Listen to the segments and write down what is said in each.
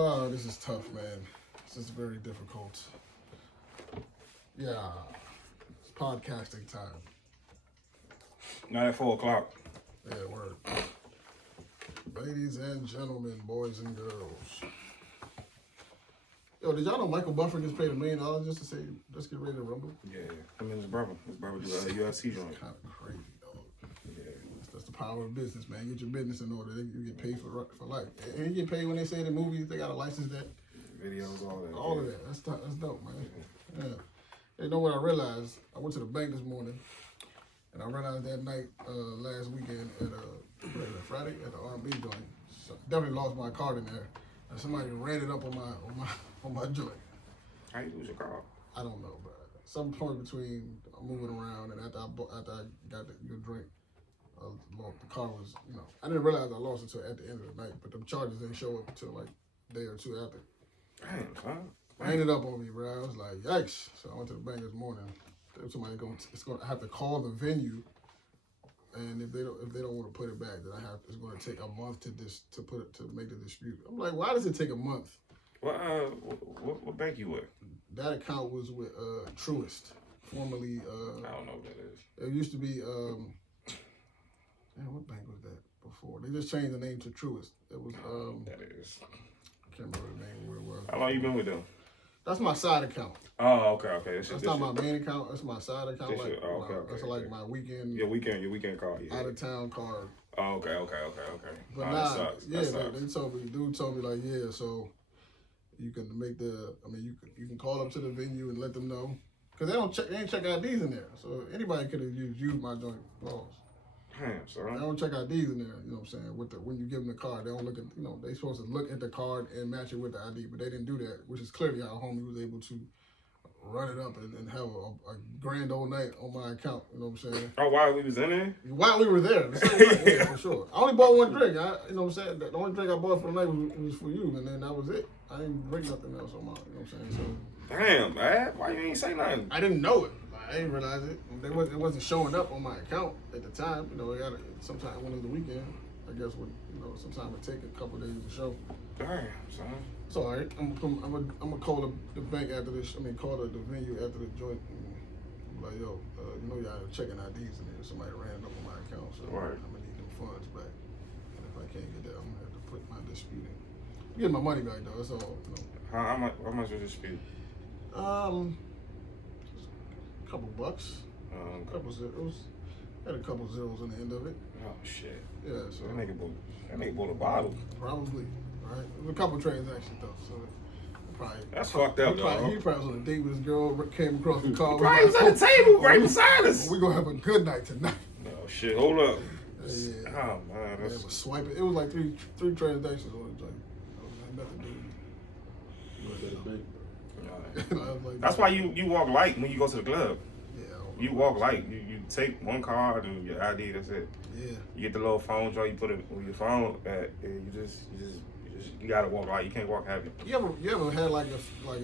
Oh, this is tough, man. This is very difficult. Yeah, it's podcasting time. Not at 4 o'clock. Yeah, word. Ladies and gentlemen, boys and girls. Yo, did y'all know Michael Buffer gets paid $1 million just to say, let's get ready to rumble? Yeah. I mean, his brother do a UFC joint. Kind of crazy, dog. Yeah. That's the power of business, man. Get your business in order. You get paid for life. And you get paid when they say the movies, they got to license that. Videos, all that. All of that. That's dope, man. Yeah. You know what I realized? I went to the bank this morning, and I realized that night last weekend at Friday at the R&B joint. So definitely lost my card in there. And somebody ran it up on my joint. How you lose your car? I don't know, but some point between moving around and after I got your drink, the car was, I didn't realize I lost it until at the end of the night, but the charges didn't show up until like a day or two after. Damn, son. Ran it up on me, bro. I was like, yikes. So I went to the bank this morning. Somebody I have to call the venue, and if they don't want to put it back, then it's going to take a month to make the dispute. I'm like, why does it take a month? What bank you with? That account was with Truist, formerly. I don't know what that is. It used to be. What bank was that before? They just changed the name to Truist. It was. That is. I can't remember the name where it was. How long you been with them? That's my side account. Oh, okay. That's not my main account. That's my side account. That's like my weekend. Your weekend card. Yeah. Out of town card. Oh, okay. But that sucks. Yeah, they told me. Dude told me like, yeah, so you can you can call up to the venue and let them know, because they ain't check IDs in there, so anybody could have used my joint laws. Damn, son. They don't check IDs in there. You know what I'm saying? When you give them the card, they don't look at. They supposed to look at the card and match it with the ID, but they didn't do that, which is clearly how homie was able to run it up and have a grand old night on my account. You know what I'm saying? Oh, while we was in there? While we were there, the same night, yeah, for sure. I only bought one drink. You know what I'm saying? The only drink I bought for the night was for you, and then that was it. I didn't drink nothing else on mine. You know what I'm saying? So Damn, man. Why you ain't say nothing? I didn't know it. I didn't realize it. It wasn't showing up on my account at the time. Sometime when it was the weekend. I guess sometimes it take a couple days to show. Damn, son. It's all right. I'm gonna call the bank after this. Call the venue after the joint. I'm like, yo, y'all checking IDs in there. Somebody ran it up on my account, so right. I'm gonna need them funds back. And if I can't get that, I'm gonna have to put my dispute in. Get my money back though. That's all. How much was the dispute? Couple bucks. Couple zeros. Had a couple zeros on the end of it. Oh shit. Yeah, so that nigga bought a bottle. Probably, right? It was a couple transactions though, so probably. That's fucked up, though. He probably was on a date with his girl, came across the car. Probably was at the table right beside us. We gonna have a good night tonight. Oh shit, hold up. Yeah. Oh man, It was swiping. It was like three transactions on it. Like, nothing to do with it. That's why you walk light when you go to the club. Yeah. You walk light. You take one card and your ID. That's it. Yeah. You get the little phone joint. You put it with your phone. You gotta walk light. You can't walk heavy. You ever had like a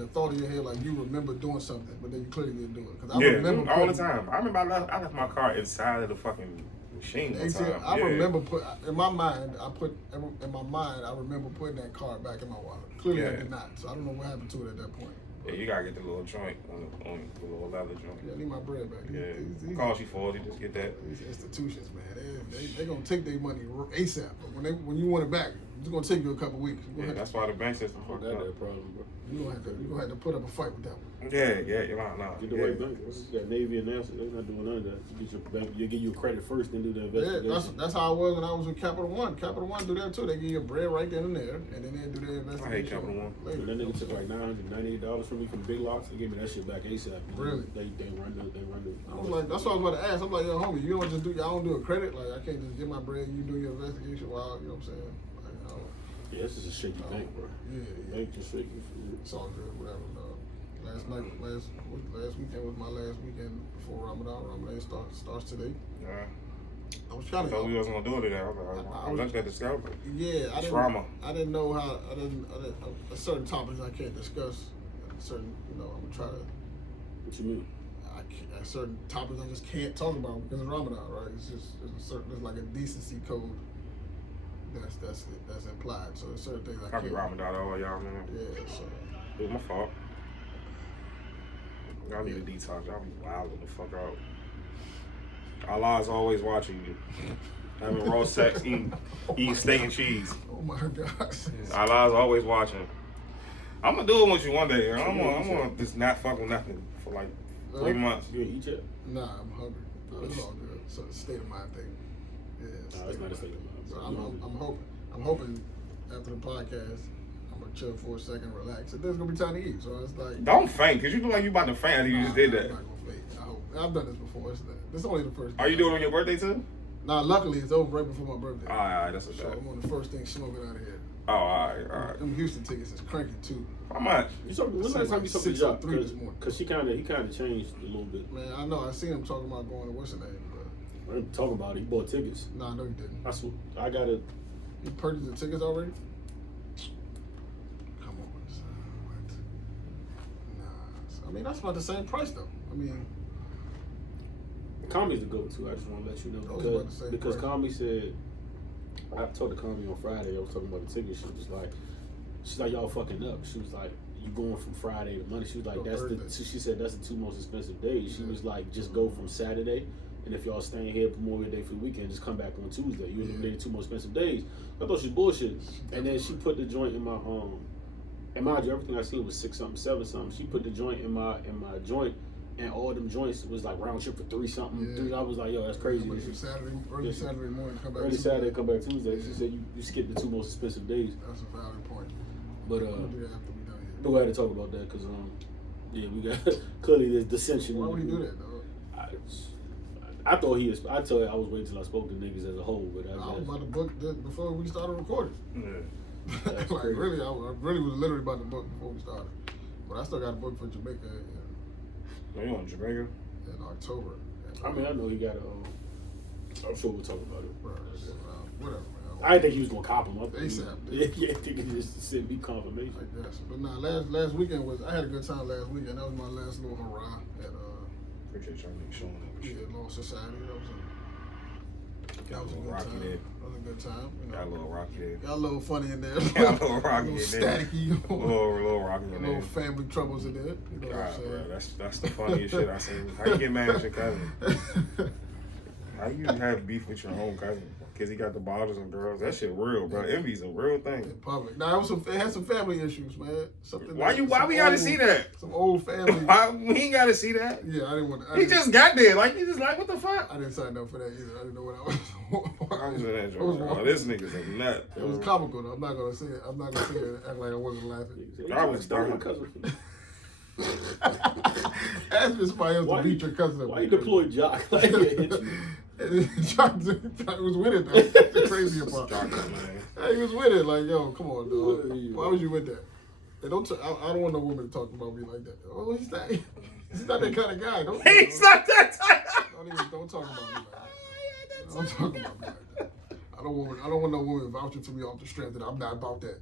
thought in your head like you remember doing something, but then you clearly didn't do it? Cause I remember all the time. I remember I left my car inside of the fucking machine. I remember in my mind. I remember putting that card back in my wallet. Clearly, I did not. So I don't know what happened to it at that point. Yeah, you gotta get the little joint on the little leather joint. Yeah, I need my bread back. Yeah, cost you $40. Just get that. These institutions, man, they gonna take their money ASAP. But when you want it back, it's gonna take you a couple weeks. That's why the bank system fucked up. That problem, bro. You gonna have to put up a fight with that one. Yeah, you're not. Get the right bank. You got Navy and NASA. They're not doing none of that. You get your bank. You give you a credit first, then do the investigation. Yeah, that's how I was when I was with Capital One. Capital One do that too. They give you bread right then and there, and then they do their investigation. I hate Capital One. Later. That nigga took like $998 from me from Big Lots. They gave me that shit back ASAP. Really? They run the. I was like, that's what I was about to ask. I'm like, yo, homie, you y'all don't do a credit. Like, I can't just get my bread. You do your investigation while, you know what I'm saying? Like, yeah, this is a shaky bank, bro. Yeah. Bank just shaky. It's all good, whatever. Last weekend was my last weekend before Ramadan. Ramadan starts today. Yeah. I was trying to. thought we wasn't gonna do it today. I looked at the schedule. Yeah, I didn't know how. Certain topics I can't discuss. Certain, I'm gonna try to. What you mean? Certain topics I just can't talk about because of Ramadan, right? There's like a decency code that's implied. So there's certain things I I be can't. rhyming out all y'all, man. Yeah, so It was my fault. Y'all need a detox. Y'all be wilding the fuck out. Allah's always watching you. Having raw sex, eating steak and cheese. oh my gosh. Allah's always watching. I'm gonna do it with you one day. I'm gonna just not fuck with nothing for like 3 months. You ain't eat yet? Nah, I'm hungry. No, it's all good. So it's a state of mind thing. Yeah, Nah, it's not a state of mind. So I'm hoping after the podcast, I'm gonna chill for a second, relax. And there's gonna be time to eat. So it's like Don't faint, cause you look like you about to faint after you just did that. I'm not gonna faint. I hope. I've done this before. This is only the first. Are you doing it on your birthday too? Nah, luckily it's over right before my birthday. Alright, that's a So bet. I'm on the first thing smoking out of here. Oh, alright. Them Houston tickets is cranky too. How much? You talking? When last time you talked to 6:03 Jock? this morning. Because he kind of changed a little bit. Man, I know. I seen him talking about going to what's the name, but I didn't talk about it. He bought tickets. nah, no, he didn't. I got it. You purchased the tickets already? Come on, son. What? Nah. I mean, that's about the same price though. I mean, Commy's the go-to. I just want to let you know I was about to say, because right. Commie said, I talked to Commie on Friday. I was talking about the ticket. She's like, y'all fucking up. She was like, you going from Friday to Monday. She was like, she said that's the 2 most expensive days. She was like, just go from Saturday, and if y'all staying here Memorial Day for the weekend, just come back on Tuesday. You eliminated 2 most expensive days. I thought she bullshit. And then she put the joint in my and mind you, everything I seen was 6 something, 7 something. She put the joint in my joint. And all them joints was like round trip for 3 something. Yeah. Dude, I was like, yo, that's crazy. early Saturday morning, come back. Early Tuesday. Saturday, come back Tuesday. She said you skipped the 2 most expensive days. That's a valid point. But We'll do that after we done here. no way to talk about that because yeah, we got clearly there's dissension. Why would he do that though? I thought he was. I told you I was waiting till I spoke to niggas as a whole, but I was about to book that before we started recording. Yeah. That's like crazy. really, I really was literally about to book before we started. But I still got to book for Jamaica You on Jamaica? in October. I mean, I know he got a. I'm sure we'll talk about it. Whatever, man. I didn't think he was gonna cop him up. ASAP. Yeah, I think he just sent me confirmation. I guess. But nah, last weekend I had a good time last weekend. That was my last little hurrah at Appreciate y'all niggas showing up. Law Society. That was a good Rocky time. there. That was a good time. You know. Got a little rocky there. Got a little funny in there. Got a little rocky a in little there. staticky. Little rocky in little there. family troubles in there. You know what I'm God, saying? bro, that's the funniest shit I seen. How you get mad at your cousin? How you have beef with your own cousin? Because he got the bottles and girls. That shit real, bro. Envy's a real thing. In public. Now it had some family issues, man. Why we gotta see that? Some old family. Why we ain't gotta see that? Yeah, I didn't want to. He just got there. Like, he just like, what the fuck? I didn't sign up for that either. I didn't know what I was. I was in that joke. Oh, this nigga's a nut. It was comical though. I'm not gonna say it. I'm not gonna say it and act like I wasn't laughing. I was Stole my done. cousin. Ask me somebody else to beat your cousin. Why you deployed Jock? Like, yeah, hit you. Chuck was with it though. That's the crazy part. Jock, man. He was with it. Like, yo, come on, dog. Why was you with that? And I don't want no woman to talk about me like that. Oh, he's not that kind of guy. He's not that type. Don't talk about me like that. Don't talk about me like that. I don't want no woman vouching for me off the strength that I'm not about that.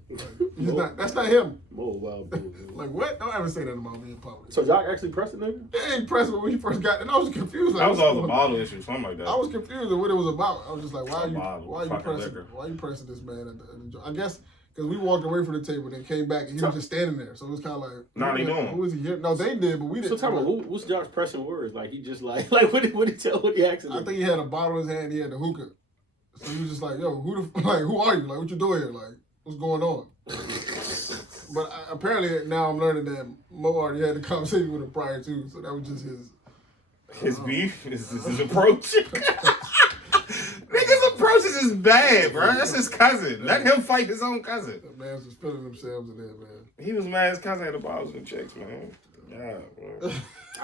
Like, that's not him. More wild boy. Like, what? Don't ever say that about me in public. So Jock actually pressed the nigga? It ain't pressed when he first got, and I was confused. That was all the bottle issue, something like that. I was confused at what it was about. I was just like, why Liquor. are you pressing this man at the I guess because we walked away from the table and then came back and he was just standing there. So it was kind of like, Nah, they doing. who was he here? No, they did, but we didn't. So tell me, what's Jock's pressing words? Like he just like what did he tell? What he asked him? I think he had a bottle in his hand. He had the hookah. So he was just like, yo, who are you? Like, what you doing here? Like, what's going on? But apparently now I'm learning that Mo already had the conversation with him prior to, so that was just his beef, his approach. Niggas' approaches is bad, bro. That's his cousin. Let him fight his own cousin. The man's just feeling themselves in there, man. He was mad his cousin had the bottles and chicks, man. Yeah, bro.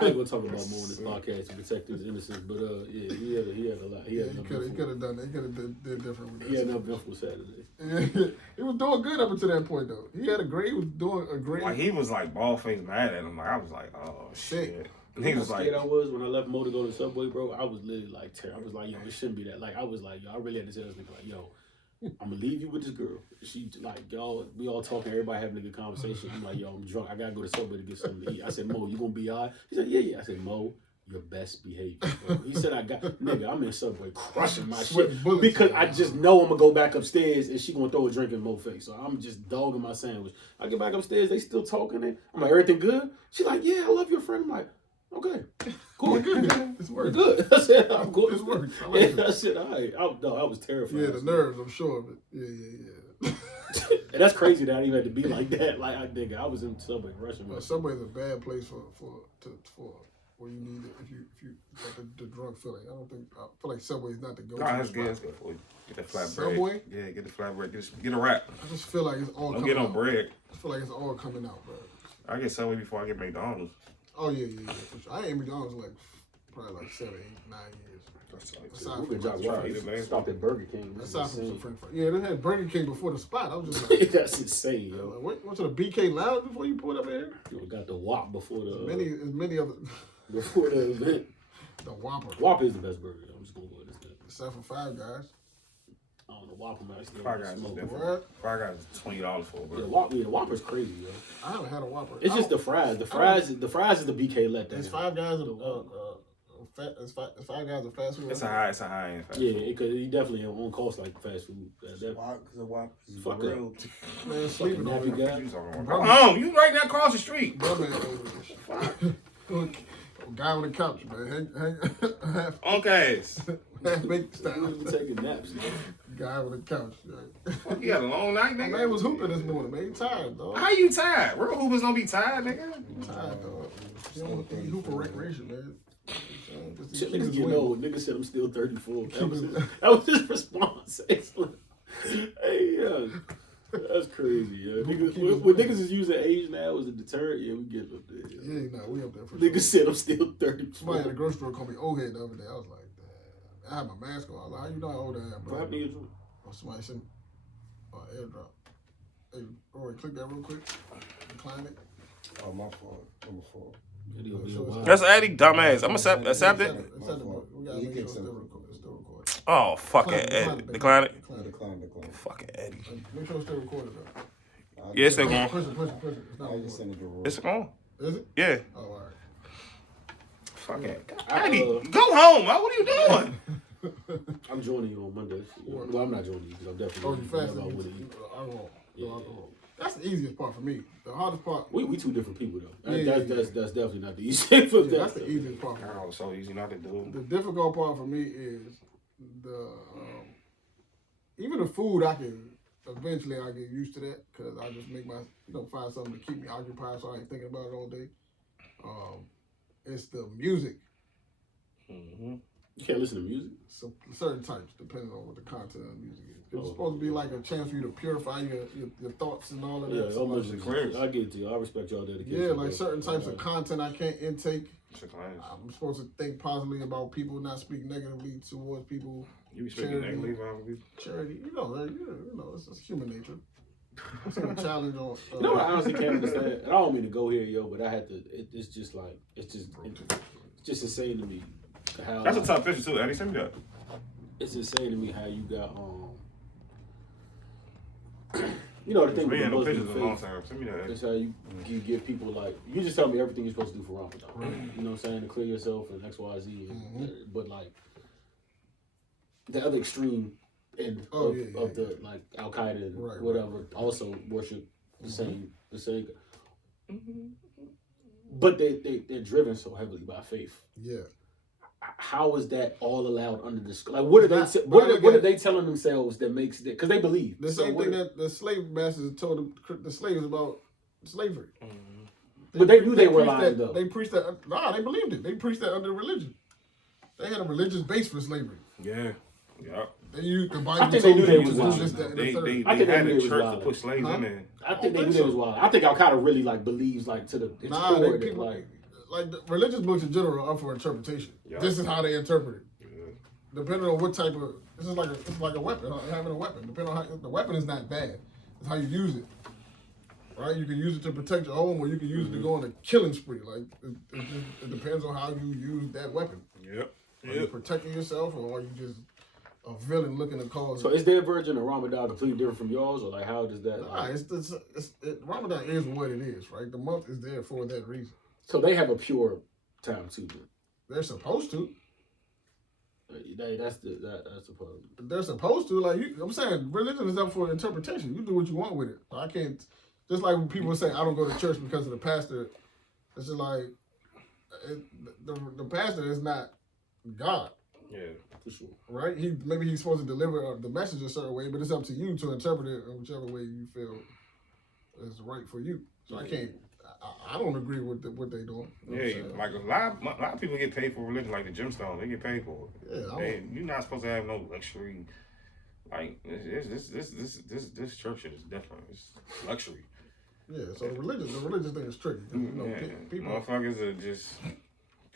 I ain't gonna talk about more on this podcast to protect his innocence, but yeah, he had a lot. He could have done that. He could have did different with that. He had enough info Saturday. Yeah, he was doing good up until that point, though. He was doing a great. Like, he was like bald faced mad at him. Like, I was like, oh shit. And he was like, I was when I left Mo to go to Subway, bro. I was literally like, I was like, yo, it shouldn't be that. Like, I was like, yo, I really had to tell this nigga, like, yo, I'm gonna leave you with this girl. She like, y'all, we all talking, everybody having a good conversation. I'm like, yo, I'm drunk. I gotta go to Subway to get something to eat. I said, Mo, you gonna be all right? He said, yeah. I said, Mo, your best behavior. Bro. He said, nigga, I'm in Subway crushing my Sweating shit bullets. because I just know I'm gonna go back upstairs and she gonna throw a drink in Mo's face. So I'm just dogging my sandwich. I get back upstairs, they still talking it. I'm like, everything good? She like, yeah, I love your friend. I'm like, okay, cool. We're good. It's We're working. good. I said, I'm good. It's working. I like it. I said, all right. I was terrified. Yeah, the nerves, I'm sure of it. Yeah. And that's crazy that I even had to be like that. Like, I was in Subway rushing. Well, Subway's a bad place for where you need it if you like the drug feeling. I feel like Subway's not the go-to. Nah, that's spot. good. That's good for you. Get that flat Subway? bread. Yeah, get the flat bread. Get a wrap. I just feel like it's all Don't coming get no out. bread. I feel like it's all coming out, bro. I get Subway before I get McDonald's. Oh yeah. For sure. I ain't McDonald's like probably like 7, 8, 9 years. That's like Aside Good from, job, Eat it, man. Stopped at Burger King. That's aside from some insane. French fries. Yeah, they had Burger King before the spot. I was just like, That's insane, yo. went to the BK Lounge before you pulled up here. We got the Whop before As the many other before the event. the Whopper. Whop is the best burger. I'm just gonna go with this. Except for Five Guys. I don't know. Whop I'm actually Five Guys is smoke. different. What? Five Guys is $20 for a Yeah, burger. the Whopper's crazy, yo. I haven't had a Whopper. It's just the fries. The fries is the BK letdown. It's Five Guys. It's Five Guys a fast food. It's a high end fast Yeah, food. because he definitely won't cost like fast food. The Whop is Fuck real. Man, sleeping on nappy it. guy. You talking about? Come on, you right there across the street. Bro, man, guy on the couch, man. Hang half Okay. baked style. Taking naps. Yo. Guy on the couch. Right? You had a long night, My nigga. man was hooping this morning, man. He tired, dog. How you tired? Real hoopers don't be tired, nigga. Tired, dog. You don't want to hoop for recreation, man. Just to Shit, keep niggas his getting win. old. Nigga said I'm still 34. That was his response. Excellent. Hey, yeah. That's crazy, yeah. Niggas, when niggas is using age now as a deterrent, yeah, we get up there. Yeah. Yeah, we up there for Niggas sure. said I'm still 34. Somebody at the grocery store called me old head the other day. I was like, damn. I had my mask on. I was like, how you know how old I am, bro? Grab me a drink. Or somebody sent airdrop. Hey, Rory, click that real quick. Decline it. Oh, my fault. I'm a fault. It'll be a while. That's Eddie, dumbass. I'm accept it. It's at the- fault. We gotta You make sure can it's still send it. recording. It's still recording. Oh, fucking Eddie. Decline it. Decline it. Decline. Fucking Eddie. Make sure it's still recorded, though. Yeah, it's still going. Push it. It's not I just recording. sent it to Roy. It's on. Is it? Yeah. Oh, all right. Fucking I, Eddie, go home. Man. What are you doing? I'm joining you on Monday. Well, I'm not joining you because I'm definitely. Oh, you fasting? I want to eat. Alcohol. Yeah. No alcohol. That's the easiest part for me. The hardest part. We two different people though. Yeah, That's definitely not the easiest for That's the easiest part. For me. Oh, so easy not to do. The difficult part for me is the even the food. I can eventually I get used to that because I just make find something to keep me occupied so I ain't thinking about it all day. It's the music. Mm-hmm. You can't listen to music. So certain types, depending on what the content of the music is. It's Oh. supposed to be like a chance for you to purify your thoughts and all of that. Yeah, So almost like, clearance. I get it to you. I respect y'all dedication. yeah, like bro. certain types of content I can't intake. It's a class. I'm supposed to think positively about people, not speak negatively towards people. You be speaking Charity. negatively about people. Charity, it's human nature. I'm taking a challenge on. You know what I honestly can't understand? And I don't mean to go here, yo, but I had to. It's just like it's just insane to me how That's a tough picture too, Eddie. Send me that. it's insane to me how you got you know the thing with Me the and no Muslim pictures in a long faith time. Send me that. is how you give people like you just tell me everything you're supposed to do for Ramadan. You know what I'm saying? To clear yourself and X, Y, Z. But like the other extreme end of the like Al Qaeda and Right, whatever also worship the same. But they're driven so heavily by faith. Yeah. How is that all allowed under this? Like, what are Not- they? but What are again- they telling themselves that makes it? Because they believe The So same what thing are- that the slave masters told the slaves about slavery. But they knew they were preached lying, that, though. They preached that. Nah, they believed it. They preached that under religion. They had a religious base for slavery. Yeah. Yeah. They used the Bible. I think they told knew you they to was do lying. this, that, and the They third. I think they had knew a it was church to wild. put slaves Huh? in there. I think they think knew so. they was wild. I think Al Qaeda really like believes like to the its Nah, core they that, people like the religious books in general are up for interpretation. Yeah. This is how they interpret it. Yeah. Depending on what type of this is like a weapon. Having a weapon. Depending on how the weapon is not bad. It's how you use it. Right? You can use it to protect your home, or you can use it to go on a killing spree. Like it depends on how you use that weapon. Yep. Are you protecting yourself, or are you just a villain looking to cause? So is their version of Ramadan completely different from yours, or like how does that? Nah, Ramadan is what it is, right? The month is there for that reason. So they have a pure time too. Then. They're supposed to. That's the problem. They're supposed to. Like I'm saying, religion is up for interpretation. You do what you want with it. I can't. Just like when people say I don't go to church because of the pastor. It's just like the pastor is not God. Yeah, for sure. Right? Maybe he's supposed to deliver the message a certain way, but it's up to you to interpret it in whichever way you feel is right for you. So I can't. I don't agree with what they're doing. Yeah, like a lot of people get paid for religion, like the gemstones. They get paid for it. Yeah, you're not supposed to have no luxury. Like this church is different. It's luxury. Yeah, so the religious thing is tricky. People, motherfuckers are just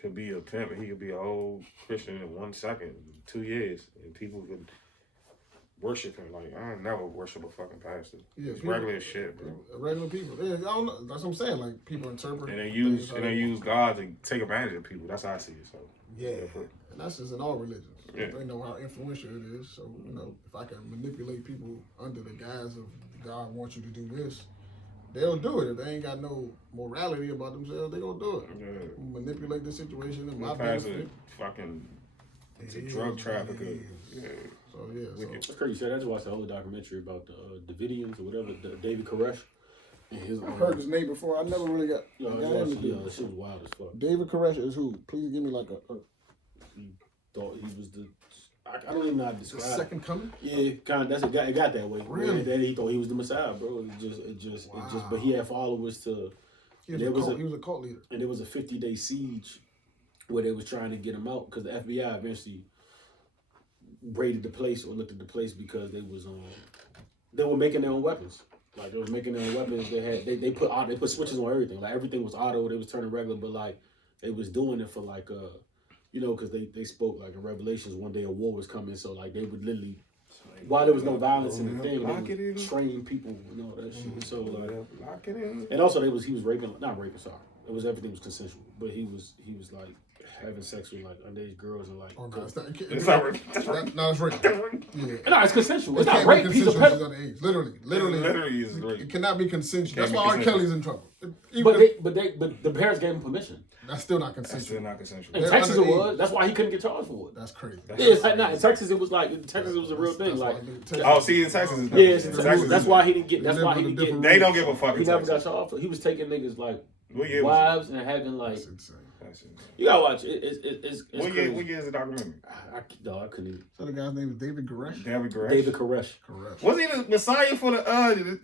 could be a pimp and he could be a whole Christian in 1 second, 2 years, and people could worship him. Like I never worship a fucking pastor. Yeah, it's regular as shit, bro. Regular people. Yeah, I don't know. That's what I'm saying. Like people interpret and they use God to take advantage of people. That's how I see it. So and that's just in all religions. Yeah. They know how influential it is. So if I can manipulate people under the guise of God wants you to do this, they'll do it. If they ain't got no morality about themselves, they gonna do it. Yeah. Manipulate the situation and my benefit. Fucking it's a drug trafficker. Yeah. So that's crazy. I just watched the whole documentary about the Davidians or whatever, David Koresh. I heard his name before. I never really got. That shit was wild as fuck. David Koresh is who? Please give me like a. He thought he was the. I don't even know how to describe. The second coming. Yeah, kind of. That's it got that way. Really? And then he thought he was the Messiah, bro. It just. But he had followers to. He was a cult leader. And there was a 50-day siege where they was trying to get him out because the FBI eventually raided the place or looked at the place because they were making their own weapons. Like they was making their own weapons. They put switches on everything. Like everything was auto. They was turning regular, but like they was doing it for like because they spoke like in Revelations one day a war was coming. So like they would literally while there was no violence in the thing, they would train people and all that shit. So like lock it in. And also he was raping, not raping. Sorry, it was everything was consensual, but he was like having sex with like underage girls and like. Oh no, it's not rape. That's rape. No, it's rape. Yeah. No, it's consensual. It's not rape. He's a pedophile. Literally is rape. It cannot be consensual. That's why R. Kelly's in trouble. But the parents gave him permission. That's still not consensual. In Texas it was. That's why he couldn't get charged for it. That's crazy. In Texas it was a real thing. Like see in Texas is Texas. That's why he didn't get. That's why he didn't get. They don't give a fuck. He never got charged. He was taking niggas like wives and having like. That's insane. You gotta watch it. It's what year is the documentary? I couldn't even. So the guy's name is David Koresh? David Koresh. Was he the Messiah for the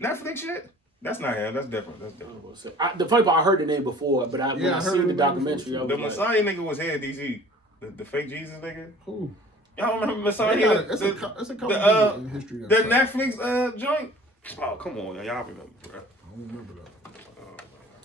Netflix shit? That's not him. That's different. The funny part, I heard the name before, but when I seen the documentary, the Messiah nigga was here in DC. The fake Jesus nigga. Who? Y'all remember Messiah? It's a couple in history. The Netflix joint. Oh come on, y'all remember, bro? I don't remember that.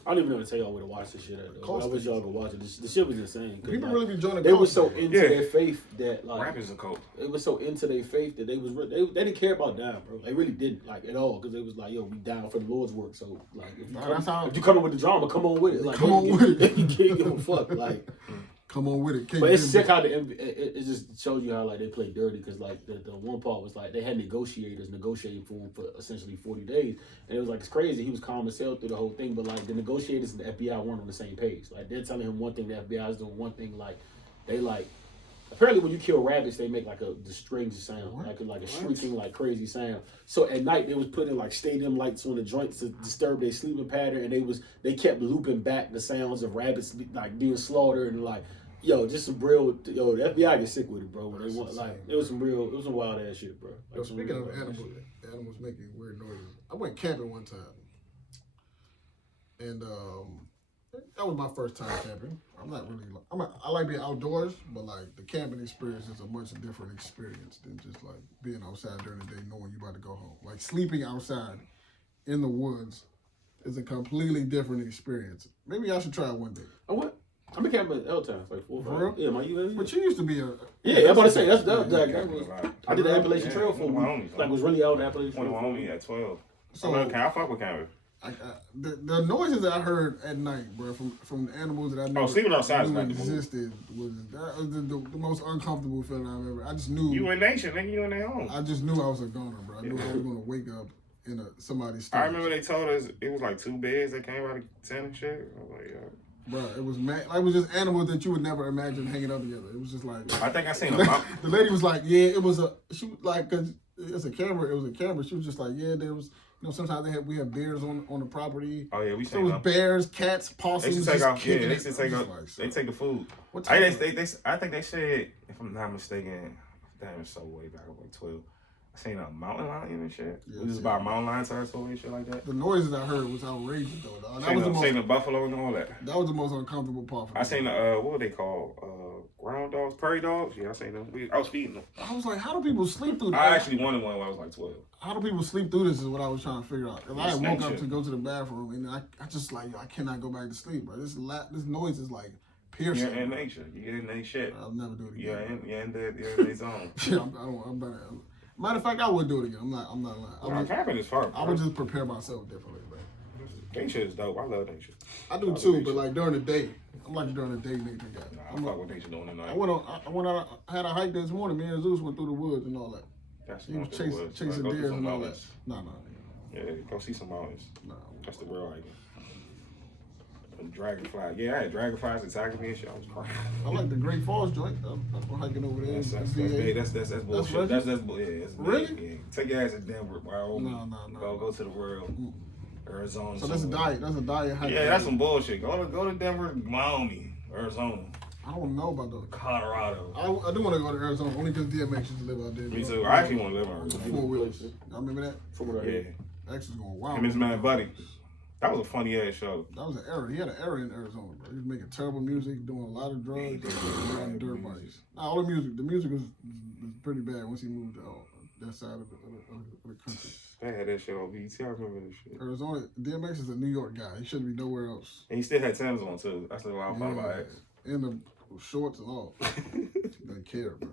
I don't even know to tell y'all where to watch this shit at. Though. I wish y'all could watch it. The shit was insane. People really be joining. They were so into their faith that like rap is a cult. It was so into their faith that they didn't care about dying, bro. They really didn't like at all because they was like, yo, we down for the Lord's work. So like, if you come in with the drama, come on with it. Like, come on with it. You can't give a fuck. Like. Come on with it. But it's sick how it just shows you how like they play dirty because like the one part was like they had negotiators negotiating for him for essentially 40 days and it was like it's crazy. He was calm as hell through the whole thing, but like the negotiators and the FBI weren't on the same page. Like they're telling him one thing, the FBI is doing one thing. Like they like apparently when you kill rabbits they make like the strangest sound, like a shrieking like crazy sound. So at night they was putting like stadium lights on the joints to disturb their sleeping pattern, and they kept looping back the sounds of rabbits like being slaughtered and like. Yo, just some real. The FBI get sick with it, bro. When they want, like, it was some wild ass shit, bro. Like, speaking of animals making weird noises, I went camping one time, and that was my first time camping. I'm not really. I like being outdoors, but like the camping experience is a much different experience than just like being outside during the day, knowing you about to go home. Like sleeping outside in the woods is a completely different experience. Maybe I should try it one day. I went. I've been camping at L times, like 4 or 5. Yeah, my UAV. But you used to be a... Yeah, I'm about to say, that was... I did the Appalachian Trail for a week. Like, was really out in the Appalachian Trail. One of my homies at 12. So, can I fuck with camping? The noises that I heard at night, bro, from the animals that I knew sleeping outside existed was the most uncomfortable feeling I've ever... I just knew... You in nation, nigga. You in their home. I just knew I was a goner, bro. I knew I was going to wake up in somebody's stomach. I remember they told us it was like 2 beds that came out of tent and shit. I was like, yeah. Bro, it was mad. Like, it was just animals that you would never imagine hanging out together. It was just like. I think I seen a mountain. The lady was like, yeah, it was a. She was like, cause it's a camera. It was a camera. She was just like, yeah, there was. You know, sometimes we have bears on the property. Oh yeah, we seen. There was bears, cats, possums. They should take off. Yeah, they should take off. They take the food. I think they said, if I'm not mistaken, damn, it's so way back. I was like 12. I seen a mountain lion and shit. Yeah, it was about mountain lion territory and shit like that. The noises I heard was outrageous though. That was seen the buffalo and all that. That was the most uncomfortable part for me. I seen the what were they called? Ground dogs, prairie dogs. Yeah, I seen them. I was feeding them. I was like, how do people sleep through that? I actually wanted one when I was like 12. How do people sleep through this is what I was trying to figure out. Cause I woke up to go to the bathroom and I just like, I cannot go back to sleep, bro. This noise is like piercing. You're in nature. You're in their shit. I'll never do it again. You're in their zone. Yeah, I'm better. Matter of fact, I would do it again. I'm not lying. Camping is fun. I would just prepare myself differently, bro. Nature is dope. I love nature. I do too, but like during the day, I'm like during the day nature guy. Nah, I fuck with nature during the night. I had a hike this morning. Me and Zeus went through the woods and all that. He was chasing deer and all that. No. Yeah, go see some mountains. No. That's the real hiking. Dragonfly. Yeah, I had dragonflies attacking me and shit. I was crying. I like the Great Falls joint. I'm hiking over there. That's bullshit. That's really? Yeah. Take your ass to Denver, Wyoming. No. Go to the world. Arizona. So that's a diet. That's a diet hike. Yeah, that's some bullshit. Go to Denver, Wyoming, Arizona. I don't know about those. Colorado. I do want to go to Arizona only because DMX used to live out there. Me too. I actually want to live out there. 4 wheels. I remember that? Yeah. X was going wild. Him and his man Buddy. That was a funny ass show. That was an era. He had an era in Arizona, bro. He was making terrible music, doing a lot of drugs, and riding dirt bikes. All the music was pretty bad once he moved to that side of the country. They had that shit on BET. I remember that shit. Arizona, DMX is a New York guy. He shouldn't be nowhere else. And he still had Timbs on too. That's what I found about X. And the shorts and all. Doesn't care, bro.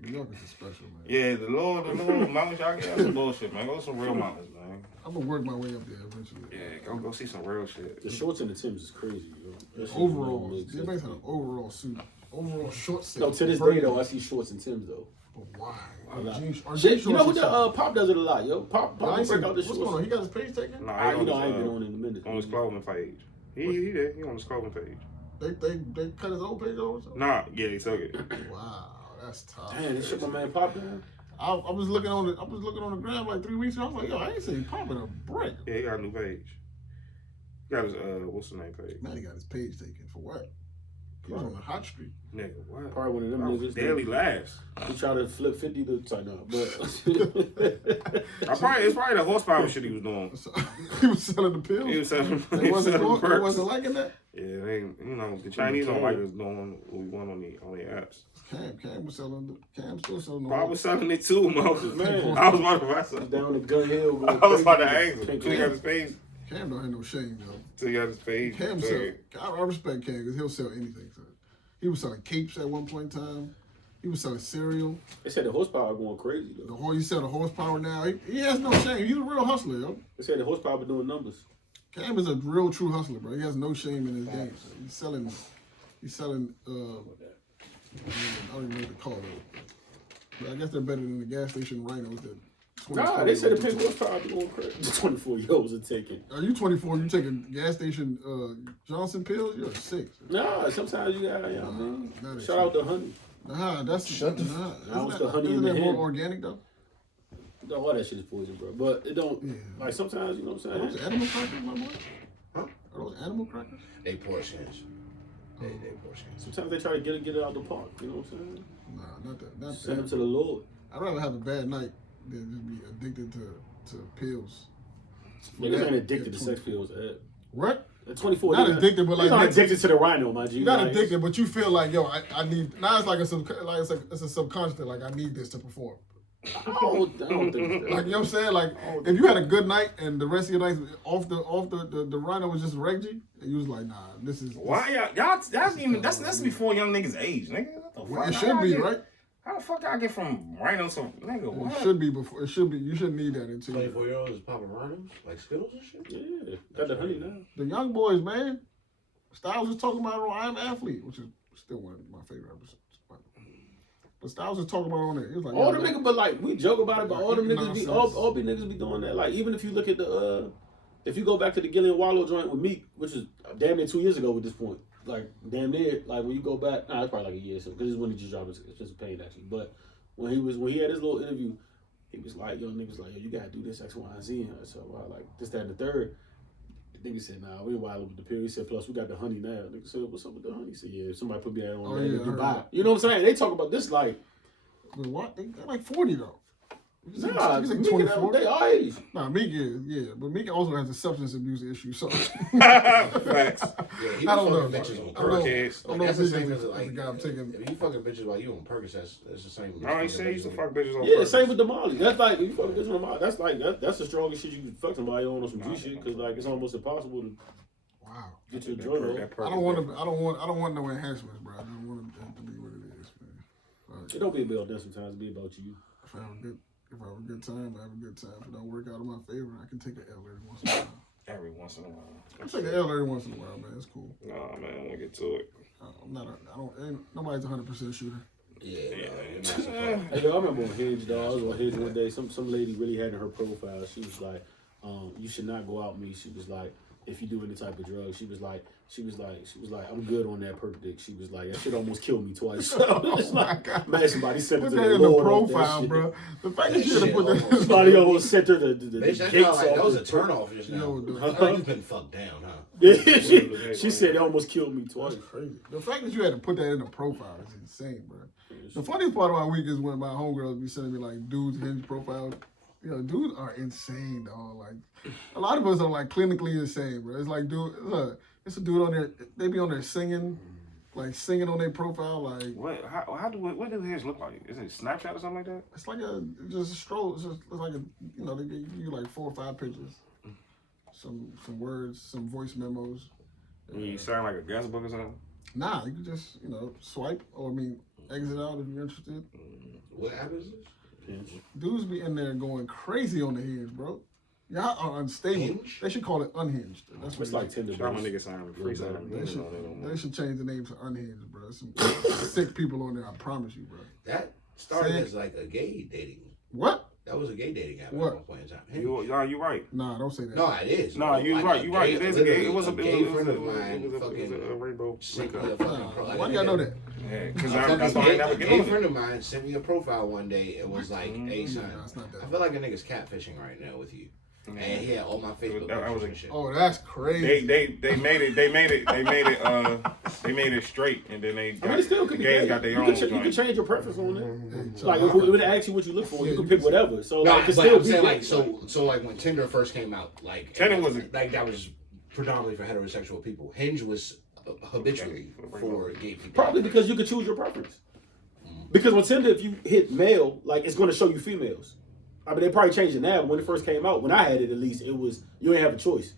New York is special, man. Yeah, the little mountains y'all get, that's some bullshit, man. Go to some real mountains, man. I'm gonna work my way up there eventually. Yeah, go see some real shit. The shorts and the Timbs is crazy, yo. Overalls. DMX had an overall suit. Overall short set. No, to this day though, I see shorts and Timbs though. But why? You know what? Pop does it a lot, yo. Pop break out the shorts. What's going on? He got his page taken? Nah, I ain't been on it in a minute. On his clothing page. He did. He on his clothing page. They cut his old page over? Nah, yeah, they took it. Wow, that's tough. Damn, they shut my man Pop down. I was looking on the gram like 3 weeks ago. I was like, yo, I ain't seen Pop in a break. Yeah, he got a new page. He got his what's the name page? Man, he got his page taken for what? He was on the hot street. Nigga, what? Probably one of them niggas. Daily laughs. He tried to flip 50 to type no, but it's probably the horsepower shit he was doing. He was selling the pills. He was selling. They wasn't liking that. Yeah, the Chinese don't like us doing what we want on the apps. Cam was selling. Cam still selling. I was selling it too, Moses. Man, I was about to wrestle. Down the Gun Hill. I was about to angle. He got his page. Cam don't have no shame, though. So he got his page. Cam I respect Cam because he'll sell anything. So. He was selling capes at one point in time. He was selling cereal. They said the horsepower going crazy though. He sell the horsepower now. He has no shame. He's a real hustler, yo. They said the horsepower doing numbers. Cam is a real true hustler, bro. He has no shame in his game. So he's selling I don't even know what to call it. But I guess they're better than the gas station rhinos that. Nah, they said the pink horsepower be going crazy. The 24-year-olds are taking. Are you 24? You taking gas station Johnson pills? You're 6. Nah, sometimes you got, you know what I mean? Shout out to honey. Nah, that's isn't that more organic though? All that shit is poison, bro. But it don't like sometimes, you know what I'm saying? Are those animal crackers, my boy? Huh? Are those animal crackers? They portions. They portions. Sometimes they try to get it out the park, you know what I'm saying? Nah, not that. Send them to the Lord. I'd rather have a bad night than just be addicted to pills. Niggas ain't addicted to sex pills. What? At 24, not addicted, but like not addicted to the rhino, my G. You're not addicted, but you feel like, yo, I need. Now it's like it's a subconscious thing. Like I need this to perform. I don't think it's like you know what I'm saying. Like if you had a good night and the rest of your night off the rhino was just Reggie, and you was like, nah, this is why y'all that's before young niggas age, nigga. Well, it should be right. How the fuck I get from rhino to nigga? What? It should be before. It should be. You shouldn't need that until 24-year-olds is popping rhinos like Skittles and shit. Yeah, got the honey now. The young boys, man. Styles was talking about it on I Am Athlete, which is still one of my favorite episodes. But Styles was talking about it on there. He was like, all them niggas, but like we joke about it, but all them niggas be all niggas be doing that. Like even if you look at the if you go back to the Gillian Wallow joint with Meek, which was damn near 2 years ago at this point, like damn near, like when you go back, it's probably like a year or so, because it's when he just dropped It's Just a Pain actually. But when he had his little interview, he was like, yo, niggas like, yo, you gotta do this X, Y, and Z. And so like this, that, and the third. The nigga said, nah, we ain't wild with the pill. He said, plus we got the honey now. Nigga said, what's up with the honey? He said, yeah, somebody put me out on Dubai. You know what I'm saying? They talk about this like, But what? They're like 40 though. nah, He's like Meek 24. they our age. Nah, Meek is, yeah. But Meek also has a substance abuse issue, so. Facts. Yeah, he I was don't know. fucking bitches on I don't know. Percocets. I don't Like, know that's if the same Meek as is the like, guy I'm taking. if you fucking bitches while you on Percocets, that's the same. No, he said he used to fuck bitches on Yeah, purpose. same with the Molly. That's like, you fucking bitch on Molly. That's like, that's the strongest shit you can fuck somebody on some G shit, because like, it's almost impossible to Wow. get your drug on. I don't want no enhancements, bro. I just want it to be what it is, man. It don't be about that sometimes, it be about you. If I have a good time, I have a good time. If it don't work out in my favor, I can take an L every once in a while. Every once in a while. I take an L every once in a while, man. It's cool. Nah, man, I want to get to it. Nobody's 100% shooter. Yeah, Hey, yo, I remember on Hinge, dog. I was on Hinge one day. Some lady really had in her profile. She was like, "You should not go out me." She was like, "If you do any type of drug," she was like, "I'm good on that perk dick." She was like, "That shit almost killed me twice." It's like, man, somebody sent her Put to that the in the Lord off that profile, shit. bro. The fact that you That should have put shit that. almost- Somebody almost sent her the Bitch, that's gates not like, off. that was a the- turnoff just now. Yo, dude. You've been fucked down, huh? Yeah, she said it almost killed me twice. That's crazy. The fact that you had to put that in the profile is insane, bro. The funniest part of my week is when my homegirls be sending me like dudes Hinge profiles. You know, dudes are insane, dog. Like a lot of us are like clinically insane, bro. It's like, dude, it's a dude on there. They be on there singing, like singing on their profile. Like What do his look like? Is it Snapchat or something like that? it's like just a stroll. It's like they give you like 4 or 5 pictures, some words, some voice memos. You sound like a guest book or something? Nah, you can just swipe or exit out if you're interested. What app is this? Dudes be in there going crazy on the Hinge, bro. Y'all are unstable. Hinge? They should call it unhinged. That's what It's like Tinder. Shout my base. nigga sign free sign. they should change the name to unhinged, bro. Some sick people on there, I promise you, bro. That started Sick. as like a gay dating. What? That was a gay dating app What? at one point in time. You right. Nah, don't say that. No, it is. No, you right. You right. It is a gay. It was a gay friend of it mine. was a rainbow. Sent me a link fucking up. profile. Why do y'all know that? Yeah, because A that's why I never fucking get gay on it. friend of mine sent me a profile one day. It was like, "Hey son, No, it's not that. I feel like a nigga's catfishing right now with you." And he had all my Facebook That was pictures a- and shit. Oh, that's crazy. They made it straight, and then they got, I mean, it still could the be gays gay. got their You own can, you can joint. change your preference on it. Hey, Like if it asks you what you look for, Yeah, you can you pick can- whatever. So No, like, it but still I'm be saying gay. like so like when Tinder first came out, like Tinder was like that was predominantly for heterosexual people. Hinge was habitually for gay people. Probably because you could choose your preference. Because on Tinder, if you hit male, like it's going to show you females. I mean, they probably changed it now, but when it first came out, when I had it at least, it was you ain't have a choice.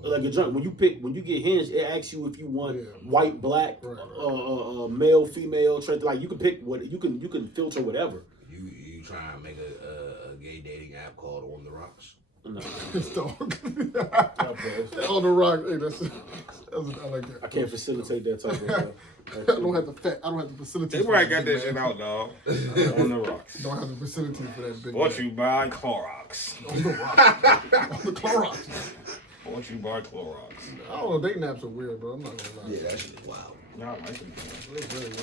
Like a junk, when you get Hinge, it asks you if you want white, black, Right. male, female, like you can pick what you can filter whatever. You try and make a gay dating app called On the Rocks. No, It's dog. On the rock. Hey, I like that. I can't facilitate that type of. I don't have to facilitate. They for probably that got big that shit man. out, dog. On the rocks. Don't have the facility for that big. Brought man. you by Clorox. On the rock. On the Clorox. Brought you by Clorox. I don't know. Dating apps are weird, bro. I'm not gonna lie. Yeah, that shit is wild. Nah, I like them. It's very weird.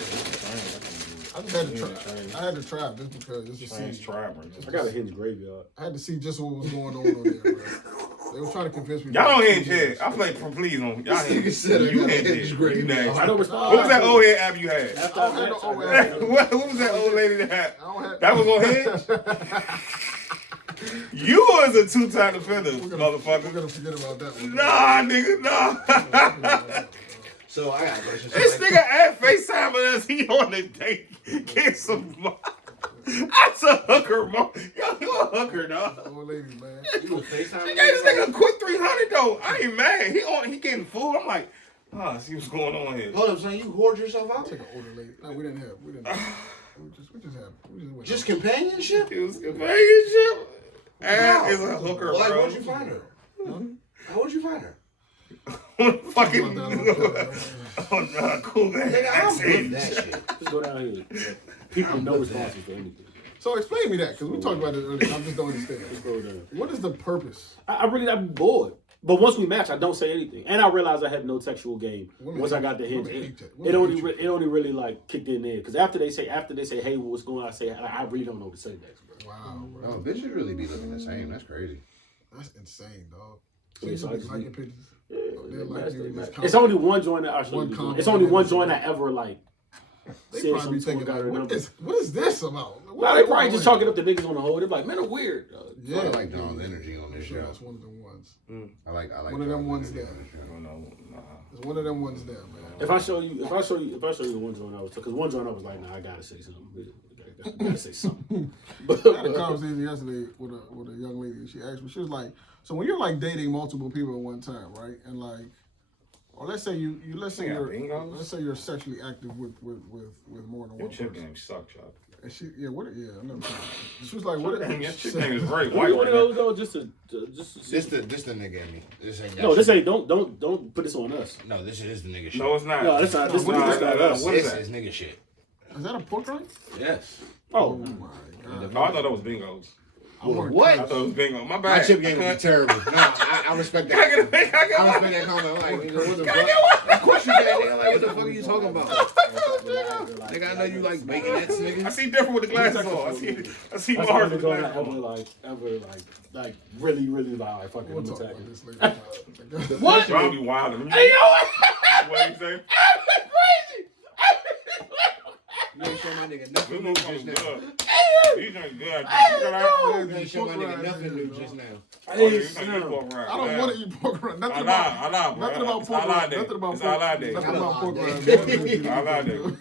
I just had to try. I had to try it just because just to Trans see. tribe, bro. I got a Hinge graveyard. I had to see just what was going on there, bro. They were trying to convince me. Y'all don't hinge here. I play for please on. Y'all hinge. said I You got a hinge Hinge here. great. You nasty. I don't respond. What was that old head app you had? After I don't have no I old met- ass. what was that old lady that had? I don't have. That was on Hinge? You was a two-time defender, We're motherfucker. gonna forget about that one. Nah, nigga, nah. So I got a question. So This like, nigga at FaceTime us, he on the date. Get some. That's a hooker, mo. Yo, you a hooker, dog. Old lady, man. you was FaceTime? He gave this nigga a quick 300 though. I ain't mad. He getting food. I'm like, see what's going on here. Hold up, son. You whored yourself out? Take an older lady. No, we didn't have. We just went Just companionship? It was companionship. And is a hooker, Like, bro. where'd you find her? How would you find her? Fucking. Oh, nah, cool, man. Nigga, I'm with that Accent. shit. Just go down here. People know responses for anything. So explain me that, because we talked about it earlier. I just don't understand. Scroll down. What is the purpose? I'm bored. But once we match, I don't say anything, and I realized I had no textual game once I got the hinge. It only really like kicked in there because after they say hey, what's going on? I say I really don't know what to say next, bro. Wow, bro. Oh, bitches really be looking the same. That's crazy. That's insane, dog. Yeah, So you so I just just liking be- pictures? Yeah, They're like match, you, they just match. comment. It's only one joint that I should One be comment. It's only one joint I ever like. They said probably be something thinking, about like, her what is this about? Nah, they probably just talking up the niggas on the whole. They're like, man, they're weird. Yeah, I like John's energy on this sure, show. that's one of them ones. I like One of them John's ones energy there. on this show. I don't know. Nah. It's one of them ones there, man. If I show you the one joint I was, because one joint I was like, nah, I gotta say something. I gotta say something. But I had a conversation yesterday with a young lady. She asked me, she was like, so when you're like dating multiple people at one time, right? And like, or let's say let's say you're sexually active with more than Your one chip person. game sucks, y'all. And she, I never tried. She was like, what? Your She chip game is said, very one white of right now. those though, just to This the nigga in me. This ain't. no, this ain't. Don't put this on us. No, this is the nigga shit. No, it's not. No, that's not. This Nah, is not us. What is This that? is nigga shit. is that a pork rind? Yes. Oh, my god! No, I thought that was bingos. What? I thought it was bingo. My My bad. chip game would be terrible. No, I respect that. I respect that comment. Like, nigga, what the fuck? Of course you can. Nigga, like, what the fuck are you talking about? Nigga, I know you like baconettes, nigga. I see different with the glasses on. I see that's Mars the with the only glasses joint I on. ever like really like fucking We'll talk about attacking. this later. What? Y'all be wild. Hey yo, What you say? You ain't show my nigga We nothing new move just from now. good. These ain't good. You ain't show my nigga nothing new just now. I don't want to eat pork rind. Nothing about Nothing about pork rind. Nothing about It's pork. all I did. Nothing about pork rind. All I did.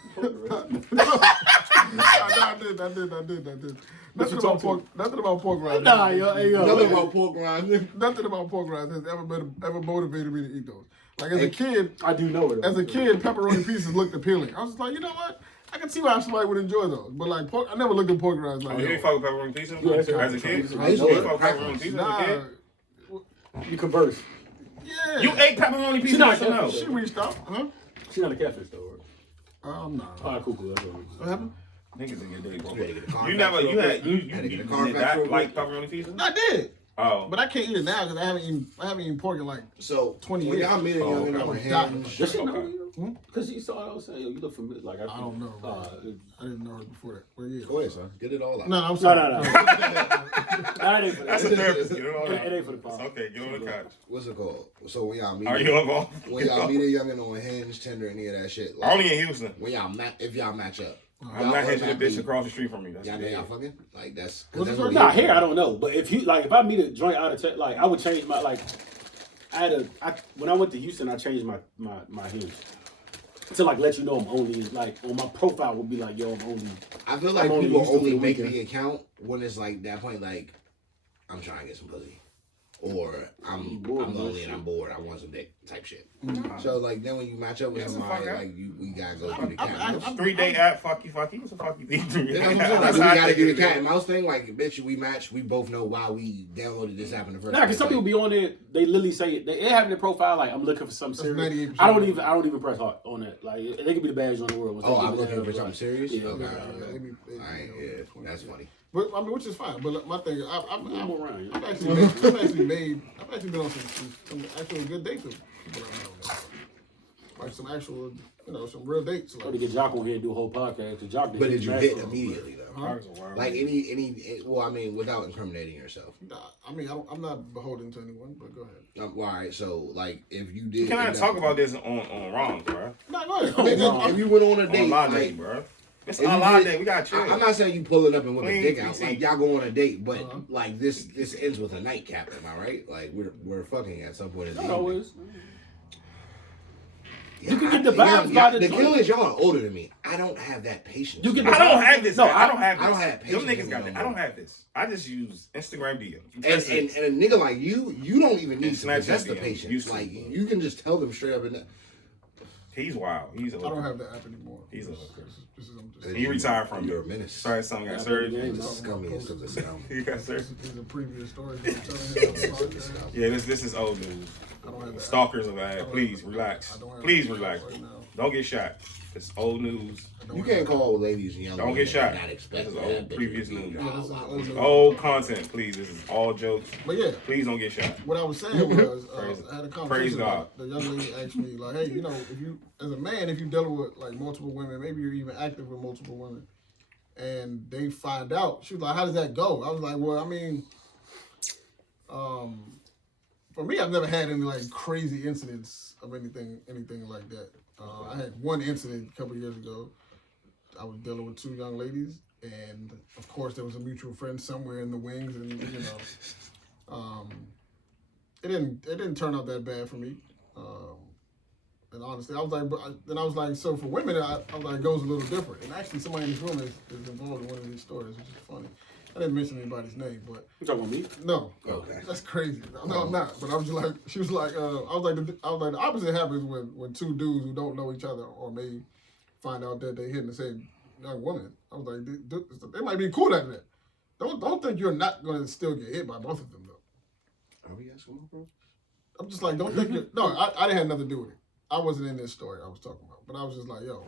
I did. Nothing about pork. Nothing about pork rind. nah, yo, hey yo. Nothing about pork rinds. Nothing about pork rinds has ever motivated me to eat those. Like as a kid, I do know it. as a kid, pepperoni pieces looked appealing. I was just like, you know what? I can see why somebody would enjoy those. But like pork, I never looked at pork rinds like Oh, you yo. ain't fuck with pepperoni pizza? Yeah, As a kid? I You know ain't it. fuck with pepperoni pizza as a kid? Nah, You converse. yeah. You ate pepperoni She pizza? not Yes or no? She reached out, huh? She's not a catfish though. Right? Nah. All right, cool. That's all. What happened? Niggas in your day, bro. You had to get a car You back never, real you quick. had, you Had to get a did car back not real like quick. pepperoni pizza? I did, Oh. but I can't eat it now because I haven't eaten pork in like. So 20 when years. y'all meet a young okay. and on Hinge. Does she Okay. know you? Because she saw I was saying, yo, you look familiar. Like I don't know. Uh, I didn't know her before that. Well, yeah. Go ahead, son. Get it all out. No, I'm sorry. No. That ain't for That's a therapist. Get it on It ain't for the It's pod. okay, get on the couch. What's it called? So when y'all meet, Are you involved? when y'all meet a youngin on Hinge, Tinder, any of that shit, like, Only in Houston. when y'all if y'all match up, I'm not hitting the bitch across the street from me. That's y'all it. know y'all fucking like that's. What's that's the what first- Nah, we- here I don't know. But if I meet a joint out of town, like I would change my like. When I went to Houston, I changed my hinge to like let you know I'm only like on my profile would be like yo I'm only. I feel like I'm only people Houston only for the make weekend. the account when it's like that point, like I'm trying to get some pussy, or I'm bored of lonely this and I'm shit. bored. I want some dick type shit. So like then when you match up with That's a somebody, fuck up. like we gotta go through the cat and mouse. 3-day app, fuck you. It's a fuck you thing. Yeah, that's what I'm saying. Like, we gotta do the cat and mouse thing. Like, bitch, we match. We both know why we downloaded this app in the first Nah, because place. some people be on there. They literally say it. They have their profile like I'm looking for something That's serious. 98%. I don't even press heart on that. Like they could be the baddest on the world. Once Oh, they I'm give me looking that, for something serious. Yeah, Okay. They Alright, yeah, that's funny. But I mean, which is fine. But my thing, I've Move around. I've actually been on some actual good dates with people I know. Like some actual, some real dates. Or to get Jock on here and do a whole podcast. To Jock, But did you hit immediately though? Huh? Like well, I mean, without incriminating yourself. Nah, I mean, I'm not beholden to anyone. But go ahead. Well, all right, so like if you did, Can I end talk up- about this on wrong, bro? No, go ahead. I mean, If you went on a On date, my like, day, bro. It's if on you my did- day. We got chill. I'm not saying you pulling up and whipping Clean dick out. PC. Like y'all go on a date, but Uh-huh. like this ends with a nightcap. Am I right? Like we're fucking at some point in the Not evening. always. Yeah, You can get I- the vibes by the The joint. kill is y'all are older than me. I don't have that patience. You get I don't have this. No, I don't have this. I don't have Them patience niggas with got them that. I don't have this. I just use Instagram DM. and That's it. a nigga like you don't even need to Snapchat possess the DM. patience. Used to. Like you can just tell them straight up and He's wild. He's a I don't have the app anymore. He's a This is- I'm just He retired from You're it. a menace. Sorry, son got Yeah, surgery. yeah, The scummiest of the scum. He got surgery. This is a previous story. that I'm telling you about the podcast. Yeah, this is old news. I don't have the app. Stalkers of I ad. don't Please have- relax. I don't have Please the app relax. right now. Don't get shot. It's old news. You can't call ladies young. Don't get shot. Not expect This is that old bitch previous to be news. Yeah, this is wild, old wild. news. Old content, please. This is all jokes. But yeah, Please don't get shot. what I was saying was, Praise- I had a praise conversation. God. The young lady asked me, like, hey, you know, if you, as a man, if you're dealing with like multiple women, maybe you're even active with multiple women, and they find out, she was like, how does that go? I was like, well, I mean, for me, I've never had any like crazy incidents of anything like that. I had one incident a couple years ago. I was dealing with 2 young ladies, and of course there was a mutual friend somewhere in the wings, and you know, it didn't turn out that bad for me. And honestly, I was like, so for women, I was like, it goes a little different. And actually, somebody in this room is involved in one of these stories, which is funny. I didn't mention anybody's name, but You talking about me? no, Okay. that's crazy. No, I'm not. But I was just like, she was like, I was like, the opposite happens when 2 dudes who don't know each other or may find out that they hitting the same young woman. I was like, they might be cool at that. Don't think you're not gonna still get hit by both of them though. Are we asking bro? I'm just like, don't think you're. No, I didn't have nothing to do with it. I wasn't in this story I was talking about. But I was just like, yo,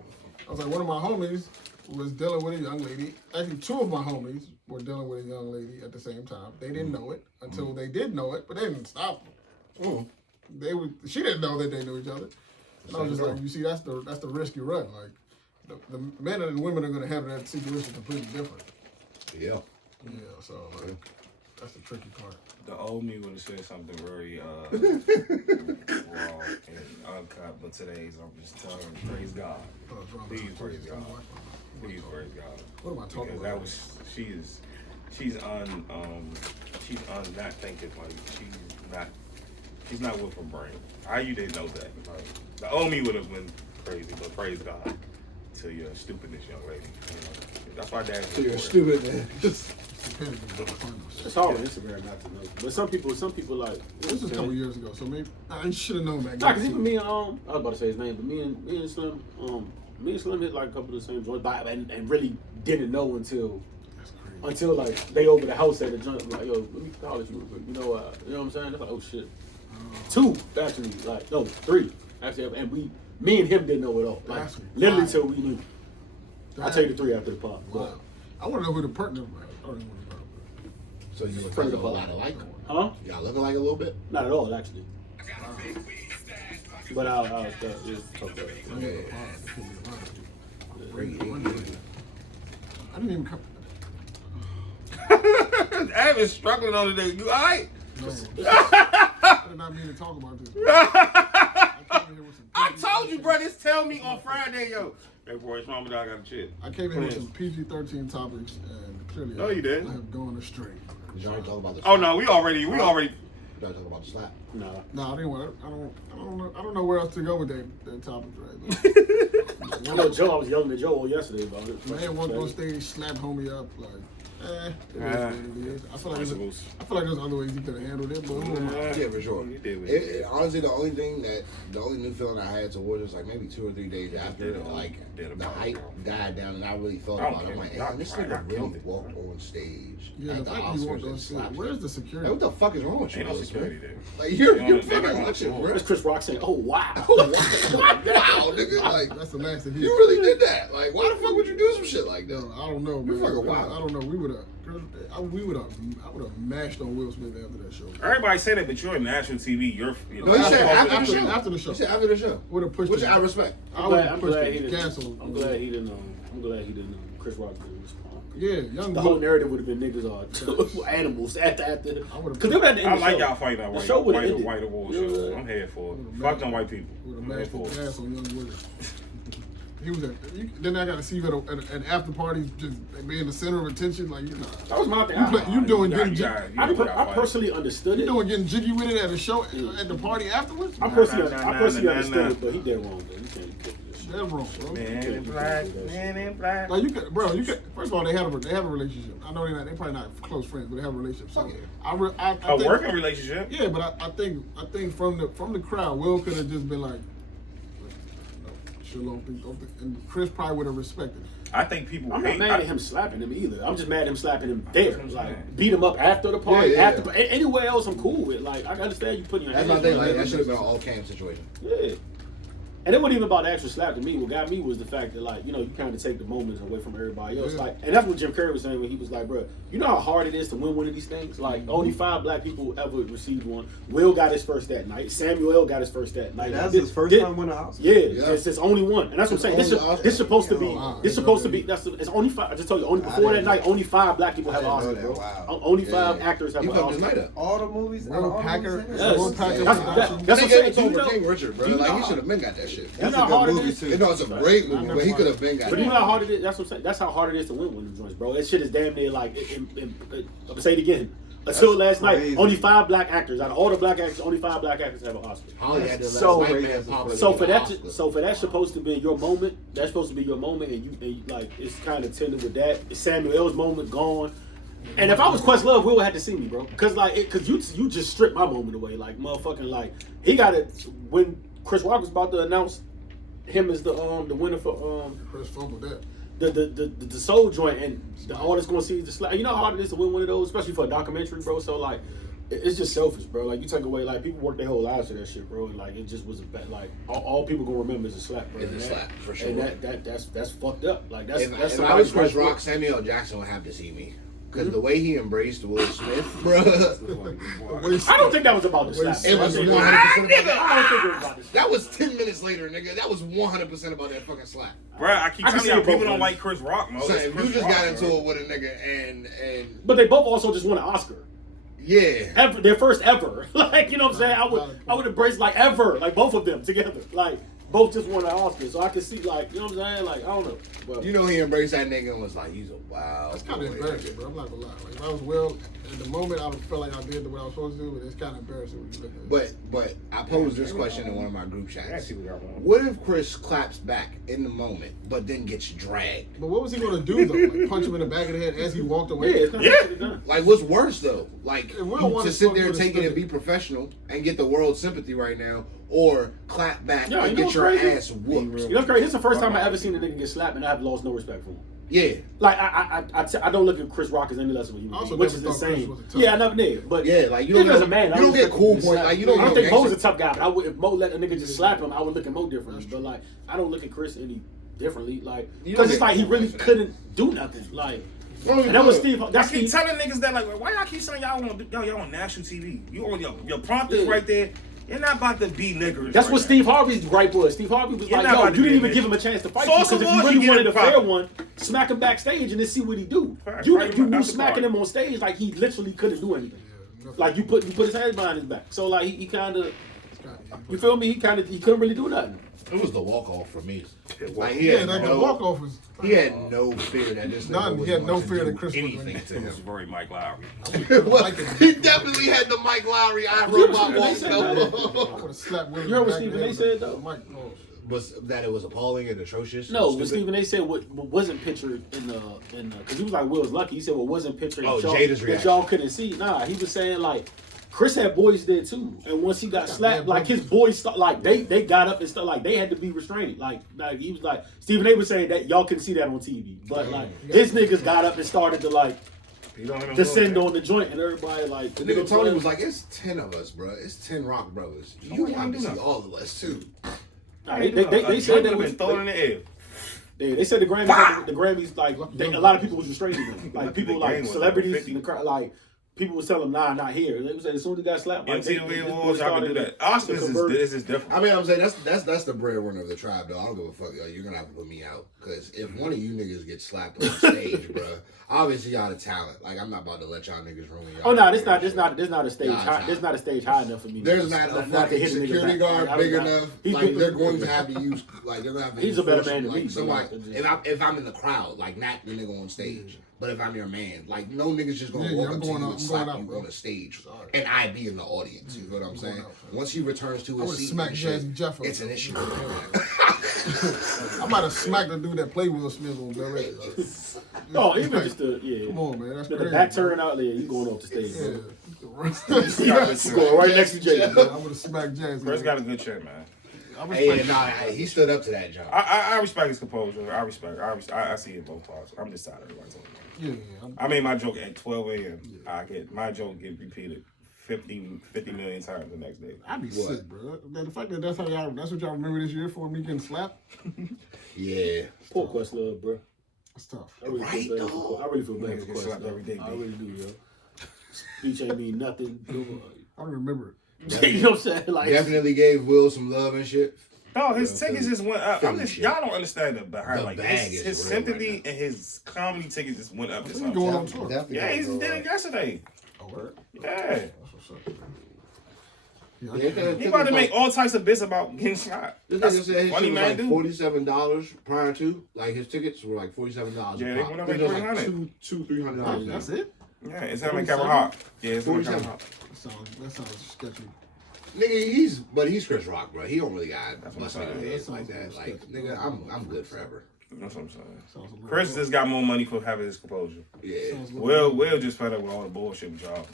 I was like, one of my homies was dealing with a young lady. Actually, 2 of my homies were dealing with a young lady at the same time. They didn't know it until they did know it, but they didn't stop them. She didn't know that they knew each other. And I was just like, you see, that's the risk you run. Like, the men and women are going to handle that situation completely different. Yeah. Yeah, so like, that's the tricky part. The old me would have said something very raw and uncut, but today's I'm just telling her, praise God. Please praise God. Please praise God. What am I talking Because about? that was she's not thinking, like she's not with her brain. How you didn't know that? Like, the old me would have been crazy, but praise God to your stupidness, young lady. You know, that's why Dad. So you're stupid, man. It's hard on Instagram not to know. But some people like. This was a couple years ago, so maybe I should have known that. Nah, cause even me and I was about to say his name, but me and Slim hit like a couple of the same joints, and really didn't know until like they over the house at the joint. Like, yo, let me call you real quick. You know what I'm saying? It's like, oh shit. 2 actually, like no 3 actually, and me and him didn't know it all. Like literally till we knew. I'll tell you the 3 after the pop. Wow. I want to know who the partner was. I don't even want to know. So you look Friend a of the lot alike? Huh? Y'all looking like a little bit? Not at all, actually. But I'll just talk about it. I didn't even come. I've been struggling on today. You alright? No. I did not mean to talk about this. I came in here with some I told you, bro. Just tell me on Friday, yo. Hey, boy, it's Mama Dog got a shit. I came in here with some PG-13 topics, and clearly No, you didn't. I have gone astray. Did y'all talk about the Oh slap? no, we already. Did y'all talk about the slap? Nah. No, I didn't want. I don't know where else to go with that topic right now. I know Joe. I was yelling at Joe yesterday about it. Man walked on stage, slapped homie up, like, it is what it is. I feel like there's other ways he could have handled it, but who am I? Yeah, for sure. You did what you did. Honestly, the only new feeling I had towards it was like maybe 2 or 3 days after, like the hype died down, and I really thought about it. I'm like, hey, this nigga really walked on stage Yeah, at the the fact he Oscars walked on and stage. slapped. Where's the Like, security? what the fuck is wrong with you, Ain't no Willis, security man? there. Like you're They fucking don't watching, want bro. It's Chris Rock saying, "Oh wow." Wow, nigga, like That's the last thing you really did that. Like, why the fuck would you do some shit like that? No, I don't know, You man. fucking wild. I don't know. I would have mashed on Will Smith after that show. Everybody say that, but you're on national TV. You're. You know, No, he said after after the show. after the show. He said after the show. Would have pushed Which it. I respect. I would I'm have pushed glad it. he didn't. Canceled. I'm glad he didn't. Chris Rock didn't respond. Yeah, young The whole Will. narrative would have been niggas are animals after. I would've- Because they were at the end I of the like show. y'all fighting that The white show would've ended. white award Yeah. show. I'm here for it. Fuck them white people. Would have I'm here mashed for his it. ass on young Willie. He was then I got to see you at an after party, just being the center of attention. Like you know, That was my thing. you doing You getting got- jiggy. you I got fight. personally understood You it. doing getting jiggy with it at a show at the party afterwards. I personally Nah, understood nah. it, but he did wrong. Though. You can't do this shit. That's wrong, bro. Man in black, man in black. Like you could, bro. You could. First of all, they have a relationship. I know they probably not close friends, but they have a relationship. So I A think, working relationship. Yeah, but I think from the crowd, Will could have just been like, chill, don't think, and Chris probably would have respected it. I think people I'm not hate. mad at him slapping him either. I'm just mad at him slapping him there. That's what I'm saying. Like beat him up after the party. Yeah, after anywhere else, I'm cool with. Like I understand you putting your That's hands my thing. on Like him. that should have been an all cam situation. Yeah. And it wasn't even about the actual slap to me. What got me was the fact that, like, you know, you kind of take the moments away from everybody else. Yeah. Like, and that's what Jim Carrey was saying when he was like, bro, you know how hard it is to win one of these things? Like, only 5 black people ever received one. Will got his first that night. Samuel L. got his first that night. That's his first time winning an Oscar. Yeah, it's only one. And that's what I'm saying. This supposed to be, wow. it's supposed to be, it's only 5. I just told you, only before that night, only 5 black people have an Oscar, bro. Wow. Only 5 actors have You an come this Oscar. night up. All the movies. Will all the Packer. movies in it? Yes. Will Packer. That's what I'm They gave saying. it Do you over know- King Richard, bro. do you Like know he how- should have been got that shit. You That's know how a good hard it movie is? too. You know, it's a great movie, but he could have been got But you that. know how hard it is? That's what I'm saying. That's how hard it is to win one of them joints, bro. That shit is damn near like, I'm gonna say it again. Until last night, crazy. only 5 black actors. Out of all the black actors, only 5 black actors have an Oscar. Holly had the last So- white man pop up So in for the that, Oscar. so for that supposed to be your moment. That's supposed to be your moment, and you like it's kind of tended with that. Samuel L's moment gone. And if I was Questlove, Will had to see me, bro. Cause like, cause you just stripped my moment away. Like motherfucking, like he got it when Chris Rock was about to announce him as the winner for Chris fumbled that. the soul joint, and the audience gonna see the slap. You know how hard it is to win one of those, especially for a documentary, bro. So like, it's just selfish, bro. Like you take away, like people work their whole lives for that shit, bro. And like it just was a bad, like all people gonna remember is a slap, bro. It's a And slap, for sure. And that's fucked up. Like that's If I somebody's was Chris right Rock, Samuel L. Jackson would have to see me. Because the way he embraced Will Smith, bro, I don't think that was about the slap. it was 100% I about don't think it that. was about the slap. That was 10 minutes later, nigga. That was 100% about that fucking slap. Bro, I keep I can telling see y'all it both people don't ways. like Chris Rock, Mo. So It's if Chris you just Rock, got into bro. it with a nigga and But they both also just won an Oscar. yeah, Ever, their first ever. Like, you know what I'm saying? I would embrace like ever, like both of them together. Like both just won an Oscar. So I can see like, you know what I'm saying? Like, I don't know. But you know he embraced that nigga and was like, he's a wild. That's kind of boy. embarrassing, bro. I'm not gonna lie. Like if I was Will, at the moment I would feel like I did what I was supposed to do, but it's kind of embarrassing when you look at it. But I posed this question in one of my group Yeah, chats. see what got wrong. What if Chris claps back in the moment, but then gets dragged? But what was he gonna do though? Like punch him in the back of the head as he walked yeah, away? it's not yeah. done. Like, what's worse though? Like If we don't want to to sit fuck there, with take us, it, and be professional, and get the world's sympathy right now, or clap back Yeah, and you know get your what's crazy? ass whooped. You know what's crazy? This is the first time I ever seen a nigga get slapped and I've lost no respect for him. Yeah, Like I don't look at Chris Rock as any less of a human I also being, which never is thought Chris insane. was a tough Yeah, I never did. But yeah. Like you even don't as a man, you don't get cool points. Like you don't. I don't get think Mo's a gangster. tough guy. But I would, if Mo let a nigga just slap him, I would look at Mo differently. But like, I don't look at Chris any differently. Like, You don't because it's get like he cool really points for that. couldn't do nothing. Like, No, you and that was couldn't. Steve. I That's keep Steve. telling niggas that, like, why y'all keep saying y'all on national TV? You on your prompters Yeah. right there. You're not about to be niggers. That's right what now. Steve Harvey's gripe was. Steve Harvey was You're like, not yo, about to you be didn't a even nigga. give him a chance to fight Sauce you. Because if you Awards, really you wanted get a fair popping. one, smack him backstage and then see what he do. Facts. You Right, right, smacking right. him on stage like he literally couldn't do anything. Like you put his hands behind his back. So like he kind of, you feel me? He couldn't really do nothing. It was the walk off for me. Like, Like he Yeah, had like the no, walk off was. he had no fear that this nigga None. was He had going no to fear do that Chris was anything gonna to it him. was very Mike Lowry. Well, he definitely had the Mike Lowry I robot They walk said though. I would have slapped Will. You heard what back Stephen in A. the said, head though? with Mike, oh. Was that it was appalling and atrocious? No, and but stupid? Stephen A. said what wasn't pictured in the because he was like Will's lucky. He said what wasn't pictured Oh, that, y'all, Jada's that reaction. y'all couldn't see. Nah, he was saying like Chris had boys there too, and once he got slapped, yeah, like his boys like they got up and stuff like they had to be restrained. Like he was like Stephen A. was saying that y'all couldn't see that on TV, but like his niggas got up and started to like You don't have descend on the joint, and everybody like The nigga Tony was like, "It's 10 of us, bro. It's 10 Rock brothers. You want to see all of us too." Nah, they said that been thrown in the air. They said the Grammys like a lot of people was restraining them. Like people The like game was celebrities 50. in the crowd, like people was telling them, nah, not here. They was saying as soon as he got slapped, like MTV Awards, y'all can do that. Oscars this is different. I mean, I'm saying that's the breadwinner of the tribe, though. I don't give a fuck. Yo, you're gonna have to put me out because if one of you niggas gets slapped on stage, bro, obviously y'all the talent. Like I'm not about to let y'all niggas ruin y'all. Oh no, this not a stage Nah, high. it's This not a stage high enough for me. There's not a to fucking hit a nigga security back. guard Like, big I was enough. not- Like they're going to have to use. Like they're gonna have to. He's use a better force, man than like, me, so, somebody. like, If I'm in the crowd, like not the nigga on stage. But if I'm your man, like no niggas just gonna Yeah, walk I'm up to going you out- and I'm slap going out, you bro. on a stage, Sorry. and I be in the audience. You know what I'm saying? out, fam. Once he returns to I his would've seat, smacked and shit, Jazzy Jeff up. it's an issue. I might have smacked the dude that played Will Smith on Bel Air. Oh, even just the Come on, man. That's the crazy. back turn out there, you going off the stage, Yeah. bro. You going right next to Jay. I would have smacked Jazzy. Chris got a good chin, man. I Hey, respect nah, he stood up to that job. I respect his composure. I see it both parts. I'm just tired of everybody talking about it. Yeah. I made my joke at 12 a.m. My joke get repeated 50 million times the next day. I'd be sick, bro. The fact that that's what y'all remember this year for me getting slapped. Yeah. Poor Questlove, bro. That's tough. I really Right, feel bad though. I really feel bad Niggas for get slapped Questlove. every day, I B. really do, yo. Speech ain't mean nothing. I don't remember it. You know what I'm saying? Like, Definitely gave Will some love and shit. No, his tickets just went up. Philly shit. Y'all don't understand the behind. The Like bag his is real sympathy right now. and his comedy tickets just went up. This What's going on month. tour? Definitely Yeah, he's gotta did go, it yesterday. Oh, word? Yeah, That's what's up. Yeah, I Yeah, can't- he about to make all types of bits about getting shot. This That's nigga said his funny shit was man, like dude. $47 prior to. Like his tickets were like $47. Yeah, a they pop. went up It like was like $300. $200-$300. That's it? Yeah, it's him and Kevin Hart. Yeah, it's him and Kevin 47. Hart. That sounds sketchy. Nigga, he's Chris Rock, bro. He don't really got That's what much I'm in saying. his That like sounds that. Like, sketchy. nigga, I'm good forever. That's what I'm saying. Sounds a little Chris rough. just got more money for having his composure. Yeah. Sounds a little Will just fed up with all the bullshit with y'all.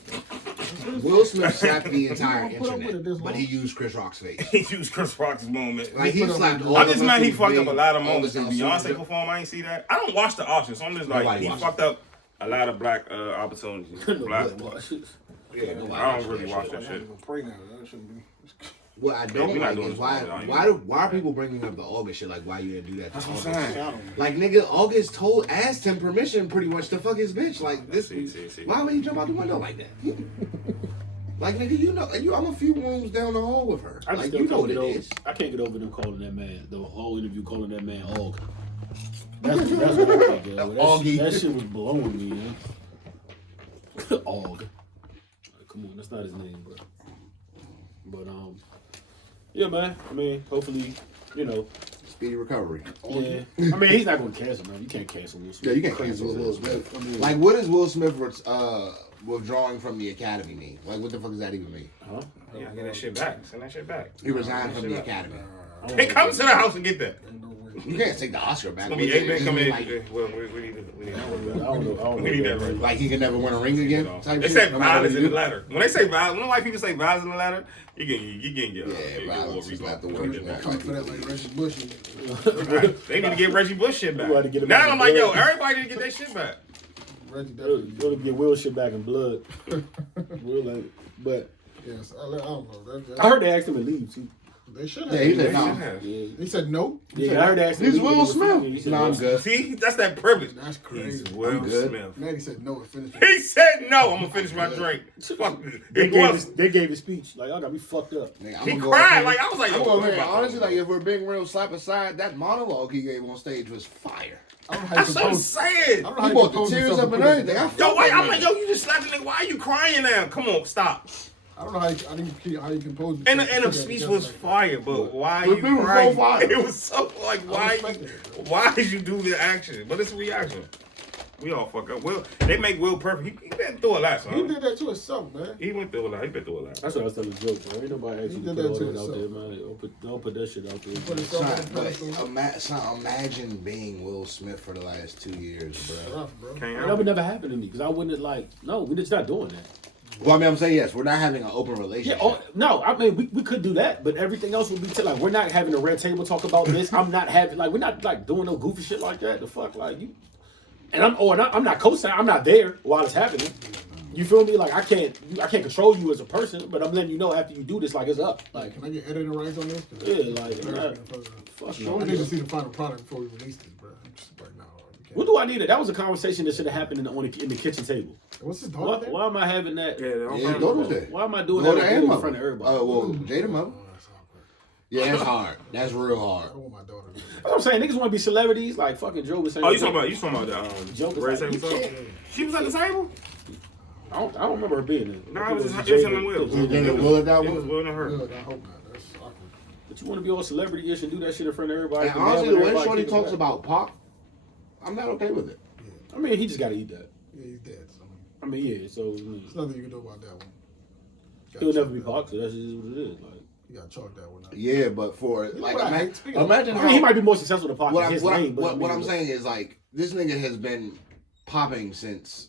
Will Smith slapped the entire You gonna put up with it this internet, but long? he used Chris Rock's face. He used Chris Rock's moment. Like he put up slapped with all I'm of just us mad he who fucked up big a lot of moments. Did August Beyonce Alsina. perform? I ain't see that. I don't watch the auction, so I'm just like, Nobody he watched fucked up a lot of black opportunities. Black. Yeah, nobody I watched don't really that watch shit. that shit. Even pray now. That shouldn't be. What I don't we not like doing is this why one, why are people bringing up the August shit? Like, why you didn't do that? That's to what I'm August? saying. Like, nigga, August asked him permission pretty much to fuck his bitch. Like, this. See. Why would he jump out the window like that? Like, nigga, you know, I'm a few rooms down the hall with her. I just Like, still you know can't what it get over. is. I can't get over them calling that man, the whole interview calling that man Og. That's what I think, yo. Augie. That shit was blowing me, yo. Og. Come on, that's not his name, bro. But yeah, man. I mean, hopefully, you know. Speedy recovery. Yeah. I mean, he's not going to cancel, man. You can't cancel Will Smith. Yeah, you can't Crazy cancel as Will hell. Smith. I mean, Like, what does Will Smith withdrawing from the Academy mean? Like, what the fuck does that even mean? huh? Yeah, get that shit back. Send that shit back. He resigned from the Academy. Hey, come to the house and get that. Ain't no way. You can't take the Oscar back. It's gonna be 8 men coming in. Like, Well, we need I to. don't know. We need that right. like he can never win a ring again. Type They shit? say No matter violence what in you the do? ladder. When they say violence, when white people say violence in the ladder, you getting your Yeah, violence is not the Come word. in that. for that like Reggie Bush. Right. They need to get Reggie Bush shit back. We had to get him Now back I'm like, in yo, blood. everybody need to get their shit back. Reggie We'll definitely. get Will shit back in blood. But Yes, I don't know. I heard they asked him to leave, too. They should have. Yeah, he said They no. should have. Yeah. He said no. He Yeah, said I heard they asked him to He's leave. Will He Smith. said No, I'm good. See, that's that privilege. That's crazy. He's Will I'm good. Smith. Man, he said no and finished. He said no. I'm gonna finish my drink. Fuck. They It gave, was. they gave a speech. Like, I got me fucked up. Nigga, I'm He gonna go cried. ahead- Like I was like, I'm yo, going what to about honestly, that? like if we're being real, slap aside, that monologue he gave on stage was fire. I don't know how That's you what I'm compose. saying. I don't know how He you brought the compose tears yourself up to and put that everything. I together. Yo, wait. I'm like, yo, you just slapped the nigga. Why are you crying now? Come on, stop. I don't know how you compose. And yourself to the put that speech together was like that. fire, but why The you thing was so crying? fire. It was so like why did you do the action? But it's a reaction. We all fuck up. Will they make Will perfect? He been through a lot, son. He did that to himself, man. He went through a lot. He been through a lot. That's what I was telling the joke, bro. Ain't nobody actually did put that all to that out there, himself. man. Don't put that shit out there. Put man. himself on Son, the but pedestal. imagine being Will Smith for the last 2 years, bro. Rough, bro. Can't That help would it. never happen to me because I wouldn't have, like, no, we're just not doing that. Well, I mean, I'm saying yes. We're not having an open Yeah, relationship. no, I mean, we could do that, but everything else would be like, we're not having a red table talk about this. I'm not having, like, we're not, like, doing no goofy shit like that. The fuck, like, you. And I'm not co-signing. I'm not there while it's happening. You feel me? Like I can't control you as a person, but I'm letting you know after you do this, like it's up. Like Can I get editing rights on this? yeah, like fuck I no. need to see the final product before we release this, bro. I'm just like, no, we can't. What do I need? That was a conversation that should have happened in the kitchen table. What's his Why, daughter there? why am I having that? Yeah, daughter's there. Why am I doing Daughter that and in mother. front of everybody? Well, Jada mother. Oh, that's awkward. Yeah, that's hard. That's real I hard. don't want my daughter. To That's what I'm saying. Niggas want to be celebrities, like fucking Joe was saying. Oh, you talking about the Joke is Ray like, you table talk? can't. She was at the table. I don't remember her being there. No, it was him and Will. You think it will at that It was one? Will and her. Good, I hope not. That's awkward. But you want to be all celebrity-ish and do that shit in front of everybody. And be mad honestly, when the way everybody Shorty kicks talks back. about Pac, I'm not okay with it. I mean, he just got to eat that. Yeah, he's dead. So I mean, yeah. So I mean, there's nothing you can do about that one. he'll never be Pac. So that's just what it is. Like, You got to chalk that one up. Yeah, but for like, what I hate? Speaking of- imagine I how mean, he might be more successful than Pac what, in his what, lane, but what, I mean, what I'm saying is like this nigga has been popping since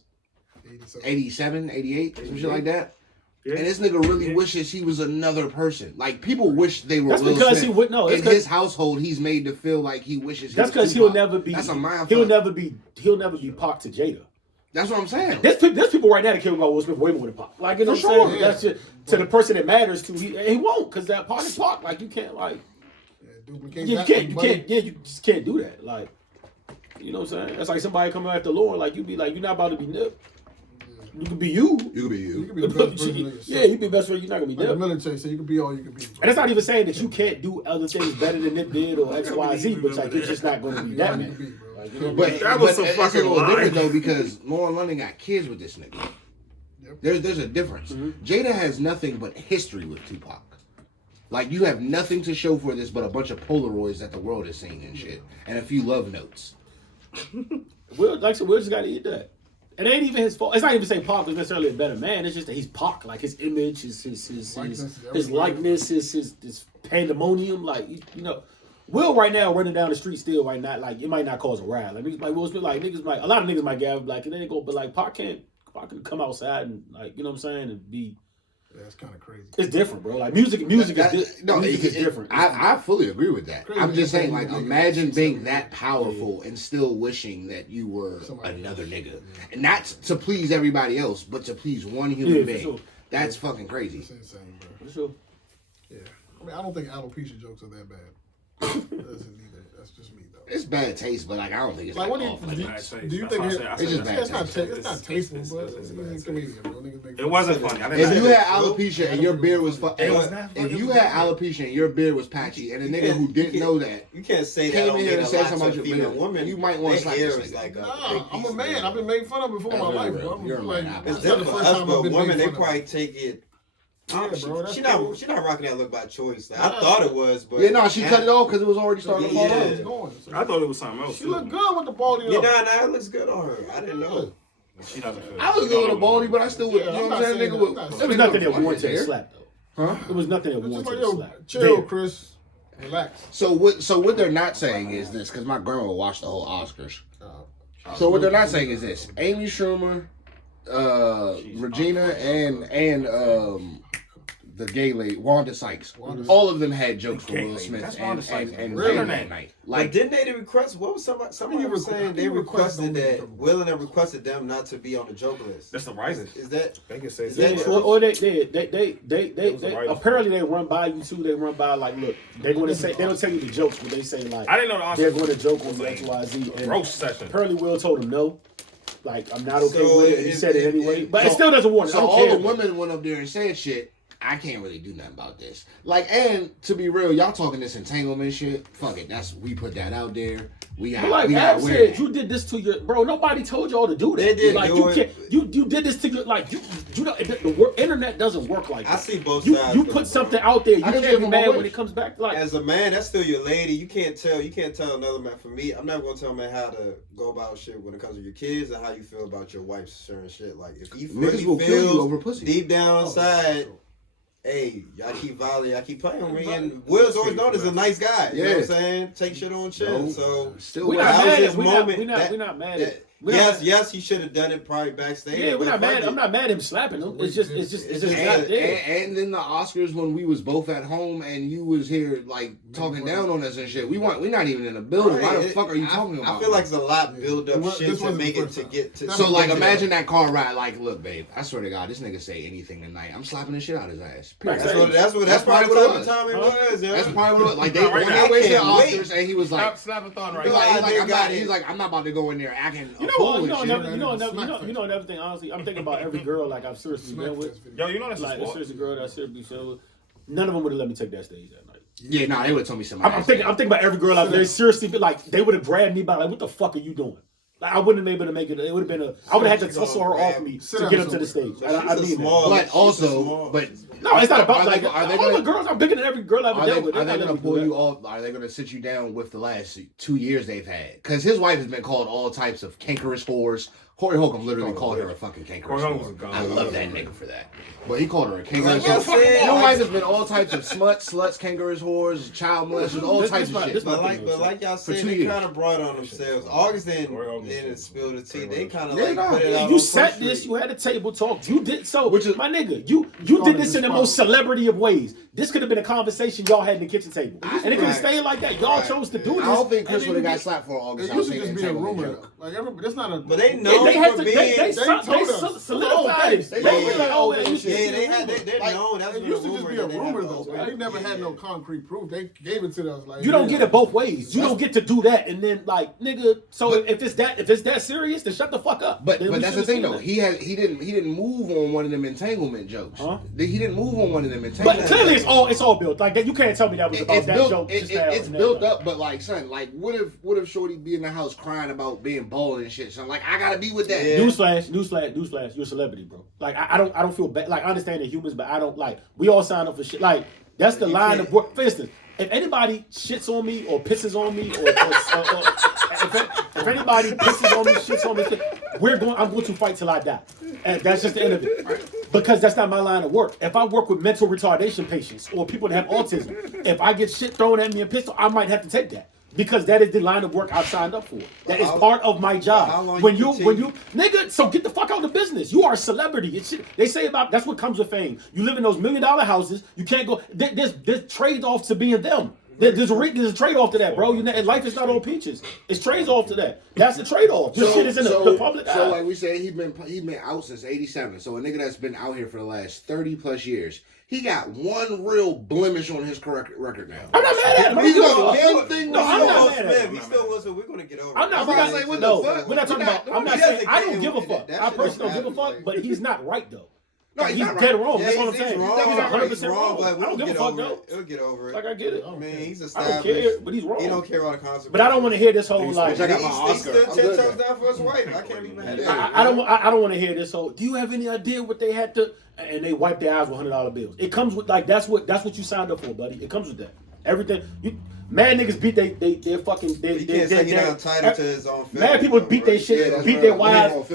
87, 88, some shit like that. Yeah. And this nigga really wishes he was another person. Like people wish they were That's Will because Smith. he would no. In his household, he's made to feel like he wishes. That's he was because he'll Tupac. never be. That's a mind He'll fuck. never be. He'll never be Pac to Jada. That's what I'm saying. There's people right now that care about Will Smith way more than Pac. Like, you know what I'm saying? Yeah. That's just to the person that matters to. He won't, because that Pac is Pac. Like, you can't, like, Duplicate you that can't, money. you just can't do that. Like, you know what I'm saying? That's like somebody coming after Lauren. Like, you be like, you're not about to be Nip. You could be you. You could be You you. can be the best version of yourself. Yeah, you be best friend. You're not gonna be Like the Nip. military, so you can be all you can be. And it's not even saying that you can't do other things better than Nip did or X, Y, Z, but like you're just not gonna be that man. Like, you know what I mean? But That was some it's fucking a little line. different though because Lauren London got kids with this nigga. Yep. There's a difference. Mm-hmm. Jada has nothing but history with Tupac. Like you have nothing to show for this but a bunch of Polaroids that the world has seen and shit, and a few love notes. Will, like I said, Will just gotta eat that. It ain't even his fault. It's not even saying Pac was necessarily a better man. It's just that he's Pac. Like his image, his likeness, his pandemonium. Like you know, Will right now running down the street still right now. Like it might not cause a riot. Like niggas like Will Smith. Like niggas might a lot of niggas might gab like and they go, but like Pac can come outside and like you know what I'm saying and be. Yeah, it's kind of crazy. It's different, bro. Like music is different. I fully agree with that. Crazy. I'm just saying, like, Crazy. imagine being that powerful and still wishing that you were another nigga, and not to please everybody else, but to please one human Yeah, for being. sure. That's fucking crazy. It's insane, bro. For sure. Yeah. I mean, I don't think alopecia jokes are that bad. That's neither. That's just me, though. It's bad taste, but like I don't think it's Like, like what awful. do you That's think? why I It's said- I It's just said bad that's- not taste. it's not tasteful, but it's a comedian, bro. Niggas make It wasn't funny. I didn't If say you that. had alopecia and your beard was It was not if fucking you had alopecia and your beard was patchy, and a nigga who didn't know that You can't say that came don't in here mean and a said lot something to about a your female beard, woman. you might want to Their slap hair this is nigga. like a Nah, big I'm piece a of man. it. I've been made fun of before in my That's life, real. bro. You're a Like, man. It's that's not different the for first us, time I've but been women, made they fun of. probably take it. Yeah, bro, that's She cool. not rocking that look by choice. Like, I Nah. thought it was, but Yeah, no, she cut it off because it was already starting to fall Yeah. off. It's going. So I thought it was something else. she looked good with the baldy Yeah, up. nah, it looks good on her. I didn't know. She doesn't feel. I was good with a baldy, but I still would. Yeah, You know I'm what I'm not saying, saying nigga? that. With, I'm not There was nothing that fuck warranted his a hair. slap though. Huh? There was nothing that It's just warranted like, a yo, slap. chill, There. Chris. Relax. So what they're not saying is this, because my grandma watched the whole Oscars. So what they're not saying is this: Amy Schumer, Regina, and the gay lady Wanda Sykes. All of them had jokes for Will Smith That's and Wanda Sykes. and Really? Zayn that night. Like, Like, didn't they request? What was somebody was saying? They requested that Will and them requested them not to be on the joke list. That's the rising. Is that? They can say Is that that. true? Or they was a writer's apparently they run by you too. They run by like, look, they're gonna say they don't tell you the jokes, but they say like I didn't know the Oscars they're going to joke on was the a X, Y, Z. And roast session. apparently Will told him no. Like I'm not okay So with it. And he if- said it if- anyway, if- but it still doesn't warrant it. I so don't all care. the women went up there and said shit. I can't really do nothing about this. Like, and to be real, y'all talking this entanglement shit. Fuck it, we put that out there. We got, But like we got Ab wear said, that. you did this to your bro. Nobody told y'all to do that. They did like do you it. can't. You did this to your like you know the internet doesn't work like that. I see both You sides. you of put it, something bro. out there. You I just can't give be them my mad when wish. it comes back. Like As a man, that's still your lady. You can't tell another man. For me, I'm never gonna tell a man how to go about shit when it comes to your kids and how you feel about your wife's certain shit. Like if he Niggas really will kill you feels over pussy. deep down inside, hey, y'all keep volleying, y'all keep playing with me. And Will's always known as a nice guy. You know what I'm saying? Take shit on chin. No. So Still we're wear not that was mad. his We're moment. not mad. at yes, he should have done it probably backstage. Yeah, we're but not fuck mad. it. I'm not mad at him slapping him. It's just not there. And then the Oscars when we was both at home and you was here like talking down on us and shit. We're not even in the building. Why the Right. fuck are you talking about? I feel like it's a lot build up Well, shit this to wasn't make the it first to time. get to. so like to- imagine that car ride. Like, look, babe, I swear to God, this nigga say anything tonight. I'm slapping the shit out of his ass. Period. That's probably what what it was. time it was. Yeah. That's probably what it was. Like they No, right went now, their way to the I can't wait. Oscars and he was like, Slap-a-thon right he's now. like, They he's got like, I'm not about to go in there acting You a know, fool you and know, shit. another thing. Honestly, I'm thinking about every girl like I've seriously been with. Yo, you know that's a Like a sport. seriously girl that I seriously been with. None of them would have let me take that stage that night. Yeah, nah, they would have told me something. I'm thinking about every girl out there. Seriously, but like they would have grabbed me by like, what the fuck are you doing? Like I wouldn't have been able to make it. It would have been I would have had to tussle her off me to get up to the stage. I mean small- But she's also, small. but no, it's not about Are they- like are they all gonna- the girls. I'm bigger than every girl I've ever Are dealt with. they They're not going letting to me pull do you that. off? Are they going to sit you down with the last 2 years they've had? Because his wife has been called all types of cankerous whores. Corey Holcomb literally called her a fucking cankerous Corey Holcomb's a whore. god. I love that nigga for that. But he called her a cankerous Like I whore. said, Your like- wife has been all types of sluts, kangaroos whores, child molesters, all This- types this of my- shit. this my- But like y'all For said, 2 they years. kind of brought on themselves. August didn't spill the tea. They kind of Yeah, like nah. put it out You on said Front this. Street. You had a table talk. You did so. Which is- my nigga. You did this in the most celebrity of ways. This could have been a conversation y'all had in the kitchen table, and it could have stayed like that. Y'all chose to do this. I don't think Chris and would have then got slapped for August. It I was used to saying just be a entanglement rumor. joke. Like everybody, that's not a. But they It know. they had to. They They solidified it. They were like, oh, man, they're known. That's It used to just be a rumor though. They never had no concrete proof. They gave it to us like. You don't get it both ways. You don't get to do that and then like, nigga. So if it's that serious, then shut the fuck up. But that's the thing though. He didn't move on one of them entanglement jokes. Huh? He didn't move on one of them entanglement. But clearly, it's all built. Like that, you can't tell me that was about that joke. It's built up, but like, son, like, what if Shorty be in the house crying about being bald and shit? Son, like, I gotta be with that. Yeah. Newsflash. You're a celebrity, bro. Like, I don't feel bad. Like, I understand the humans, but I don't like. We all sign up for shit. Like, that's the line of work. For instance, if anybody shits on me or pisses on me, or if anybody pisses on me, shits on me, I'm going to fight till I die. And that's just the end of it. Because that's not my line of work. If I work with mental retardation patients or people that have autism, if I get shit thrown at me and pistol, I might have to take that. Because that is the line of work I've signed up for. That is part of my job. When you nigga, so get the fuck out of business. You are a celebrity. They say about that's what comes with fame. You live in those $1 million houses. You can't go. There's trade-offs to being them. There's a trade-off to that, bro. And life is not all peaches. It's trades off to that. That's the trade-off. This shit is in the public eye. So like we said, he been out since '87. So a nigga that's been out here for the last 30 plus years. He got one real blemish on his record now. I'm not mad at him. He's got one thing. No, I'm not mad at him. He still was. We're gonna get over. I'm not saying what the fuck. We're not talking about. I'm not saying I don't give a fuck. I personally don't give a fuck. But he's not right though. No, he's dead wrong. That's what I'm saying. He's 100% wrong. But I don't give a fuck though. He'll get over it. Like I get it. I mean, he's I established. don't care, but he's wrong. He don't care about the consequences. But I don't want to hear this whole like. I got my Oscar. He stood 10 toes down for his wife. I can't even have that. I don't want to hear this whole. Do you have any idea what they had to? And they wipe their eyes with $100 bills. It comes with like that's what you signed up for, buddy. It comes with that. Everything. Mad niggas beat they fucking. He can't say he's not entitled to his own film. Mad people beat their shit, beat their wives.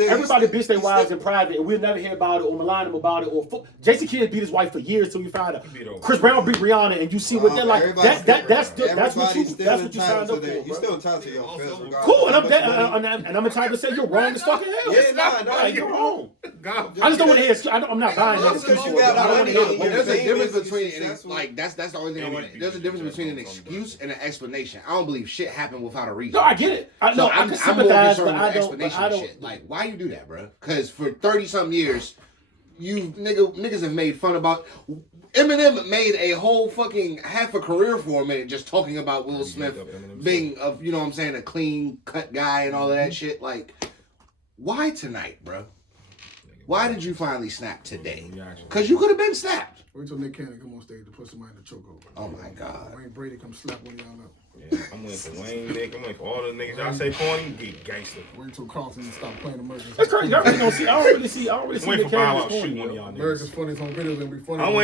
Everybody beats their wives in private, and we'll never hear about it or malign them about it. Or Jason Kidd beat his wife for years till we find out. Chris Brown beat Rihanna, and you see what they're like. That's what you signed up for. You're still entitled to your own film. Cool, and I'm entitled to say you're wrong as fucking hell. Yeah, You're wrong. I just don't want to hear. I'm not buying that excuse. I don't want to hear it. There's a difference between like that's the only thing I want. There's a difference between an excuse and an explanation. I don't believe shit happened without a reason. No, I get it. I can I'm more sympathize, concerned but with the explanation of shit. Like, why you do that, bro? Because for 30-something years, niggas have made fun about. Eminem made a whole fucking half a career for a minute just talking about Will Smith being a clean cut guy and all of that shit. Like, why tonight, bro? Why did you finally snap today? Because you could have been snapped. Wait till Nick Cannon come on stage to put somebody in the chokehold. Oh my God. Wayne Brady come slap one of y'all up. Yeah, I'm waiting for Wayne, Nick. I'm waiting for all the niggas. Y'all say corny, get gangster. Wait till Carlton stop playing America's. That's crazy. I don't really see. I'm waiting for Bow Wow to shoot one of y'all America's niggas. Funniest Home Videos and be funny. I'm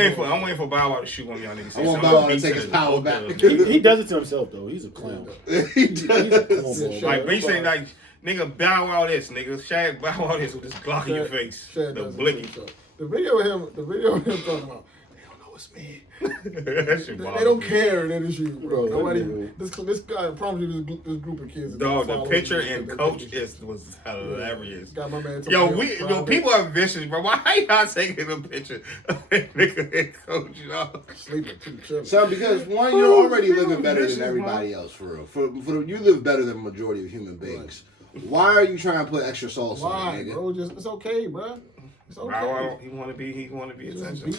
waiting for Bow Wow to shoot one of y'all niggas. I want Bow Wow to take his power back. He does it to himself though. He's a clown. He does. Like, they say like, nigga, Bow Wow this, nigga. Shaq Bow Wow this with this Glock in your face. The blicky. The video of him talking about, they don't know it's me. That shit They don't care that it's you, bro. Nobody. This guy, I promise you, this group of kids. Dog, the picture and coach was hilarious. Got my man. Yo, people are vicious, bro. Why y'all taking a picture of nigga and coach, dog? Sleeping too chill. So because one, you're already living better than everybody else, for real. For you live better than the majority of human beings. Why are you trying to put extra sauce on it, nigga? Bro? It's okay, bro. It's okay. Wow, he want to be attention.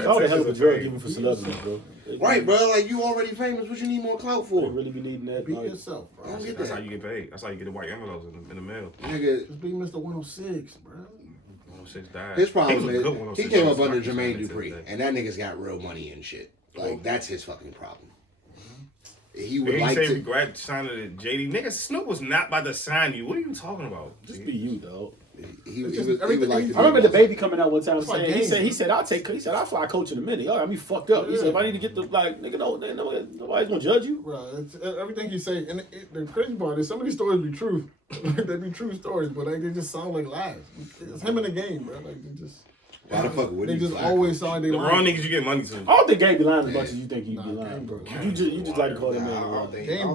Oh, the hell of a drug even for celebrities, bro. Right, bro. Like, you already famous. What you need more clout They for? really be needing that. Be Like, yourself, bro. I don't get That's how that. you get paid. That's how you get the white envelopes in the mail. Nigga, Just be Mr. 106, bro. 106 died. his problem He was a good is 106. he came up under He was Jermaine like Dupri, that. and that nigga's got real money and shit. Like, that's his fucking problem. He He would ain't like say to. regret signing to JD. Nigga, Snoop was not about to sign you. What are you talking about? just be you, dog. He It's would just like to. I remember the baby coming out one time It's like saying games. he said I'll fly coach in a minute. Y'all got me fucked up. He said if I need to get the like nigga nobody's gonna judge you. Bro, it's, everything he say, and the crazy part is some of these stories be true. They be true stories, but they just sound like lies. It's him in the game, bro. Like they just. Why the fuck would They he just black? always sound like they The lying. wrong niggas you get money to. I don't think Game be lying as much as you think he be Nah, lying, bro. Game You just like to call that Nah, man I a don't liar.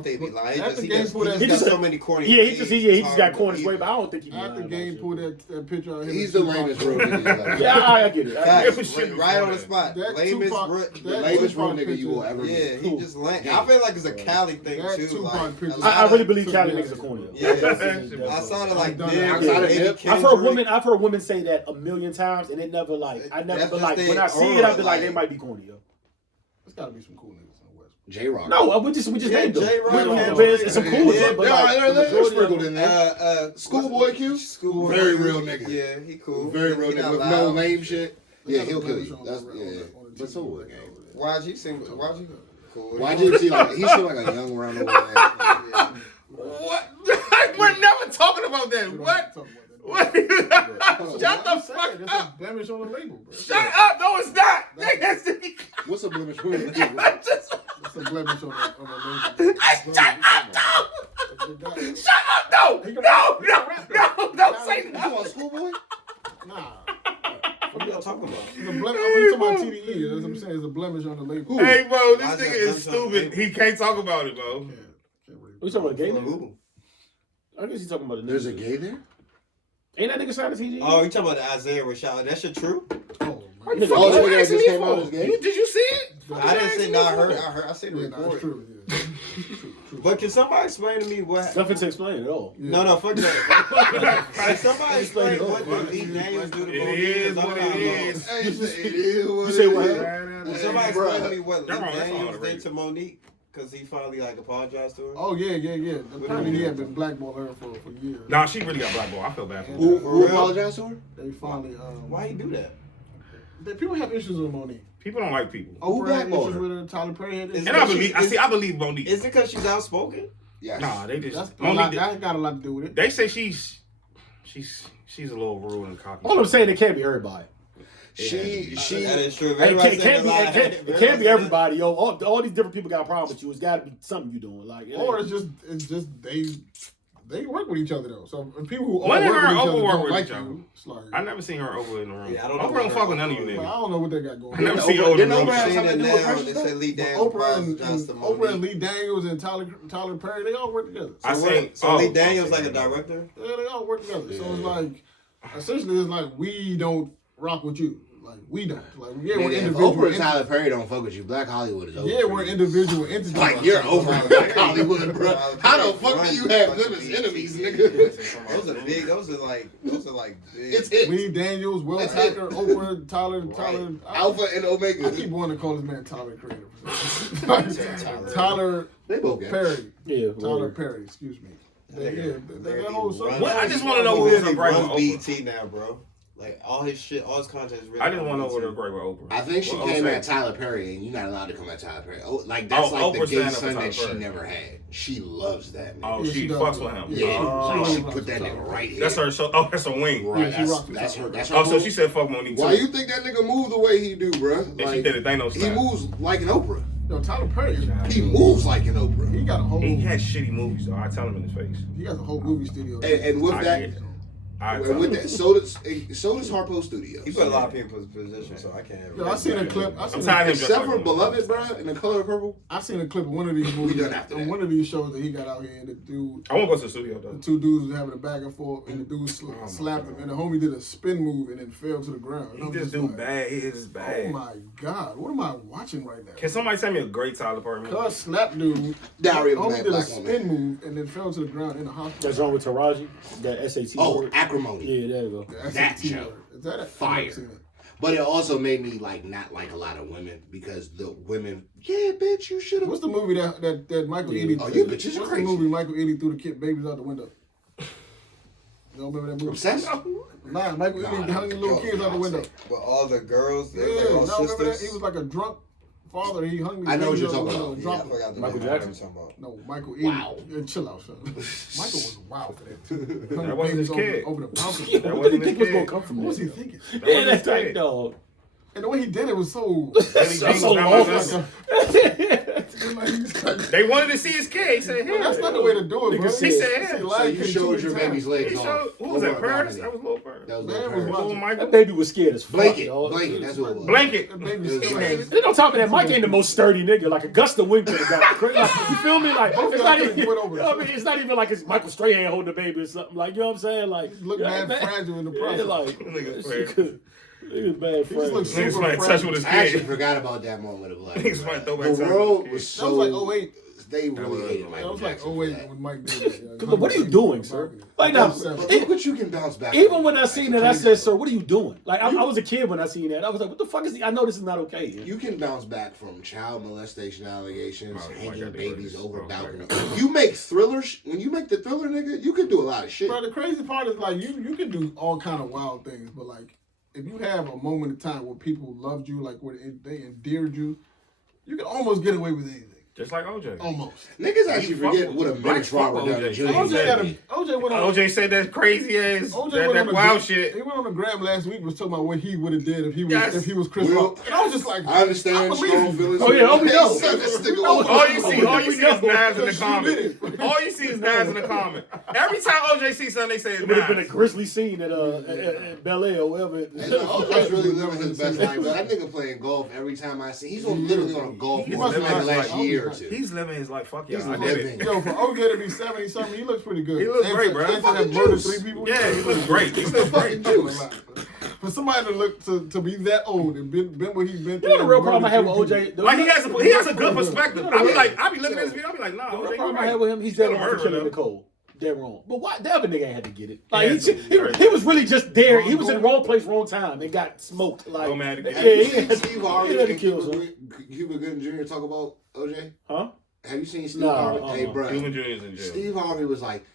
think he be lying. He After just Game pulled that- got so many corny. Yeah, he just got hard corny to way, but I don't think he be lying. After about Game shit. pulled that picture out of him. He's the lamest real nigga. Like, Yeah, I get it. Facts, Yeah, shit right on the before spot. That Lamest, Tupac- the that lamest real Tupac nigga you will ever yeah, meet. he just lame. I feel like it's a Cali thing That too. Tupac Like, picture- a lot I really of- believe Cali niggas are corny. Though. Yeah, That's I saw it like Done Dig, it. Outside of Eddie hip, Kendrick. I've heard women say that a million times, and it never like I never That's been just like they when I see it, aura, I be like they like- might be corny, yo. There's gotta be some cool niggas in the West. J-Rock. No, we just Yeah, named them. J-Rock, It's some cool yeah, shit, but Yeah, like, the they're majority sprinkled of in them- there. Schoolboy Q? Schoolboy Very Q. real nigga. Yeah, he cool. Very real He not nigga with loud. no lame shit. They Yeah, got he'll a kill blemish you. on That's the- yeah. on the But so would Game. YG seem YG cool. YG seem like he seem like a young round old man. What? We're never talking about that. What? What? Shut the fuck It's up. a blemish on the label, bro. Shut up. No, it's not. What's a blemish? Who is it? It's a blemish on the label. Shut up, no. Shut up, no. No, don't say You that. talking about Schoolboy? Nah. What are y'all talking about? It's a blemish. I'm talking about TDE. That's what I'm saying. It's a blemish on the label. Hey, bro, Why this is that nigga is done something? stupid. He can't talk about it, bro. Can't really- We talking about gay nigga? Who? I guess you talking about a nigga. There's a gay there? Ain't that nigga signed to TG? Oh, you talking about the Isaiah Rashad? That shit true? Oh, man. Oh, the nigga that just came out as gay? Did you see it? I didn't say. No, I seen the Yeah, nah, it's report. true. Yeah. But can somebody explain to me what? Nothing to explain at all. Yeah. No, fuck that. Can somebody explain Explain what it. did Lee Daniels do to It Monique? is 'Cause I'm what not it lost. is. Hey, it is what You say it what? is. Can somebody Hey, explain to bruh. me what Lee They're wrong. That's all Daniels the did race. to Monique? Because he finally like apologized to her. Oh yeah. Apparently he had been blackballing her for years. Nah, she really got blackballed. I feel bad for her. Who apologized to her? They finally. Why you do that? People have issues with Monique. People don't like people. Who Oprah had blackballed issues her? with her. Tyler Perry had issues. And I believe Monique. Is it because she's outspoken? Yes. Nah, they That's just a lot, Monique. that got a lot to do with it. They say she's a little rude and cocky. All I'm saying, it can't be everybody. She That is true. Hey, Everybody it said a lot. can't be Everybody everybody, yo. All these different people got a problem with you. It's got to be something you doing. Like, it Or ain't- it's just they work with each other though. So if people who all When work her with each Oprah other work don't with like each other? you, it's like I never seen her over in the room. Yeah, I don't know Oprah don't about fuck her. with none of you I niggas. don't know what they got going I never on. see Oprah- older didn't than Oprah have Seen something it to do with now. Precious They though? said Lee But Daniels Oprah and apologized to Oprah and Monique. Lee Daniels and Tyler Perry, they all work together. I So seen. So Lee Daniels like a director? Yeah, they all work together. So it's like essentially it's like we don't rock with you. Like we don't. Like we're Nigga, if individual. Oprah and Tyler Perry don't fuck with you, Black Hollywood is over. Yeah, for we're you. individual entities. Like you're over Black Hollywood, bro. How the fuck do you have them as enemies, nigga? Those are big. Those are like big. It's it. Lee Daniels, Will That's Tucker, Oprah, Tyler. Alpha and I Omega. keep wanting to call this man Tyler Creator. Tyler They both got Perry. yeah, Tyler Perry, excuse me. That whole song. Well, I just wanna know He who was really a great runs Oprah. BET now, bro. Like all his shit, all his content is really. I just want to know on what her BET. great with Oprah. I think she What came Oprah at said. Tyler Perry, and you're not allowed to come at Tyler Perry. Oh, like that's Oh, like the Oprah gay stand up for son Tyler that she Perry. never had. She loves that nigga. Oh, Yeah, she she does. fucks with him. Yeah, Oh. she put that nigga right here. That's her. So, oh, that's a wing. Right, Yeah, she rocks that's with her. Tyler. That's her. Oh, so move. she said fuck Monique too. Why you think that nigga move the way he do, bro? And she Like did a Thanos he style. moves like an Oprah. Yo, Tyler Perry, He moves like an Oprah. he got a whole. He had shitty movies, though. I tell him in his face. He has a whole movie studio. And with I that, get it. I and tell with him. that, so does Harpo Studios. He put a lot of people in position, so I can't. Yo, I seen a clip. I'm tired of him. Except for Beloved, bro, in the color of purple. I seen a clip of one of these movies. done after that. One of these shows that he got out here, and the dude, I won't go to the studio the though. two dudes was having a back and forth, and the dude my slapped him, God. and the homie did a spin move and then fell to the ground. And He I'm just do like, bad. He is Oh bad. my god, what am I watching right now? Can somebody tell me a great Tyler Perry movie? Cuz slapped dude. Diary of a Homie Mad did a Black spin Woman. move and then fell to the ground in the hospital. That's wrong with Taraji. That SAT Oh, word. Acrimony. Yeah, there you go. The That SAT show. word. Is that a Fire. But it also made me like not like a lot of women because the women, yeah, bitch, you should have. What's the movie that Michael Ealy? Oh, you bitches are What's crazy. the movie Michael Ealy threw the kid babies out the window? You don't remember that movie? Obsessed? Nah, Michael Ealy hung the little kids out the window. But all the girls, Yeah, they were like all no, remember that? sisters. He was like a drunk father. He hung the I know what babies you're out the talking window about. and Yeah, I dropped them. forgot the Michael name. Jackson? I know what you're talking No, Michael Ealy. Wow. Yeah, chill out, son. Michael was wild for that too. That wasn't his kid. Over the balcony. Yeah, That what did wasn't he think his was gonna kid. come from What was he this? thinking? Yeah, that's like, dog. And the way he did it was so. Baby So Jean was long. not my sister. It They wanted to see his kid. He said, Well, that's not the way to do it, bro. He said, So you showed your baby's legs off. who was that? Paris? That was Lil Paris. That was Man, Lil was Paris. Lil Michael. That baby was scared as fuck. Blanket. Dog. Blanket. That's what it was. Blanket. That baby It was still blanket. has. Then on top of that, Mike ain't the most sturdy nigga. Like Augusta Wing could have got crazy. Like, you feel me? Like it's not even. I mean, it's not even like it's Michael Strahan holding the baby or something. Like you know what I'm saying? Like Look yeah, mad fragile in the process. Yeah, like nigga bad He just looks friend. Niggas might touch with his I actually kid. forgot about that moment of life. Niggas might throw back The time. world was That was so. like 08. They really hated That Michael was like Jackson. 08 for that. when Mike did that. Cause what are you doing, sir? Like now, But look what you can bounce back. even from. when I seen that, I said, "Sir, what are you doing?" Like I was a kid when I seen that. I was like, "What the fuck is he? I know this is not okay." You can bounce back from child molestation allegations, Oh, my hanging God, babies they over were balcony. just- You make thrillers. When you make the thriller, nigga, you can do a lot of shit. Bro, the crazy part is like you can do all kind of wild things, but like if you have a moment in time where people loved you, like where they endeared you, you can almost get away with anything. Just like OJ. Almost. Niggas actually forget what a Blacks minute fuck Robert Downey OJ. Jr. OJ said. got OJ went on. OJ said that crazy ass, OJ went on that the wild gram- shit. He went on the gram last week was talking about what he would have did if he was Yes. Chris Well, Rock. And I was just like, I understand I believe strong you. feelings. Oh, yeah, oh, we know. This nigga All was- All you see is knives in the She comment. did. All you see is knives in the comment. Every time OJ sees something, they say it's It would have been a knives. grisly scene at Bel Air or whatever. And OJ's really living his best life. But that nigga playing golf every time I see. He's literally on a golf He's course for living like the his last life. year or two. He's living his life. Fuck He's y'all. I did it. living. Yo, for OJ to be 70 something, he looks pretty good. He looks great, bro. Anthony Fucking murdered juice. 3 people. Yeah, he looks great. He looks great. For somebody to look to be that old and been what he's been You through. know the real and problem I have with murdered 3 people. OJ. Like he has a good perspective. I be looking at this video. I be like, nah, The OJ, problem you I had right. with him, he's Still dead a wrong for murderer, killing though. Nicole. Dead wrong. But why? The other nigga ain't had to get it. Like Yeah, he was really just there. He was in the wrong place, wrong time, and got smoked. Like Nomadic. yeah, Have you he seen had Steve he Harvey had to and kill some. Cuba Gooding Jr. talk about OJ? Huh? Have you seen Steve No, Harvey? Hey, bro. Human Jr. is in jail. Steve Harvey was like,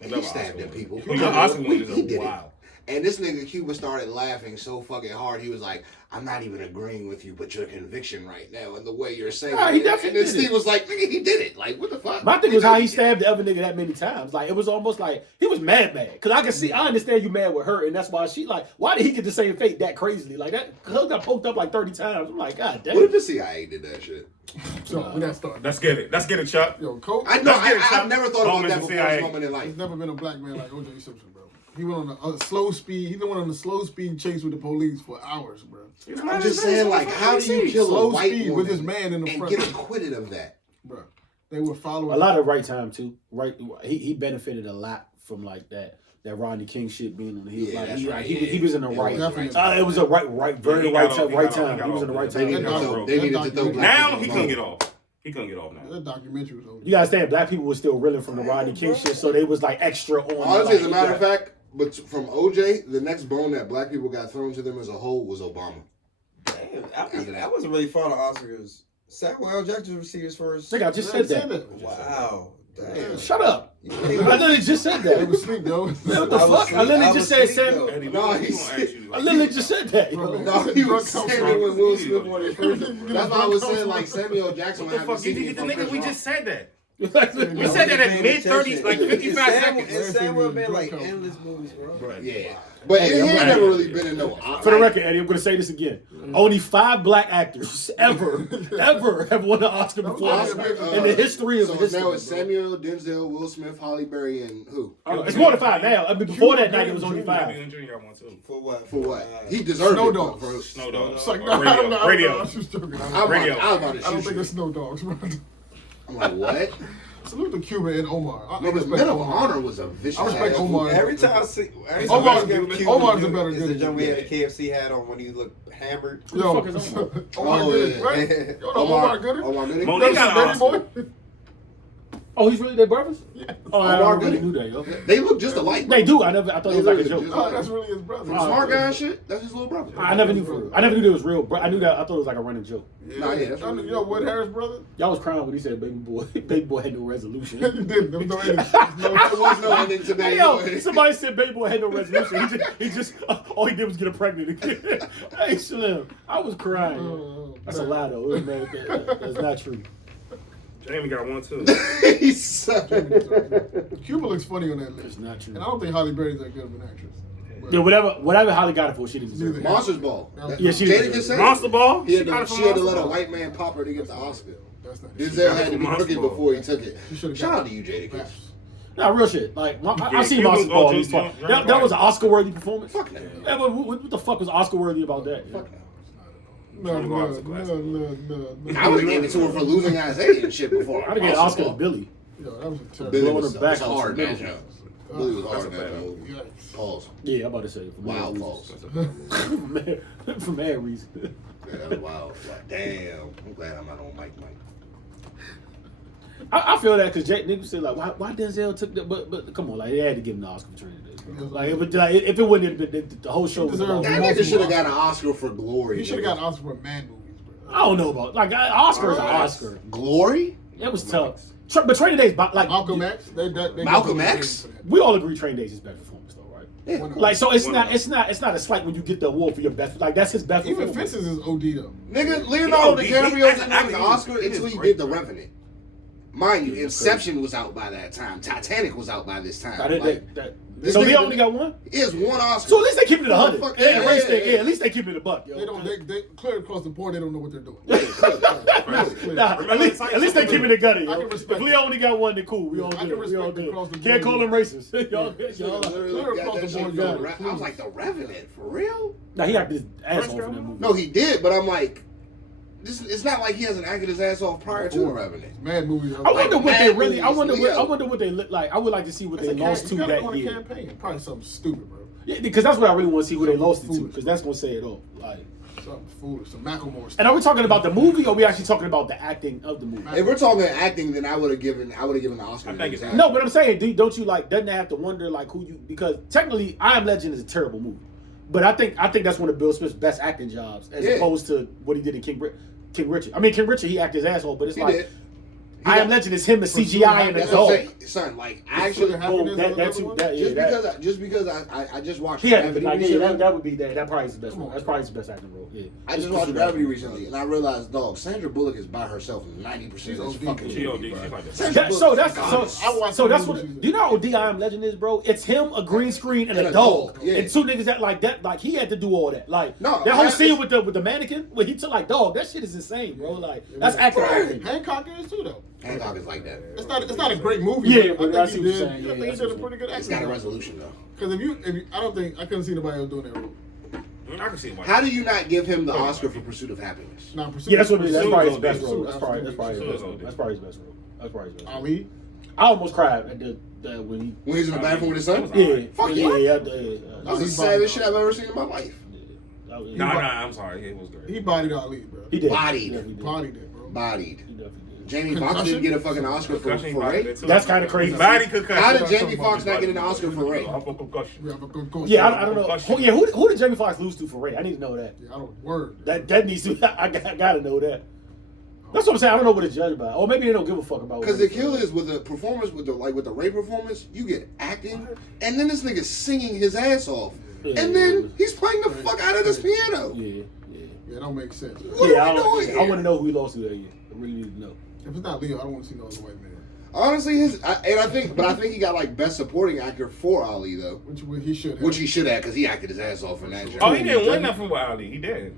he Another stabbed Oscar them people. winner. The Oscar He winners are did it. wild. And this nigga Cuba started laughing so fucking hard. He was like, I'm not even agreeing with you, but your conviction right now and the way you're saying Nah, he it. definitely And then did Steve was like, nigga, he did it. Like, what the fuck? My thing was how he stabbed the other nigga that many times. Like it was almost like he was mad. Cause I can see, I understand you mad with her, and that's why she like. Why did he get the same fate that crazily? Like that, cause got poked up like 30 times. I'm like, God damn. What if the CIA did that shit? So we got started. Let's get it. Let's get it, Chuck. Yo, Coach. I know. Let's get it, I've Chuck. never thought about Moments that of before this CIA. moment in life. There's never been a black man like O.J. Simpson, bro. He went on a slow speed. He went on a slow speed chase with the police for hours, bro. I'm just saying, like, how do you kill Slow a white speed woman with his man in the and front, get acquitted of that? bro. They were following A lot of right time too. Right, he benefited a lot from like that Rodney King shit being on the heel. Yeah, Like, that's he, right. he was in the It right. was right. It was a very He right got time. off- Right he got time. off- He was in the right They needed time. to throw, they needed to throw black Now people he on. couldn't get off. He couldn't get off now. that documentary was over. You gotta understand, black people were still reeling from the Rodney King shit, so they was like extra on. Honestly, as a like, matter of fact, but from OJ, the next bone that black people got thrown to them as a whole was Obama. Damn, I wasn't really fond of Oscars. Samuel L. Jackson received his first. nigga, I just said that. Wow. Damn. Shut up. You I ain't even- literally just said They that. was asleep, yo. Man, what the I was fuck? I asleep. literally I just was said asleep, Sam. though. Eddie, No, we he's- gonna ask you, I like, literally just said that. Bro, Yo. No, he was Drunk saying comes it when from- Will Smith won his first. That's why I was saying, like, Drunk Samuel Jackson would What the have fuck? to see You me the from nigga Chris we Rock. just said that. We We said that at mid 30s, like 55 seconds. And Samuel made like endless movies, bro. Yeah. But he ain't never really been in no... For the record, Eddie, I'm gonna say this again. Only 5 black actors ever have won an Oscar before in the history of So history. now it's Samuel, Denzel, Will Smith, Holly Berry, and who? It's more than 5 now. I mean, before that night, it was only 5. Eddie Jr. got one too. For what? For what? He deserved Snow it. Dogs. bro. Snow Dog. It's like, Or no, I don't know. Radio. I was just joking. I was Radio. about to I don't shoot think you. it's Snow Dogs, bro. I'm like, what? Salute to Cuba and Omar. I Nigga, respect Men of Omar. Honor was a vicious I respect ass Omar. Every time I see, Omar's Omar's a better Is good the jump we had the dude. KFC hat on when he looked hammered? Yo, Who the fuck is Omar? Omar Oh, Gooding, yeah. right? Yo, no, Omar Gooding. Omar Gooding. Mo- You They ever got seen an Baby Oscar. Boy? Oh, he's really their brothers? Yeah. Oh, I Omar really Gooding. knew that. Okay. They look just alike. They do. I thought it was like a They joke. look No, that's really his brother. From Smart Guy and shit. That's his little brother. I never knew for real. I never knew that was real. Bro, I knew that. I thought it was like a running joke. Nah, yeah, that's I really Yo, Wood Harris' brother? Y'all was crying when he said baby boy. Baby boy had no resolution. You didn't. There was no ending. There was no ending to Hey, that. yo, somebody said baby boy had no resolution. He just all he did was get her pregnant again. Hey, Slim, I was crying. Yo. That's a lie though. It was, man, that's not true. Jamie got one too. He's sucking. Cuba looks funny on that list. It's not true. And I don't think Holly Berry's that good of an actress. But Yeah, whatever Holly got it for, she didn't deserve it. Neither. Monsters Ball. Yeah, she Jada did. just said Monster Ball? He had got to, it from she had to Monster let a Ball. white man pop her to get the Oscar. That's not Denzel had to be crooked before he took it. should've Shout got out to you, Jadakiss. Baps. Nah, real shit. Like I've seen Cuba Monsters Ball OG at least twice. Young That was an White. Oscar-worthy performance. Fuck that. Yeah, but what the fuck was Oscar-worthy about that? Fuck that. No. I would have gave it to her for losing Isaiah and shit before. I'd have given Oscar to Billy. Yo, that was a terrible. Billy blowing was, her back was hard, out. man. Billy was hard, That's a man. Yikes. Pause. Yeah, I'm about to say. Wild pause. For mad reason. Yeah, that was wild. Like, damn. I'm glad I'm not on Mike. I feel that because niggas said like, why Denzel took that? But come on, like they had to give him the Oscar for Training Day. Like if it wouldn't have been the whole show was about. That nigga should have got an Oscar for Glory. He should have got an Oscar for man movies, bro. I don't know about like Oscar is an Oscar. Glory? It was tough. But Training Day is like Malcolm X. They Malcolm X? we all agree Training Day is his best performance though, right? Yeah. Like so it's not a slight when you get the award for your best. Like that's his best Even performance. Fences is OD though. Nigga, Leonardo He- DiCaprio he- didn't win the Oscar he until is he great, did The bro. Revenant. Mind you, Inception was out by that time. Titanic was out by this time. This So nigga- they only got one. He has one Oscar. So at least they keep it 100. Fuck, Yeah, yeah. at least they keep it a buck. Yo. They don't. They clear across the board. They don't know what they're doing. Nah, at least they keep it a gutter, I yo. can respect If we only got one, then cool. We all I can good. We all respect it across good. the Can't board. call them racist. y'all, Literally clear got across that the shit board, going. yo. I was like, The Revenant, for real? Nah, he acted his ass off in that movie. No, he did, but I'm like, it's not like he hasn't acted his ass off prior to The Revenant. Mad movies. I wonder what they really. I movies, wonder what they look like. I would like to see what they lost to that year. Campaign. Probably something stupid, bro. Yeah, because that's what I really want to see who they lost it to. Because that's gonna say it all. Like, Something foolish. Some Macklemore stuff. and are we talking about the movie, or are we actually talking about the acting of the movie? If we're talking acting, then I would have given the Oscar. I think it's- No, but I'm saying, don't you like? Doesn't have to wonder like who you? Because technically, I Am Legend is a terrible movie, but I think that's one of Bill Smith's best acting jobs, as opposed to what he did in King Richard. I mean, King Richard, he acted his asshole, but it's He like did. I Am Legend is him as CGI and a That's what I'm dog. saying, son. Like, I actually, Boom, just because I just watched Yeah, Gravity like, recently. that would be that probably is his best role. That's probably his best acting role. Yeah. I just watched Gravity recently, and I realized, dog, Sandra Bullock is by herself 90% of this fucking She movie, OD. bro. She's like that. Sandra So Bullock that's is goddess. so that's what. Do you know how OD I Am Legend is, bro? It's him, a green screen, and a dog, yeah. and two niggas that like that. Like he had to do all that. Like No, that whole that scene is- with the mannequin where he took like dog. That shit is insane, bro. Like that's acting. Hancock is too though. Hancock is like that. It's not a great movie. Yeah, but I I see think what he you're did. saying. I Yeah, think he that's did a what pretty good It's got a acting. resolution though. Because if you, I couldn't see nobody else doing that role. I can see why. How do you not give him the Oscar for Pursuit of Happiness? Nah, Pursuit. Yeah, that's what it is. That's probably his Pursuit best is role. OD. That's probably his Pursuit best is role. OD. That's probably his best role. That's probably his best role. Ali. I almost cried at the when he. When he's in the bathroom with his son? Yeah, Fuck yeah, yeah. yeah. That's the saddest shit I've ever seen in my life. Nah, I'm sorry. It was great. He bodied Ali, bro. He did. Bodied. He definitely did. Bodied it, bro. Bodied. He definitely did. Jamie Foxx didn't get a fucking Oscar for Concussion, Ray. That's kinda crazy. Body concussion. How did Jamie Foxx not get an Oscar for Ray? Concussion. We have a good coach. Yeah, I don't know. Who did Jamie Foxx lose to for Ray? I need to know that. Yeah, I don't word. That needs to. I gotta know that. That's what I'm saying. I don't know what to judge about. Or maybe they don't give a fuck about. Because the kill is with the performance, with the Ray performance, you get acting, and then this nigga singing his ass off, and then he's playing the fuck out of this piano. Yeah. Yeah, it don't make sense. What Yeah, are we doing I here? want to know who he lost to that year. I really need to know. If it's not Leo, I don't want to see no other white man. Honestly, I think he got like best supporting actor for Ali though, Which he should have. which he should have because he acted his ass off in that shit. Oh, he didn't win nothing with Ali. He did.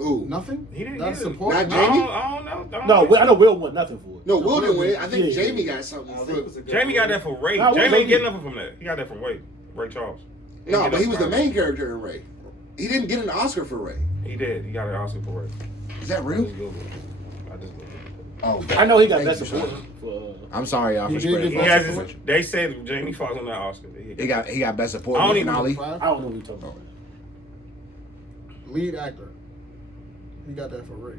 Ooh, Nothing? He didn't Not get it. support? Not No. Jamie? I don't know. No, I know Will won nothing for it. no, Will didn't win. I think Yeah. Jamie got something for. Jamie got that for Ray. Nah, Jamie what didn't get was nothing from that. He got that from Ray Charles. No, but he was the main character in Ray. He didn't get an Oscar for Ray. He did. He got an Oscar for Ray. Is that I real? just Googled it. I just Googled it. Oh, I know he got thank best you, support son. for. I'm sorry, y'all, He for did spreading. He get has Best his, they said Jamie Foxx on that Oscar. He got best support. I don't with even- Ali. I don't know who you're talking about. Lead actor. He got that for Ray.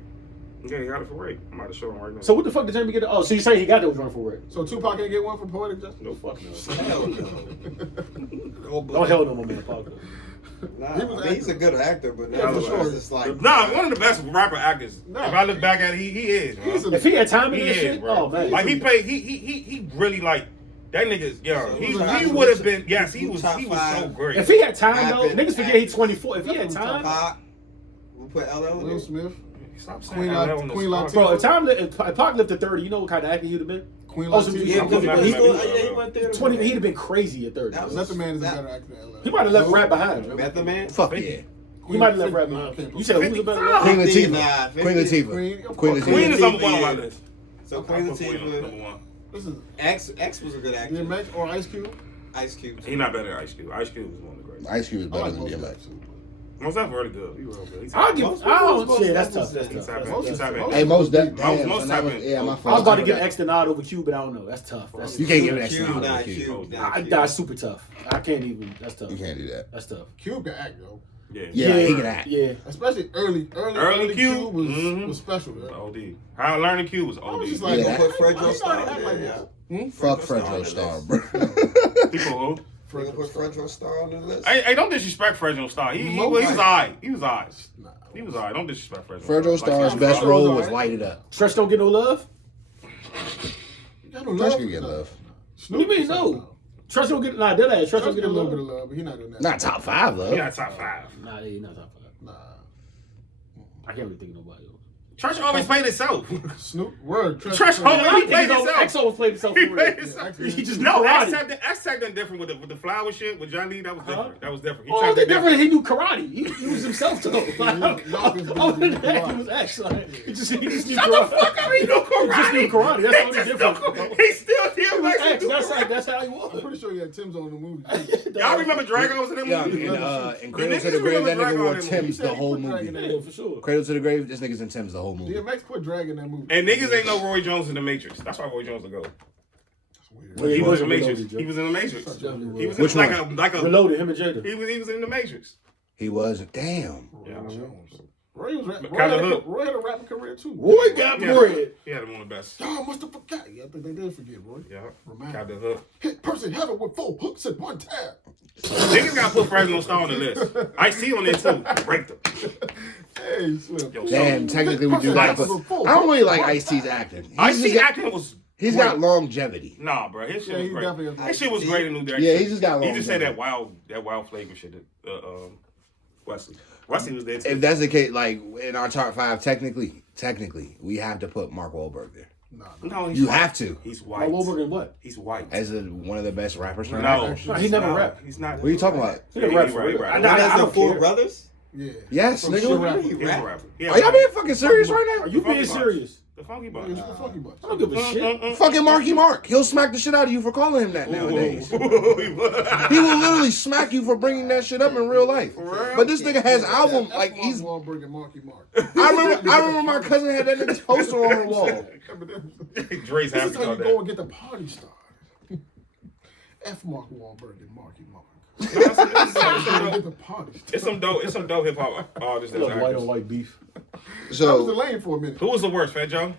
Yeah, he got it for Ray. I'm about to show him right now. So what the fuck did Jamie get? Oh, so you say he got those run for Ray? So Tupac didn't get one for Poetic Justice? No fuck no. Hell no. Don't hell no, my man. Fuck no. Nah, He was I mean, he's a good actor, but Yeah, for now sure. it's just like Nah, one of the best rapper actors. Nah. If I look back at it, he is. Bro. He's a- If he had time in He this is, shit, bro. oh man. Like he played. He really like that nigga's. Yo, he Who's would have been. Yes, he who's was. top He was so five? great. If he had time though, Happened, niggas forget he's 24. If he had Definitely time, Pac. We put LL in Will there. Smith. Stop Queen saying Lat- that on the Queen spot. Latifah. bro, if Pac lived to 30, you know what kind of actor he'd have been? Queen Oh, so Latifah. yeah, because Yeah, he yeah, he went there. 20, he'd have been crazy at 30. That was- Method Man is a That- better actor than LL. He might have left rap behind him. Method Man. Fuck yeah. He might have left rap behind. You said who's the better? Queen 50, Latifah. nah, Queen 50. Latifah. Queen- Queen Queen is Latifah. number one on my list. So I Queen put Queen on number Latifah. one. This is X was a good actor. DMX or Ice Cube. Ice Cube. He not better than Ice Cube. Ice Cube is one of the greatest. Ice Cube is I better like than most of DMX. that too. Most definitely really good. He real good. He's I'll give. Most Oh people- shit, that's most tough. That's people- tough. He's That's top tough. end. Hey, most that. Most Damn, that was, time- yeah, my I was fault. about to give X the nod over Q, but I don't know. That's tough. That's You can't give an X Cube, to nah, Cube. Cube, nah, Cube. that's super tough. I can't even. That's tough. You can't do that. That's tough. Cube can act, yo. Yeah, he can act. Yeah. Especially early Cube? Cube was, Mhm. was special. Yo. OD. How Learning Q was I was just OD. like, Yeah, Gonna put why Fredro you Starr gotta act like there, this? yeah. Fuck Fredro Fredro Starr Starr, bro. People who? We're gonna put Fredro Starr on the list. Hey, don't disrespect Fredro Starr. He was alright. He was alright. He was alright. Don't disrespect Fredro. Fredro Starr's Like, best Fredro's role alright. was Light It Up. Stretch don't get no love. Fresh can get love. What do you mean no? Stretch don't get nah. That ass. Stretch don't Trust get get a no little bit love. of love, but he's not in that. Not top 5 though. He got top 5. Nah, he not top 5. Nah. I can't really think of nobody else. Church always played itself. Snoop, word. Trash always he played X himself. always played himself He for played real. himself. He just No, knew karate. X Tech done different with the flower shit with John Lee. That was different. That was different. He Oh, tried the to different. He knew karate. He was himself though. Y'all can Other than do that, karate. he was X. Like, he just knew Shut the karate. fuck up! He know karate. He just knew karate. That's the only difference. He still did He was like X. he That's do like that's how he I'm was. pretty sure he had Tim's on the movie. Y'all remember Dragos in that Yeah, movie? in Cradle to the Grave, that nigga wore Tim's the whole movie. Yeah, for sure. Cradle to the Grave, this nigga's in Tim's the whole movie. DMX put drag in that movie. And niggas ain't know Roy Jones in the Matrix. That's why Roy Jones will go. That's weird. He was in the Reloaded, Matrix. Joe. He was in the Matrix. Definitely was. He was Which in like a Reloaded him and Jada. he was in the Matrix. He was. Damn. Yeah. Roy was But Roy kinda had, a, look. Roy had a rapping career too. Boy got Yeah. bread. He had him on the best. Y'all must have forgot. Yeah, I think they did forget, Roy. Yeah. Remind Got me. the hook. Hit person heaven with 4 hooks at one tab. Niggas got to put Fresno Star on the list. Ice-T on there too. Break them. Hey, Slim. Yo, Damn, technically we do that, but I don't really like Ice-T's acting. Ice-T acting was. He's great. got longevity. Nah, bro. His shit Yeah, was he great. definitely has His shit was great in New Jack. Yeah, he just got He just said longevity. that wild flavor shit. Wesley. Wesley was there too. If that's the case, like in our top 5, technically, we have to put Mark Wahlberg there. No, he's You white. have to. He's Mark white. Wahlberg and what? He's white. As one of the best rappers right No, now. No, he never rapped. He's not. What are you talking about? He never rapped for real. Right. I One has the don't 4 care. brothers. Yeah. Yes, Some shit rapper. nigga. He He's a rap. rapper. Are y'all being fucking serious right Are now? you being serious? The Funky Yeah, Bunch. it's the Funky Bunch. I don't give a shit. Fucking Marky Mark. He'll smack the shit out of you for calling him that nowadays. He will literally smack you for bringing that shit up in real life. But this nigga has album That's like he's. Wahlberg and Marky Mark. I remember my cousin had that nigga's poster on the wall. Dre's This happy is how you about go that. and get the party started. F Mark Wahlberg and Marky Mark. It's Get the party started. It's some dope hip hop artists that's White on actors. white beef. I was So delayed for a minute. Who was the worst, Fat Joe?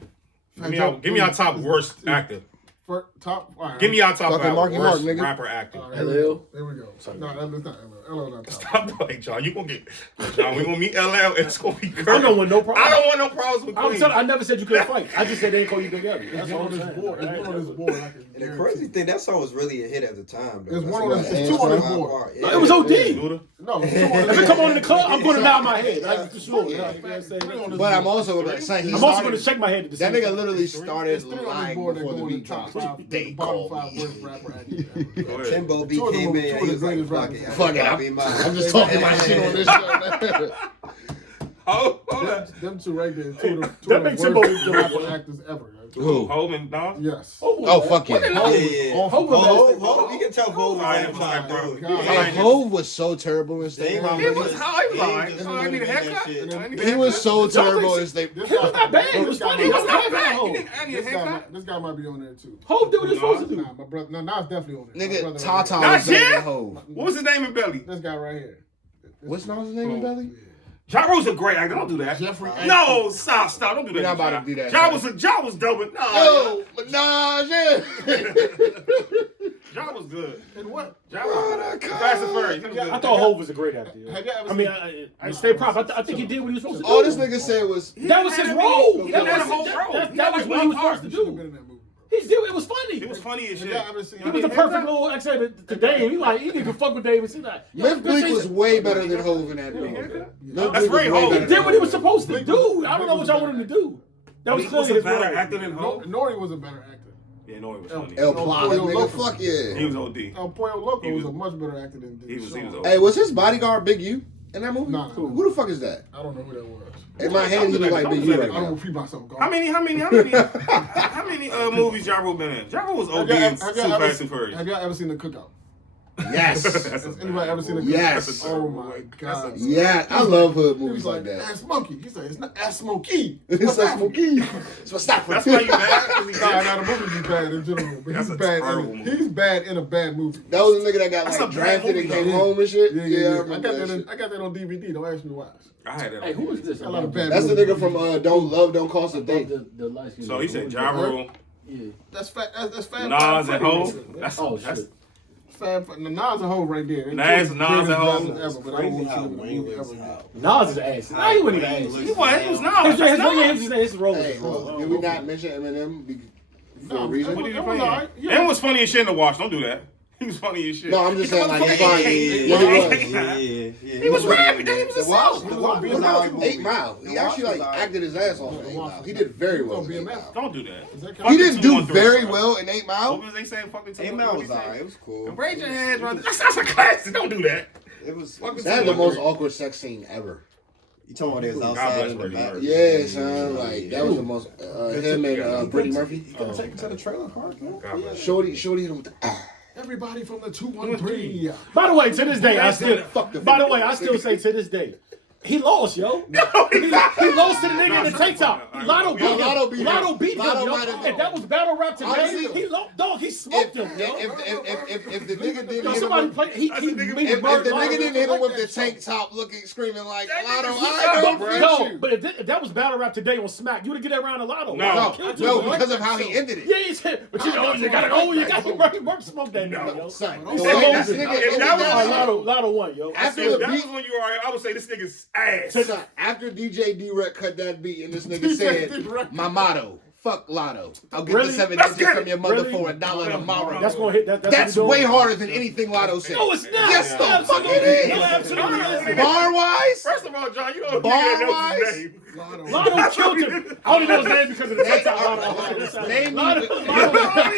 Fat Joe. Give me our top worst actor. For top. All right. Give me our top Fucking 5 Marky worst Mark, nigga. rapper actor. All right, here we go. LL. There we go. No, that's not LL. LL not top. Stop, hey, John. You gonna get John? We gonna meet LL. And it's gonna be good. I don't want no problem. I don't want no problems with I'm Queen. telling, I never said you couldn't fight. I just said they ain't call you together. That's It's all one I'm on this saying. board. It's one on this board. I can And the guarantee. crazy thing, that song was really a hit at the time. Though. There's That's one on why this- it's it's two on this my board. part. No, it was OD. Luda? No, it's two on If this it come on in the club, I'm going to nod my head. That's for sure. Yeah, You know what I'm saying? three on this but I'm board. also like saying he I'm also going to started. shake my head at the That same nigga time. literally started There's three on this lying board that before go the in the beat top dropped. 5. They The bottom called 5 me. worst rapper actors ever. Go ahead. Timbo B Two of them came were- in. two He of the was like, greatest "Fuck rappers it, ever. Fuck it, I'll be mine." I'm just talking my shit on this show. Oh, hold up. Them two right there. Two of That the makes worst Timbo the rapper actors ever. Who? Hov and Nas? Yes. Oh fuck yeah. Yeah. Hov- You can tell Hov was Alright, on I'm sorry, top, bro. dude. God. Like Hove was so terrible in They stuff. It was how he was Yeah, lying. just I need a haircut. shit. I need a He was haircut. so terrible in state. This He was not bad. He was funny. He was Not not bad. bad. He Hov. didn't- I need a haircut. This guy might be on there too. Hov did what he was supposed to do. Nah, my brother. No, Nas definitely on there. My Nigga, brother Tata right Nah, was better shit. than Hove. What was his name in Belly? here. This guy right here. What's Nas' name in Belly? Ja Rule's a great actor. Don't do that. Jeffrey. No, stop. Don't do that. We're not to about Ja. to do that, Ja was dope, but no. Yo, but nah, yeah. Ja was good. And what? Ja was Fast and Furious. He was good. I thought Hov was a great actor. yo. Have you ever I mean, seen- I stay prop. I think he did what he was supposed to do. All this nigga said was, That was his He role. didn't That have was a whole role. that was what he was supposed to Should have been do. in that movie. He did. It was funny. He was funny as Have shit. y'all ever seen? He was the perfect little exhibit to Dave. He like he didn't even fuck with Dave and see that. Myth Bleak was way better than Hove in that movie. Myth That's Bleak was very way Hov. better He did than what he Hov. was supposed to do. I don't know what y'all wanted him to do. That was He was clearly a his better role. actor than Hov. Nori was a better actor. Yeah, no, he was funny. El El Plata, Pollo nigga, Loco. fuck yeah. He was OD. El Pollo Loco He was was- a much better actor than He was Sean. OD. Hey, was his bodyguard Big U in that movie? Nah. Who the fuck is that? I don't know who that was. In my head, he look like Big U right I don't now. repeat myself. Go How on. many movies Ja Rule been in? Ja Rule was OD in Too Fast and Furious. Have y'all ever seen The Cookout? Yes. Has anybody ever seen The Cookout? Yes. Oh my god. Yeah, I love hood He was movies like, like that. Ass Monkey. He said, it's not Ass Smokey. It's like Smokey. It's what's that for? That's why you mad? 'Cause he Nah, got the movie be bad in general, but That's he's a bad. terrible movie. He's bad in a bad movie. That was the nigga that got That's like a bad drafted movie, and came though. home and shit. Yeah, I I remember that shit. got that on DVD. Don't ask me why. I had that. Hey, who is this? A lot of bad That's the movies. nigga from Don't Love, Don't Cost a Thing. The light skin. So he said Ja Rule, Yeah. That's fat. That's fat. Nas, and Ho. That's Oh that's shit. Fat. Nas and Ho right there. Nas and Ho. Ever, but I don't want to see them in a Wayne movie looks ever again. out. Nas is ass. Nah, he wasn't even ass. he was Nas. His That's Nas. his role. Hey, did we not mention Eminem for a reason? What did he It play? was alright. Em was funny as shit in the wash. Don't do that. He was funny as shit. No, I'm just saying like it's Yeah, fine. Yeah, Yeah, he yeah. He was rapping. He was a Watch. song. The Watch was was alright. was 8 Mile. He actually like acted his ass off in 8 Mile. He did very well in 8 Mile. Don't do that. He didn't do very well in 8 What Mile. was they saying? Fucking Amen was alright. It was cool. Raise your hands, brother. That's a classic. Don't do that. It was. Fucking That had the most awkward sex scene ever. You talking about his God outside bless in the Freddie back? Mercury. Yeah, son. Like that was the most. Him and Brittany Murphy. You couldn't take it to the trailer park, man. God bless. Shorty hit him with the. Everybody from the 213. By the way, to this day, I still. Fuck the By the way, I still say to this day, he lost, yo. He lost to the nigga in the tank top. Lotto beat him. Lotto beat him. Lotto beat him, Lotto yo. might have- And that was battle rap today. Honestly, He lost, dog. He smoked him, yo. If the nigga didn't Yo, hit somebody him, played. He if the murdered nigga didn't hit him with the that tank top, looking, screaming like That Lotto, nigga I don't suck, fit No, you. but if that was battle rap today on Smack, you would get that round of Lotto. No. No, because of how he ended it. Yeah, he said, but you know, you gotta go. You gotta work, smoke that nigga, yo. Son, the If way this that nigga was- ended All right, that Lotto won, yo. after If the that was beat, when you were alright, I would say this nigga's ass. son, after DJ D-Rec cut that beat and this nigga said, my motto, fuck Lotto. I'll get Really? the 7 Let's digits get from it. your mother Really? for $1 tomorrow. That's gonna hit. That's That's way harder than anything Lotto said. No, it's not. Yes, the fuck Absolutely. it No, is. absolutely isn't. Bar-wise, First of all, John, you don't Bar-wise? know his name. Lotto killed him. I only know his name because of the TikTok. Name me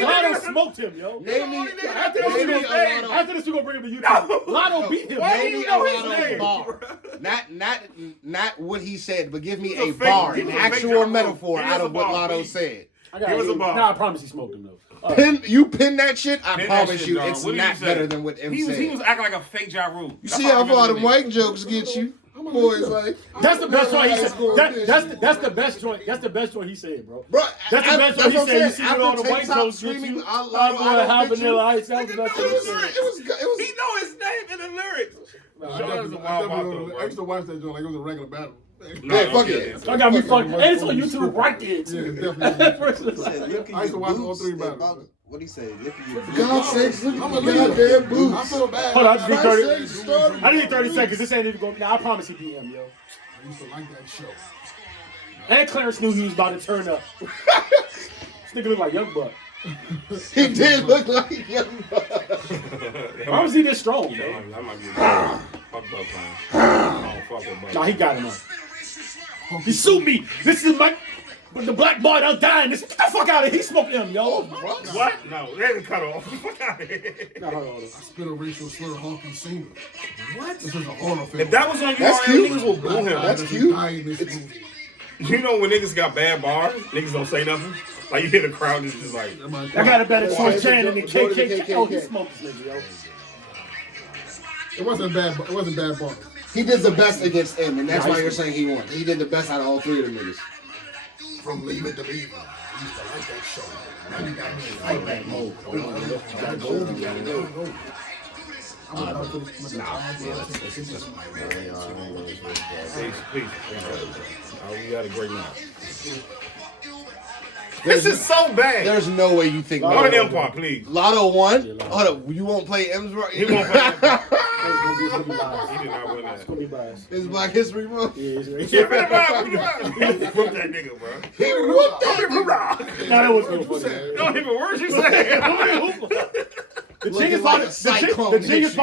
Lotto smoked him, yo. Name me After this, we gonna, after this, we gonna bring him to YouTube. Lotto beat him. Why do Name you me a know his Lotto name? bar. Not what he said, but give me He was a a fake- bar, he an was a fake actual John metaphor Woo. He out was of a what bar, Lotto please. said. I Give us a bar. Nah, I promise he smoked him though. You pin that shit, I Pin that promise shit, you, dog. it's What did not you say? better than what M He was said. acting like a fake Ja Rule. You see how far them white jokes get you? Boys like That's the best joint he said. That's the best joint. That's the best joint he said, bro. Bro, That's the best joint he what I'm said. You saying. see what all the After white TikTok folks get screaming, you. I I'm love gonna have you. vanilla ice. That was the best joint he said. He know his name in the lyrics. Sean is a wild mouth, I used to watch that joint like it was a regular battle. Hey, fuck it. I got me fucked. And it's on YouTube right there. Yeah, too. definitely. I used to watch all three battles. What do you say? Look at your For God's sakes, look I'm at a the leader. goddamn I boots. feel bad. Hold on, I just need 30. Story. I need 30 seconds. This ain't even going. Nah, I promise he beat him, yo. I used to like that show. And Clarence knew he was about to turn up. This nigga look like Young Buck. He did look like Young Buck. Why was he this strong, yo? That might be fucked up plan. I don't fuck with Buck. Nah, he got him on. He sued me. This is my. But the black boy done dying. Get the fuck out of here. He smoked him, yo. What? No, they didn't cut off. Fuck out of here. Nah, hold on. I spit a racial slur, honky singer. What? This is a horror film. If that was on That's URL, cute. niggas will boo him. That's cute. You know when niggas got bad bars, niggas don't say nothing. Like you hear the crowd is just like, I got a better choice, Jordan Jan, than the Jordan KKK. Oh, he KKK. smoked this nigga, yo. It wasn't bad. It wasn't bad bars. He did the best against him, and that's why you're saying he won. He did the best out of all three of the niggas. From Leave It to Leave. I used to like that show. Now you got me in fight back mode. You gotta go. I'm gonna put peace. Oh, you got a great night. This is so bad. There's no way you think Go to the Empire, please. Lotto won? Hold up, you won't play M's right? He won't play Empire. It's gonna be biased. He did not win that. It's gonna be biased. It's Black History Month. Yeah, it's He whooped that nigga, bro. He whooped that. Nah, that was no funny. Don't even words you say. The Looking genius like part, a cyclone the genius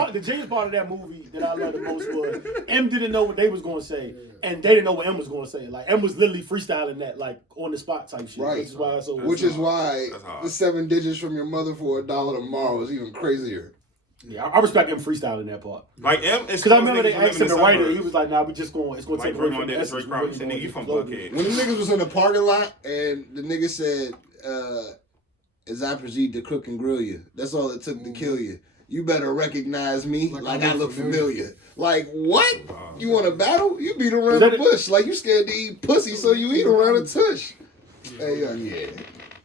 part of that movie that I loved the most was M didn't know what they was gonna say, and they didn't know what M was gonna say. Like M was literally freestyling that, like on the spot type shit. Right. Which is why it's so. Which is why That's hard. the 7 digits from your mother for $1 tomorrow is even crazier. Yeah, I respect him freestyling that part. Like because I remember they asked him to write it. He was like, "Nah, we just going. It's going to take away from the essence." Said, "Nigga, you from Buckhead?" When the niggas was in the parking lot and the nigga said, "As I proceed to cook and grill you, that's all it took to kill you. You better recognize me like I look familiar." Like what? You want to battle? You beat around the bush. Like you scared to eat pussy, so you eat around a tush. Hey, yeah.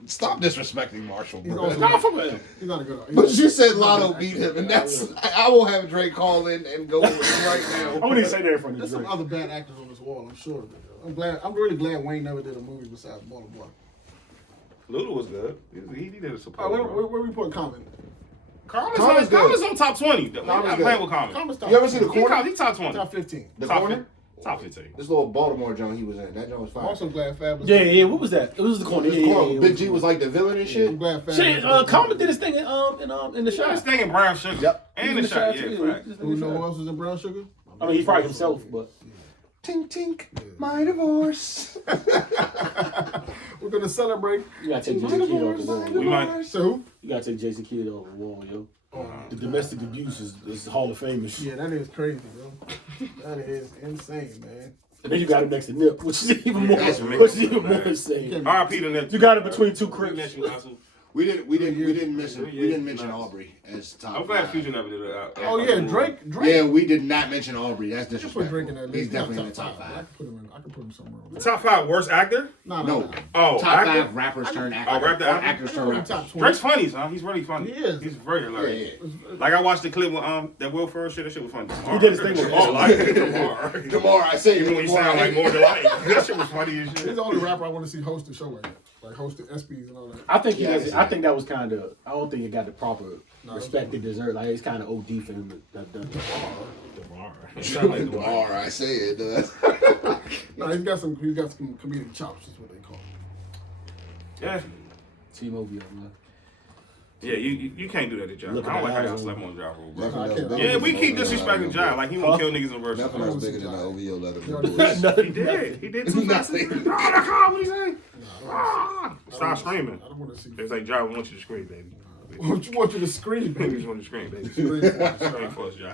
Stop disrespecting Marshall, bro. He's not a good. But you said Lotto beat him, and that's I will have Drake call in and go with him right now. I wouldn't even say that in front of There's Drake. some other bad actors on this wall, I'm sure. I'm really glad Wayne never did a movie besides Baltimore. Luda was good. He did a support. Where we put Common? Common's on top 20. I'm not playing with Common. You ever see The Corner? He top 20. Top 15. The top Corner? Top 15. This little Baltimore joint he was in. That joint was fine. I'm also glad Fab was Yeah. What was that? It was The Corner. Yeah. Big G was like the villain and shit. I'm glad Fab Shit, was Common did his thing in the shot. This thing in Brown Sugar. Yep. And the shot, yeah. Fact. Who know who else was in Brown Sugar? I mean, he probably himself, but Tink tink, my divorce. We're gonna celebrate. you gotta take Jason Kidd off the wall. We might. So who? You gotta take Jason Kidd off the wall, yo. The domestic abuse is Hall of Famous. Yeah, that is crazy, bro. That is insane, man. And then you got it next to Nip, which is even more insane. R.I.P. to Nip. You got it between two critics. We didn't mention Aubrey as top. I'm glad 5. Future never did it. Oh yeah, Drake. Yeah, we did not mention Aubrey. That's You put disrespectful. Drake in that list. He's definitely in the top 5. I can put him somewhere. Top 5 worst actor? No. Oh, Top actor? 5 rappers turn actors. Oh, rap the actor? Actors turn rappers. Top 20. Drake's funny, son. He's really funny. He is. He's very hilarious. Yeah. Like I watched the clip with that Will Ferrell shit. That shit was funny. He did his thing with Oh, like Tomorrow. Tomorrow, I say Even when he sound like more Delight. That shit was funny as He's shit. the only rapper I want to see host the show like that. Like host the ESPYs and all that. I think he Yeah, does. I think that was kind of. I don't think it got the proper respect it deserved. Like it's kind of OD for him to have done that. Sound like Delight. Tomorrow, I say it does. No, he's got some comedic chops, is what they call him. Yeah. Team OVO, man. Yeah, you can't do that to John. I Look at don't like the how y'all eyes slept on Ja Rule, bro. I can't. Yeah, we keep disrespecting John. Like he won't kill niggas in verse. Nothing else bigger than the OVO letter. He did. He did too fast. What he say? Stop screaming. I don't want to see. It's like Ja, we want you to scream, baby. Want you to scream, We baby. just want you to scream, baby. Scream for us. Scream for us, Ja.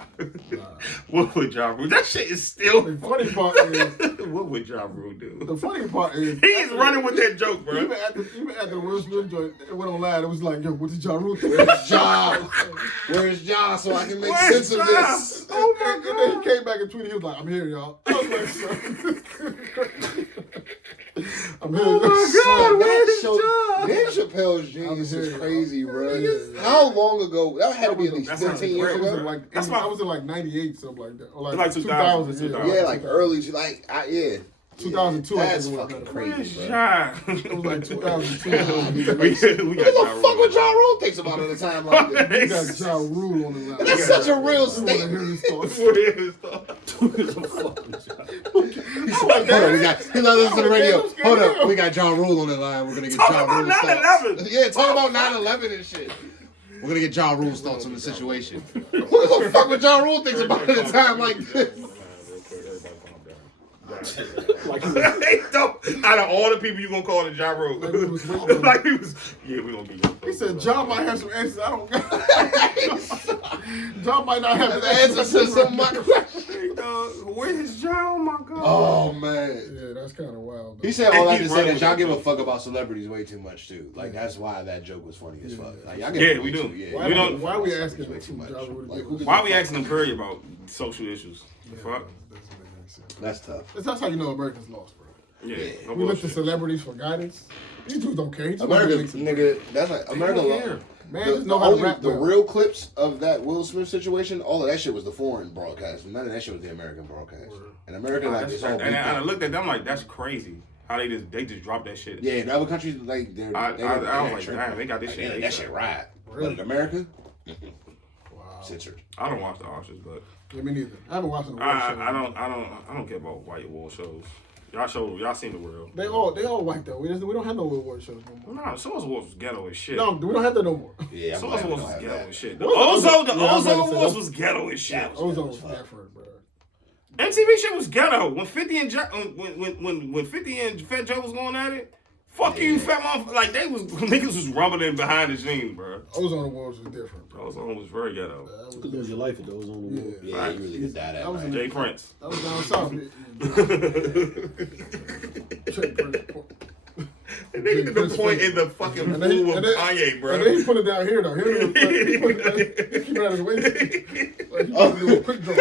What would Ja Rule? That shit is still. The funny part is, What would Ja Rule do? the funny part is, He's running with that joke, bro. even at the Will Smith joint, it went online. It was like, yo, what did Ja Rule think? Ja, where's Ja so I can make Where's sense of Ja? this? Oh my God. And then he came back and tweeted. He was like, I'm here, y'all. I was like, son. I'm here. Oh my God, where's Ja? Dave Chappelle's genius is here, crazy, bro. Yeah. How long ago? That had to be at least That's 15 years crazy. ago. That's I why- was in like 98, something like that. Or Like 2000, yeah. Yeah, like early, yeah. 2002. That's I think it fucking was. crazy, Where's bro. Ja? It was like 2002. We What got the Ja fuck would Rule. Ja Rule thinks about at a time like You this? got Ja Rule on the line. That's such a real I want to statement. hear his thoughts. What is that? Hold on, he's not listening to the radio. Hold up, we got Ja Rule on the line. We're gonna get Talk Ja about Rule's 9/11. thoughts. Yeah, talk about 9/11 and shit. We're gonna get Ja Rule's thoughts on the situation. What the fuck would Ja Rule thinks about at a time like this? Like Hey, don't- out of all the people you gonna call the Ja Rule, Like he was waiting on like he was, yeah, we gonna be. He said John might have some answers. I don't got. John might not have The answer to some of my questions. Hey, dog, where's Ja? Oh my god. Oh man. Yeah, that's kind of wild. He said all that to He's say running that with y'all that give a joke. fuck about celebrities way too much too. Like that's why that joke was funny as fuck. Like y'all give Yeah, it we way do. too- Yeah, Why, We don't- why are we asking way too much. Ja Rule to Like, do who it? gives Why a are we fuck? asking Curry about social issues? The fuck? That's tough. That's how you know America's lost, bro. Yeah. no We look to bullshit. celebrities for guidance. These dudes don't care. He just America, wants to make nigga, that's like America. don't care. Man, The, just know the how to only, rap the well. real clips of that Will Smith situation, all of that shit was the foreign broadcast. None of that shit was the American broadcast. And America, like, it's all And I beat looked at them like, that's crazy. How they just dropped that shit. Yeah, in other countries, like, I was like, damn, they got this shit. That shit right. Really? But in America, Wow. censored. I don't watch the Oscars, but Yeah, me neither. I haven't watched the award show. I don't care about white award shows. Y'all seen the world. They all white though. We don't have no award shows no more. Nah, Source Awards was ghetto as shit. No, we don't have that no more. Yeah, I'm Source glad we Awards don't was have ghetto that. as shit. The Yeah, I was Ozone about to say, Awards was ghetto as shit. Ozone was Stafford, bro. MTV shit was ghetto. When 50 and when 50 and Fat Joe was going at it, Fuck you, fat motherfucker. Like, niggas was rumbling behind the scenes, bro. Ozone Awards was different, bro. Ozone was very ghetto. You could lose your life if those on the wall. Yeah, you really could die that way. Jay Prince. That was down south. And they did the point in the fucking pool of Kanye, bro. And then he put it down here, though. He put it keep it out of his waist. Like, he about to do a quick draw.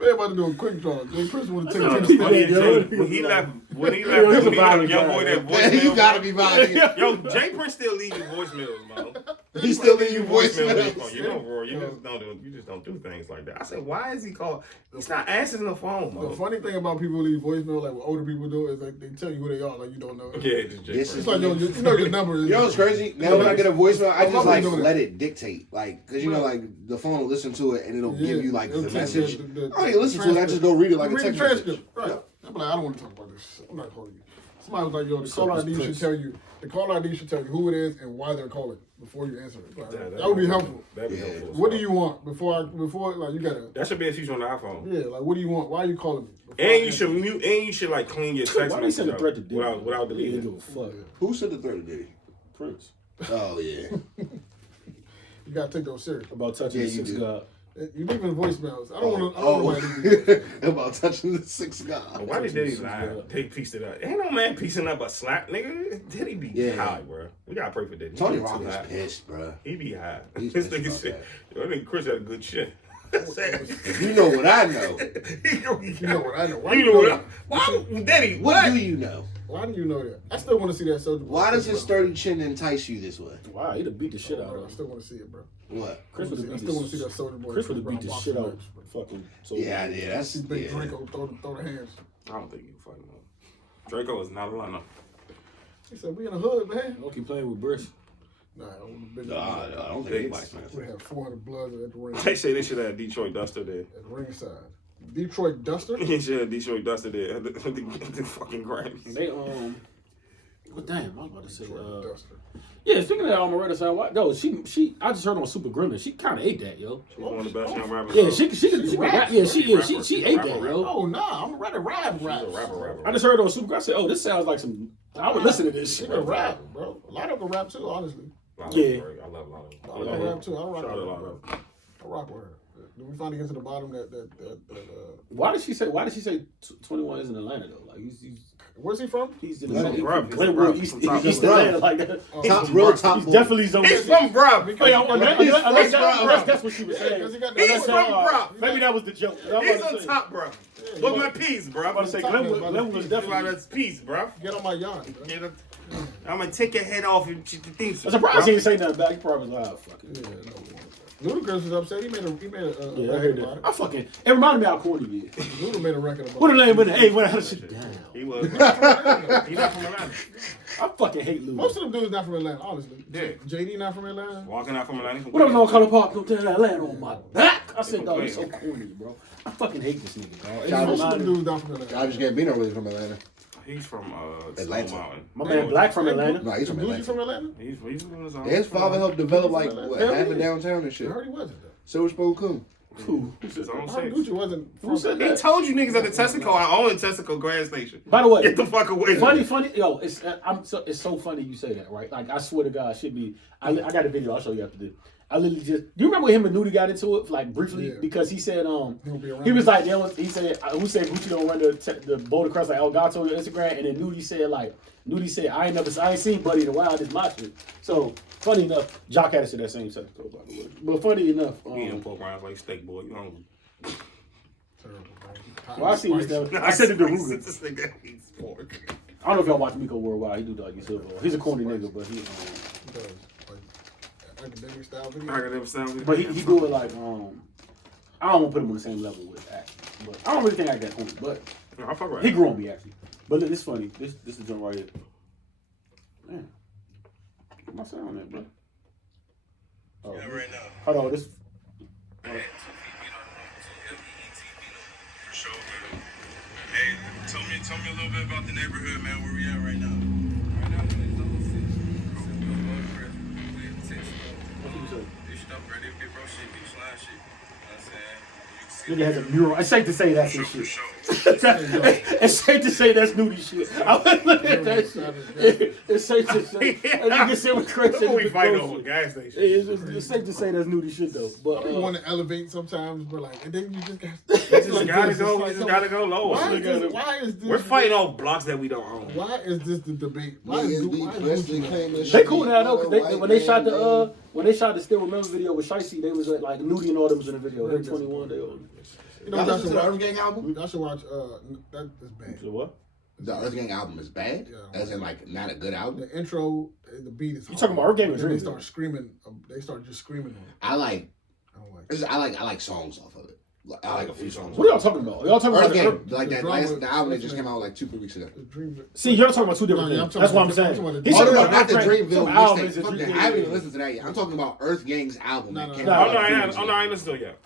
Man about to do a quick draw. Jay Prince would have taken 10 steps. When he left, young boy that voicemail. You gotta be violent. Yo, Jay Prince still leaving voicemails, man. He still leave you voicemails. You know, Roy, you just don't do things like that. I said, why is he called? He's not answering the phone, man. The funny thing about people who leave voicemail, like what older people do, is like they tell you who they are, like you don't know. Yeah, just Jay Prince. It's like, yo, you know your number is. You know what's crazy? Now when I get a voicemail, I just like doing let it dictate. Like, cause you know, like the phone will listen to it and it'll give you like the it'll message. the I don't even listen to it. I just go read it like a Read text the message. transcript. Right. I'm like, I don't want to talk about this. I'm not calling you. Somebody was like, yo, the caller ID should tell you. The caller ID should tell you who it is and why they're calling before you answer it. Like, that would be helpful. That'd be helpful. What do you want before like you gotta? That should be a feature on the iPhone. Yeah, like what do you want? Why are you calling me? And you should mute. And you should like clean your text Why they send a threat to message Diddy? without He deleting didn't it. give a fuck. Who said the third of Diddy? Prince. Oh yeah. You gotta take those serious. About touching Yeah, the you six do. god. You leaving voicemails. I don't want to. About touching the six But God. why did Diddy lie? They pieced it up. Ain't no man piecing up a slap, nigga. Diddy be Yeah. high, bro. We gotta pray for Diddy. Tony He be Rock too is high. pissed, bro. He be high. He's This pissed nigga about said, yo, that nigga Chris had a good shit. If you know what I know, You know what I know. Why You do know you what? know? Why, Diddy? what do you know? Why do you know that? I still want to see that Soulja Boy. Why does his sturdy chin entice you this way? Wow, he'd have beat the shit out Bro, I of him. still want to see it, bro. What? Chris would have I beat still want to see the that Soulja Boy. Chris would have beat the Brown shit boxing out. match. Fucking. Yeah, that's See Big yeah. Draco throw the hands. I don't think you can fight him. Draco is not a lineup. He said, "We in the hood, man." Don't keep playing with Brish. Nah, I would've been. No, I don't think anybody's playing. We had 400 bloods at the ring. They say they should have Detroit Duster there. At ringside. Detroit Duster. They should have Detroit Duster there. The fucking Grammys. They well, damn, I was about to say. Duster. Yeah, speaking of that, Amaretta side, no, she. I just heard on Super Gremlin. She kind of ate that, yo. She's one of the best young rappers. Yeah, she can rap. Yeah, she ate that, rapper. yo. Oh nah, I'm ready to rap. She's a rapper. I just heard on Super Gremlin. I said, oh, this sounds like some. I would listen to this She shit. can rap, bro. A lot of them rap too, honestly. Yeah. I love Lotto. I love rap too. I rock Shout out with to her. Lotto. I rock with her. Did we finally get to the bottom that Why did she say 21 is in Atlanta though? Like he's where's he from? in From Atlanta. Bruv. Glenwood, He's East from Top East Bruv. Atlanta, like that. Top He's boy. definitely zone. He's from Bruv. Oh, yeah, unless that's what she was Yeah, saying. 'cause he got He's Unless from that, Bruv. Maybe that was the joke. He's on top, bro. Look my piece, bro. I'm about to say Glenwood was definitely. That's peace, bro. Get on my yacht, bro. I'm gonna take your head off and things. I'm surprised he didn't say nothing back. He probably was like, oh, fuck it. Yeah, no. Ludacris was upset. He made a Yeah, I record heard about that. I fucking. It reminded me how corny he is. it. Luda made a record about What a it. name, but hey, when I had shit down. He was. He's not from Atlanta. I fucking hate Lou. Most of them dudes not from Atlanta, honestly. Yeah. JD not from Atlanta. Walking out from Atlanta. What up, no color park? Don't tell Atlanta on my back. I said, dog, he's so corny, bro. I fucking hate this nigga, dog. Shout Most of Reminded- them dudes not from Atlanta. Childish Gambino really from Atlanta. He's from Atlanta. Stone Mountain. My man Black from Atlanta. No, he's from Gucci Atlanta. from Atlanta? He's from his own. His father helped develop like Hell what, yeah. half of downtown and I shit. heard he wasn't though. Silver Spoon Coon. Who? His own I heard six. Gucci wasn't Who from said He that? told you niggas at the Texaco. I own the Texaco gas station. By the way, Get the fuck away. funny, yo, it's so funny you say that, right? Like I swear to God, it should be. I got a video. I'll show you after this. I literally just. Do you remember when him and Nudie got into it, like briefly? Yeah. Because he said, He'll be around. he was like, he said, who said Gucci don't run the boat across like Elgato on Instagram, and then Nudie said, I ain't seen Buddy in a while. This my shit. So funny enough, Jock had to say that same stuff, by the way. But funny enough, He don't poke around like steak boy. You hungry? Terrible, bro. well, I see this stuff. I said it to Ruger. This nigga eats pork. I don't know if y'all watch Miko Worldwide. He do like his silver. He's a corny nigga, but he. He does, like, academic style video. I got them sound. But he do it like I don't want to put him on the same level with acting. But I don't really think I got corny. But I fuck right. he grew on me actually. But look, it's funny. This is the joint right here. Man, get my sound on that, bro. Oh, Right now. hold on, this. For sure, man. Hey, tell me a little bit about the neighborhood, man. Where we at right now? Right now, we're in Double Six. Simple Road Press. We're in Texas. What you say? Beach stuff, ready to big bro shit, beach line shit. You know what I'm saying? You Nigga has a mural. It's safe to say that's his shit. Show. It's safe to say that's Nudie shit. I was looking at that shit. It's safe to say. And you can sit with Chris and we fight over gas station. it's safe to say that's Nudie shit though. But You want to elevate sometimes, but like, and then you just got. We just gotta go lower. Why is this? We're fighting on blocks that we don't own. Why is this the debate? Why is Gucci claiming they shit cool now though, being because white when they man, shot bro. the Still Remember video with Shicey, they was like Nudie and all them was in the video. They're 21. They all. You know, Y'all y'all listen should to the watch. Earth Gang album? Y'all should watch. That is bad. So what? The Earth Gang album is bad? Yeah. As in, like, not a good album? The intro, the beat is. You talking about Earth Gang or Then they Dreamville? start screaming. They start just screaming on it. I like I don't like. I like songs off of it. I like a few songs. What are y'all talking about? Y'all talking Earth about the Gang, Earth? like the that drama- last the album that just came out like 2-3 weeks ago. The Dream. See, you're talking about two different No, yeah, I'm things. That's what I'm talking saying. about the- He's Oh, talking no, about not the Earth Gang. Dreamville Some album mixtape. is Fuck that. I haven't even listened to that yet. I'm talking about Earth Gang's album that came no, out. Oh no, I ain't listened to it yet.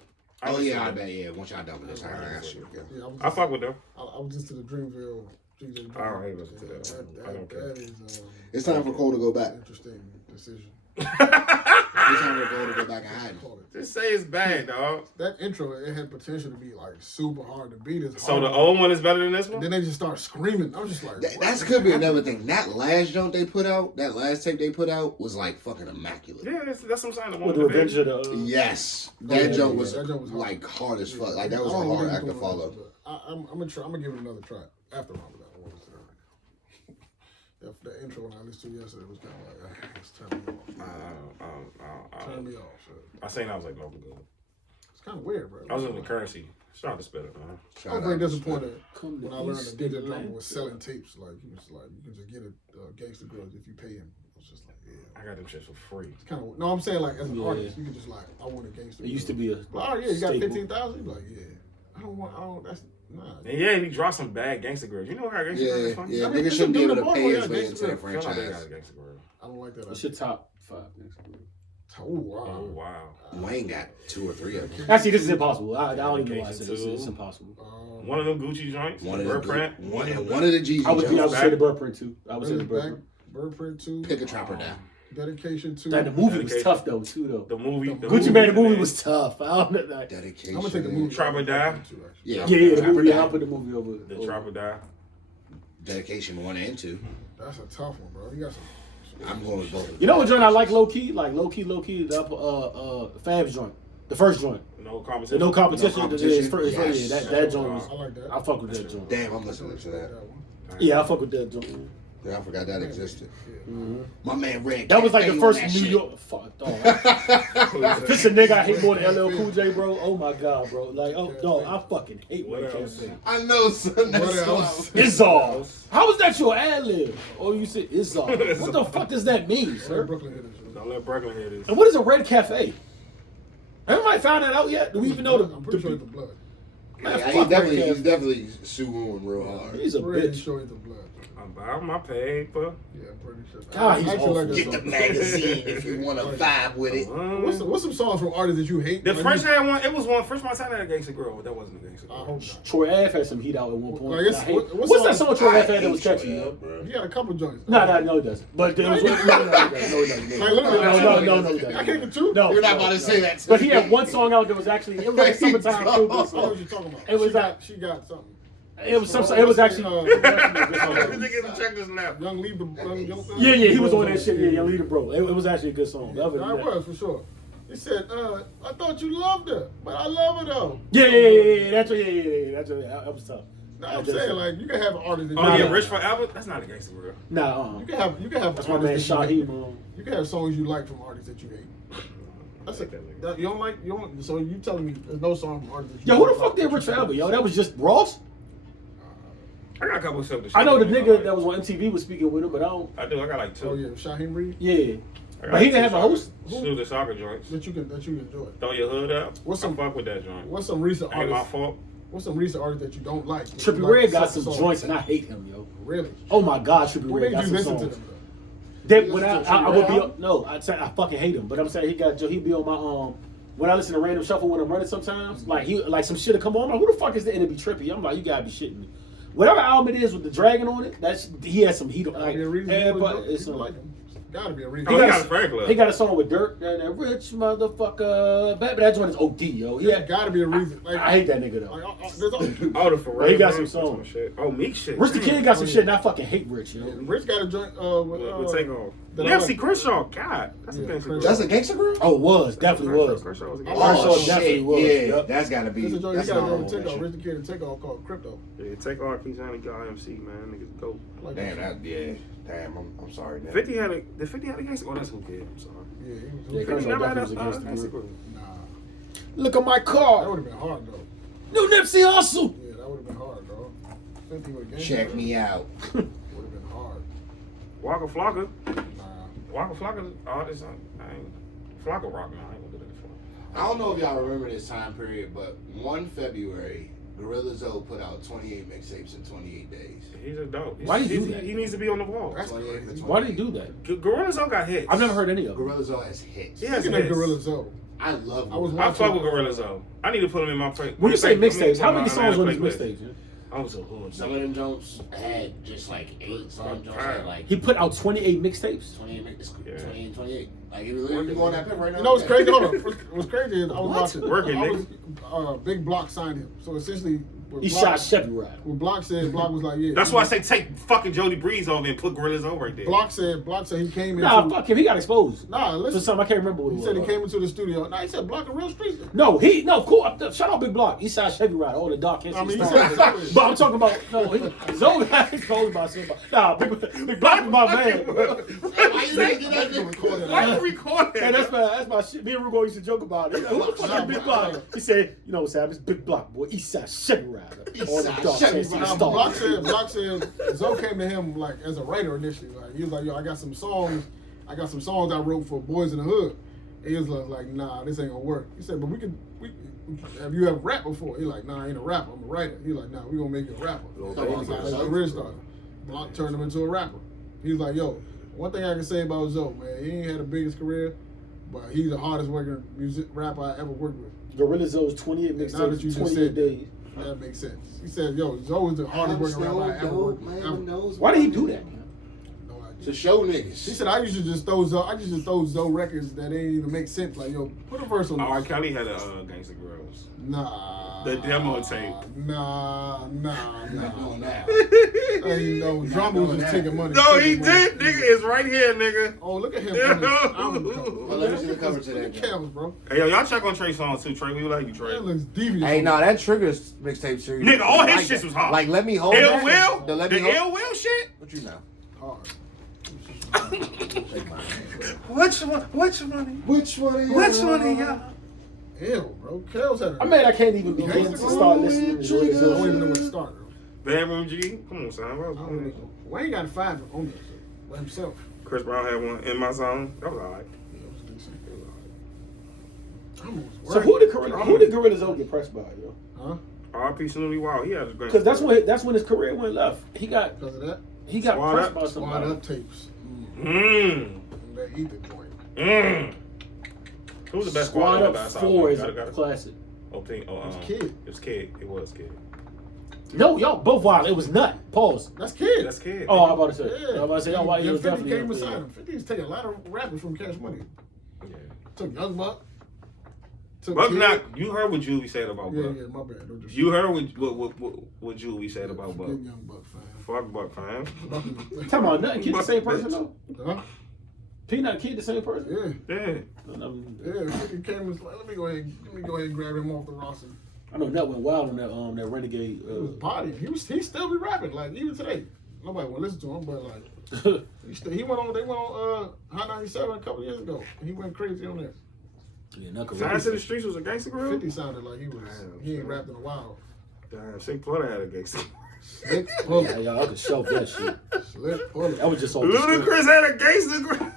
Oh yeah, I bet. Yeah, once y'all done with this, I got you. Yeah, I fuck with them. I was just to the Dreamville. DJ I don't hate listen to that. I don't care. That is It's time for Cole to go back. interesting decision. It's time for Cole to go back and hide. Call it. Just say it's bad, dog. That intro, it had potential to be like super hard to beat. So the old one is better than this And one? then they just start screaming. I was just like, That could be another thing. That last joint they put out, that last tape they put out was like fucking immaculate. Yeah, that's what I'm saying. With the Revenge of the. Yes, Yeah, that joint was that joint was hard. like hard as fuck. Like that I was a don't hard really act to do follow. it, but I'm gonna try. I'm gonna give it another try after Ramadan. I want to say that. The intro when I listened to yesterday was kind of like, it's turning me off. Turn me off. So. I seen I was like, no, good. It's kind of weird, bro. I was in the currency. Shout out to Spitter, man. I was very disappointed Come when I learned that DJ Drama was selling tapes. Like he was like, you can just get a Gangsta Girls if you pay him. I was just like, yeah. I got them shits for free. It's kind of no. I'm saying like as an Yeah. artist, you can just like, I want a Gangsta. It used to be a. Oh yeah, you got staple. 15,000. Like yeah, I don't want. I don't. That's nah. And yeah, he dropped some bad gangster girls. You know how gangster girls is Yeah, funny? yeah. I mean, Niggas it's shouldn't a be able dude to in pay Baltimore, his yeah, way Gangsta into the Girl. Feel like they got franchise. a gangster girl. I don't like that. What's your top 5 next week? Oh wow. Oh wow. Wayne got 2 or 3 of them. Actually, this is impossible. I don't even know why I said this. Two. It's impossible. One of them Gucci joints. One of Bird the print. one of the Jeezy I would joints. say the Bird Print too. I would say the Back, Bird Print. Bird Print 2. Pick a trapper down. Dedication 2. That the movie was Dedication. tough though too though. The movie. Gucci Mane, the movie was tough. I don't know that. Dedication. I'm gonna take the movie. Trapper Die. Yeah, Yeah, the Trapper movie. Die. I'll put the movie over. The Trapper Die. Dedication 1 and 2. That's a tough one, bro. You got some. I'm going with both. You know what joint I like low key? Like low key, the Fab's joint. The first joint. No The competition. no competition. No competition. Yeah, that joint was. I like that. I fuck with that joint. Damn, I'm listening to that. one. Yeah, I fuck with that joint. Yeah, I forgot that existed. Mhm. My man Red. That was like Cafe the first on that New shit. York. Fuck, dog. This a nigga I hate more than LL Cool J, bro. Oh my god, bro. Like, oh, dog, I fucking hate What Red else? Cafe. I know, son. That's What else? It's all. How was that your ad lib? Oh, you said it's all. What the fuck does that mean, sir? Brooklyn hitters. Don't let Brooklyn hear this. And what is a Red Cafe? Everybody found that out yet? Do we even know I'm pretty sure it's the blood. Man, Yeah, fuck he's definitely, Red he's definitely suing real hard. He's a Pretty bitch. sure it's the blood. About my paper. Yeah, I'm pretty sure. God, he's I actually awful. like that Get song. the magazine if you want to vibe with it. What's some songs from artists that you hate? The Like, French you- had one. It was one. First my time had a gangster girl, but that wasn't a gangster I girl. hope not. Troy Ave had some heat out at one point. Like, it's- I hate- what what's that song- song Troy I Ave had that hate was catchy, Troy yo? Ave, bro. He got a couple joints. No, it doesn't. But there was no, Like, literally, no, I can't even two. no. You're not about to say that. But he had one song out that was actually it was like a summertime feel good I know song. what you're talking about. It was she got something. It was some. It was actually. Check this lap. Young Leave the young, Yeah, he was on that shit. Yeah, Young Leader Bro. It was actually a good song. Other than I that- was for sure. He said, I thought you loved her, but I love her though. Yeah. That's that was tough. No, I'm saying like you can have an artist. That Oh you yeah, like. Rich Forever. That's not a gangster girl. Nah, You can have. that's my man artists that you Shaheed. like. You can have songs you like from artists that you hate. That's it. You don't like. You don't. So you telling me there's no song from artists that you Yo, who the don't fuck like did Rich Forever? Yo, that was just Ross. I got a couple of stuff to show I know the you. nigga that was on MTV was speaking with him, but I don't. I do. I got like two. Oh yeah, Shaheem Reed Yeah, I got but he two didn't have a soccer- host. Two the soccer joints. that you enjoy. Throw your hood up. What's I some- fuck with that joint? What's some recent Ain't my artists? fault. What's some recent artists that you don't like? that Trippie you like Redd got certain some songs? joints, and I hate him, yo. Really? Oh my God, Trippie What Redd made got you some listen to songs. them? That when listen to I would be Trippie on, no, I fucking hate him. But I'm saying he be on my when I listen to Random Shuffle when I'm running sometimes, like some shit will come on. I'm like, who the fuck is the enemy Trippie? I'm like, you gotta be shitting me. Whatever album it is with the dragon on it, he has some heat on. Like, Be a reason everybody, people it's like like him. Gotta be a reason. He got a fan club. He got a song with Dirk, that rich motherfucker. But that joint is OD, yo. Yeah, gotta be a reason. Like, I hate that nigga though. Oh, the Pharrell. He got man, some songs. shit. Oh, Meek shit. Rich the Kid got some shit, and I fucking hate Rich, yo. Rich got a joint We'll take off. that I Nipsey like. Crenshaw, God, that's a Yeah, gangster. Crenshaw. That's a gangster girl? Oh, it was. Definitely was. Crenshaw was a Oh, gangster. Crenshaw definitely was. Yeah, Yep. that's gotta be. There's a joint he That's got not on on that Takeoff. shit. Rich the Kid and Takeoff called Crypto. Yeah, take off. He's only got IMC, man. Niggas go. Like Damn, I'm sorry. Man. 50 had a gangster. Oh, that's who kid. I'm sorry. Yeah, he was. Yeah, 50 Crenshaw never had definitely was a a gangster gangster. group. Nah, Look at my that car. would have been hard though. New Nipsey Hussle. Yeah, that would have been hard, dog. 50 with a gang. Check me out. Would have been hard. Waka Flocka. Nah. Waka Flocka. Oh, this I ain't. Flocka rock now. I ain't gonna do that for. I don't know if y'all remember this time period, but 1 February, Gorilla Zoe put out 28 mixtapes in 28 days. He's a dope. Why do you do that? He needs to be on the wall. That's 28 crazy. for Why did he do that? Gorilla Zoe got hits. I've never heard any of them. Gorilla Zoe has hits. He has Speaking of hits. Gorilla Zoe, I love. I was I fuck with watching. Gorilla Zoe. I need to put him in my play. When you say mixtapes, how my many songs on his playlist. mixtapes? Yeah? I was a hood. Some of them joints had just like 8. Some of them joints had like He put out 28 mixtapes. 28 mix. Yeah. 28 and 28. Like if you go on that pip right now. You know what's crazy? Hold on. What's crazy is I was watching. Working, I was, Big Block signed him. So essentially, what He Block, shot Chevy Ride. what Block said, Block was like, yeah. That's why I say take fucking Jody Breeze over and put Gorilla Zoe right there. Block said he came into. Nah, fuck him. He got exposed. Nah, For listen. something I can't remember what He it said he was. came into the studio. Nah, he said Block a real street. No, cool. Shout out Big Block. He shot Chevy Ride. Oh, the dark can't I see mean, the he stars. said Zoe. But I'm talking about Zoe got exposed by somebody. Nah, Big Block is my man. Why you not get that nigga? Why you record Hey, that? that's my shit. Me and Rugo used to joke about it. Who the fuck is Big Block? He said, you know, Sam, it's Big Block, boy. Eastside Chevy Rider. All the Eastside dark Chevy can't see the Rider. stars. Block said Zoe came to him like as a writer initially. Like he was like, yo, I got some songs I wrote for Boys in the Hood. And he was like, nah, this ain't gonna work. He said, but we have you ever rapped before? He like, nah, I ain't a rapper, I'm a writer. He like, nah, we gonna make you a rapper. That's how his career started. Block turned him into a rapper. He was like, yo, one thing I can say about Zoe, man, he ain't had the biggest career, but he's the hardest working rapper I ever worked with. Gorilla Zoe's 28 Now that you mixtapes, just 28 said days. that makes sense. He said, yo, Zoe is the hardest working rapper I ever worked with. Ever. Why did he do that? No idea. To show He niggas. said, I used to just throw Zoe records that ain't even make sense. Like, yo, put a verse on R. this. Kelly had a Gangsta Girls. Nah. The demo tape. Nah. Not doing that. Ain't no drama was just taking money. No, he taking money. did, nigga. It's right here, nigga. Oh, look at him. on this album cover. Well, let me see the cover to Look that. at Cavs, bro. Hey, yo, y'all check on Trey songs too. Trey, we like you, Trey. That looks devious. Hey, nah, that Triggers mixtape series. Nigga, all his like shits was hard. Like, Let Me Hold Ill That. Will? The Let The Me Hold. Ill Will shit? What you know? Hard. Which one? Which one? Which one of y'all? Ew, bro. Cavs had a... I mean, I can't even begin to start listening to Gorilla I don't even know Zoe. where to start, bro. Bedroom G? Come on, son. I don't know. Wayne got 5 on that shit by himself. Chris Brown had one in my zone. That was alright. Yeah, it was decent. It was alright. I'm almost So who did Gorilla Zoe get pressed by, yo? Huh? R.P. Snooty Wild. He had a great. Because that's when his career went left. He got Because of that? Squad pressed Up. by Squad somebody. Up tapes. Mmm. That Ether joint. Mmm. Who's the best Squad squad Up 4 is a got classic. It was Kid. It was Kid. It was Kid. No, y'all both wild. It was Nut. Pause. That's Kid. That's Kid. Oh, I'm about to say. Yeah. I'm about to say, oh, why he Then was 50 definitely came up beside there. him. 50's taking a lot of rappers from Cash Money. Yeah. Took Young Buck. Took Buck Kid. not. You heard what Juvie said about Yeah, Buck. yeah, my bad. No disrespect. You heard what Juvie said about Buck. Forget Young Buck, fam. Fuck Buck, fam. Come on, Nut and Kid the same person, Bitch. though? Huh? Peanut and Kid the same person? Yeah. Yeah. Yeah, 50 came and was like, let me go ahead and grab him off the roster. I know Nut went wild on that Renegade. He was partying. He still be rapping, like, even today. Nobody will listen to him, but like they went on Hot 97 a couple years ago. He went crazy on there. Yeah, Nut could Signs to rap. the Streets was a gangster group? 50 sounded like he ain't rapped in a while. Damn, Shake Porter had a gangster. Slick Puller. Yeah, y'all could shelf that shit. Slick Puller. That was just off the script. Ludacris had a gangster group.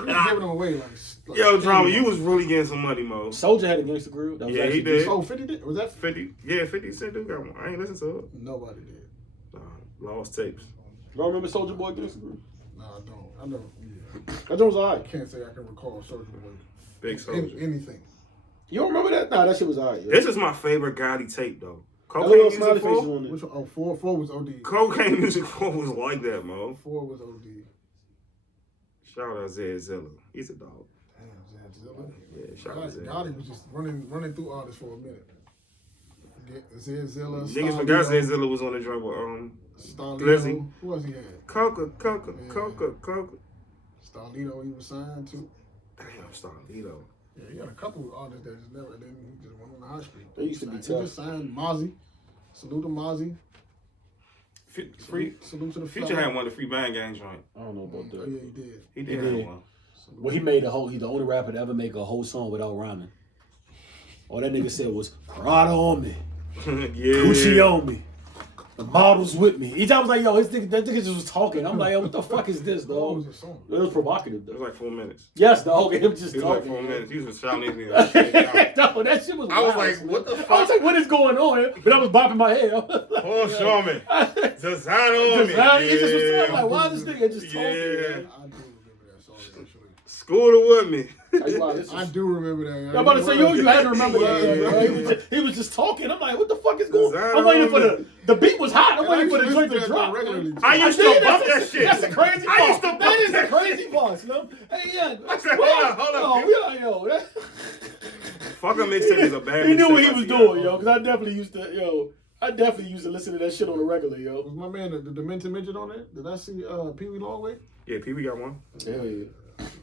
He was giving them away like Yo, Drama, you was really getting some money, Mo. Soldier had a gangster grill. That was Yeah, he actually did. Oh, 50 did? Was that 50. Yeah, 50 Cent do got one. I ain't listen to it. Nobody did. Lost tapes. Y'all remember Soldier Boy gangster grill? No, I don't. I know. Yeah. That joint was I alright. can't say I can recall Soulja Boy. Big Soldier. Anything. You don't remember that? Nah, that shit was alright. This is my favorite Gotti tape, though. That Cocaine little Music smiley 4? faces on Which there. one? Oh, 4 was OD. Cocaine Music 4 was like that, Mo. 4 was OD. Shout out Zed Zilla. He's a dog. Damn, Zilla. Yeah, shout out Zed. Gotti was just running through all this for a minute. Zed Zilla. Niggas forgot Zed Zilla was on the drum with Glizzy. Who else he had? Coca. Starlito, he was signed to. Damn, Starlito. Yeah, he got a couple of artists that just never. Then he just went on the high street. They used to be He tough. just signed Mozzie. Salute to Mozzie. Free. Salute to the Future fella. had one of the Free Bang Gang joint. I don't know about Oh that. yeah, he did. He did He have did. one. Well, he made he's the only rapper to ever make a whole song without rhyming. All that nigga said was Prada on me, Yeah. Gucci on me, the models with me. Each time I was like, yo, that nigga just was talking. I'm like, yo, what the fuck is this, What dog? was the song? It was provocative, It though. was like 4 minutes. Yes, dog. Him just It was like talking. 4 minutes. He was shouting at me. No, that shit was I was wild, like, man. what the I was fuck? like, what is going on? But I was bopping my head. Oh, show me. Design on me. Design, he just was Yeah. talking like, why is this nigga just talking? Yeah. I do remember that song actually. Scooter with me. I do remember that. I'm about to say, you had to remember that. He was just talking. I'm like, what the fuck is going on? I'm waiting for the beat was hot. I'm waiting for the joint to drop. I used to bump that shit. That's the crazy part. I used to bump That is that the crazy part, you know? Hey, yeah. I said, hold on. Oh, yeah, yo. Fuck a mixtape is a bad He knew mixtape. what he was doing, yo, because I definitely used to listen to that shit on the regular, yo. Was my man the Demented Midget on there? Did I see Pee Wee Longway? Yeah, Pee-wee got one. Hell yeah.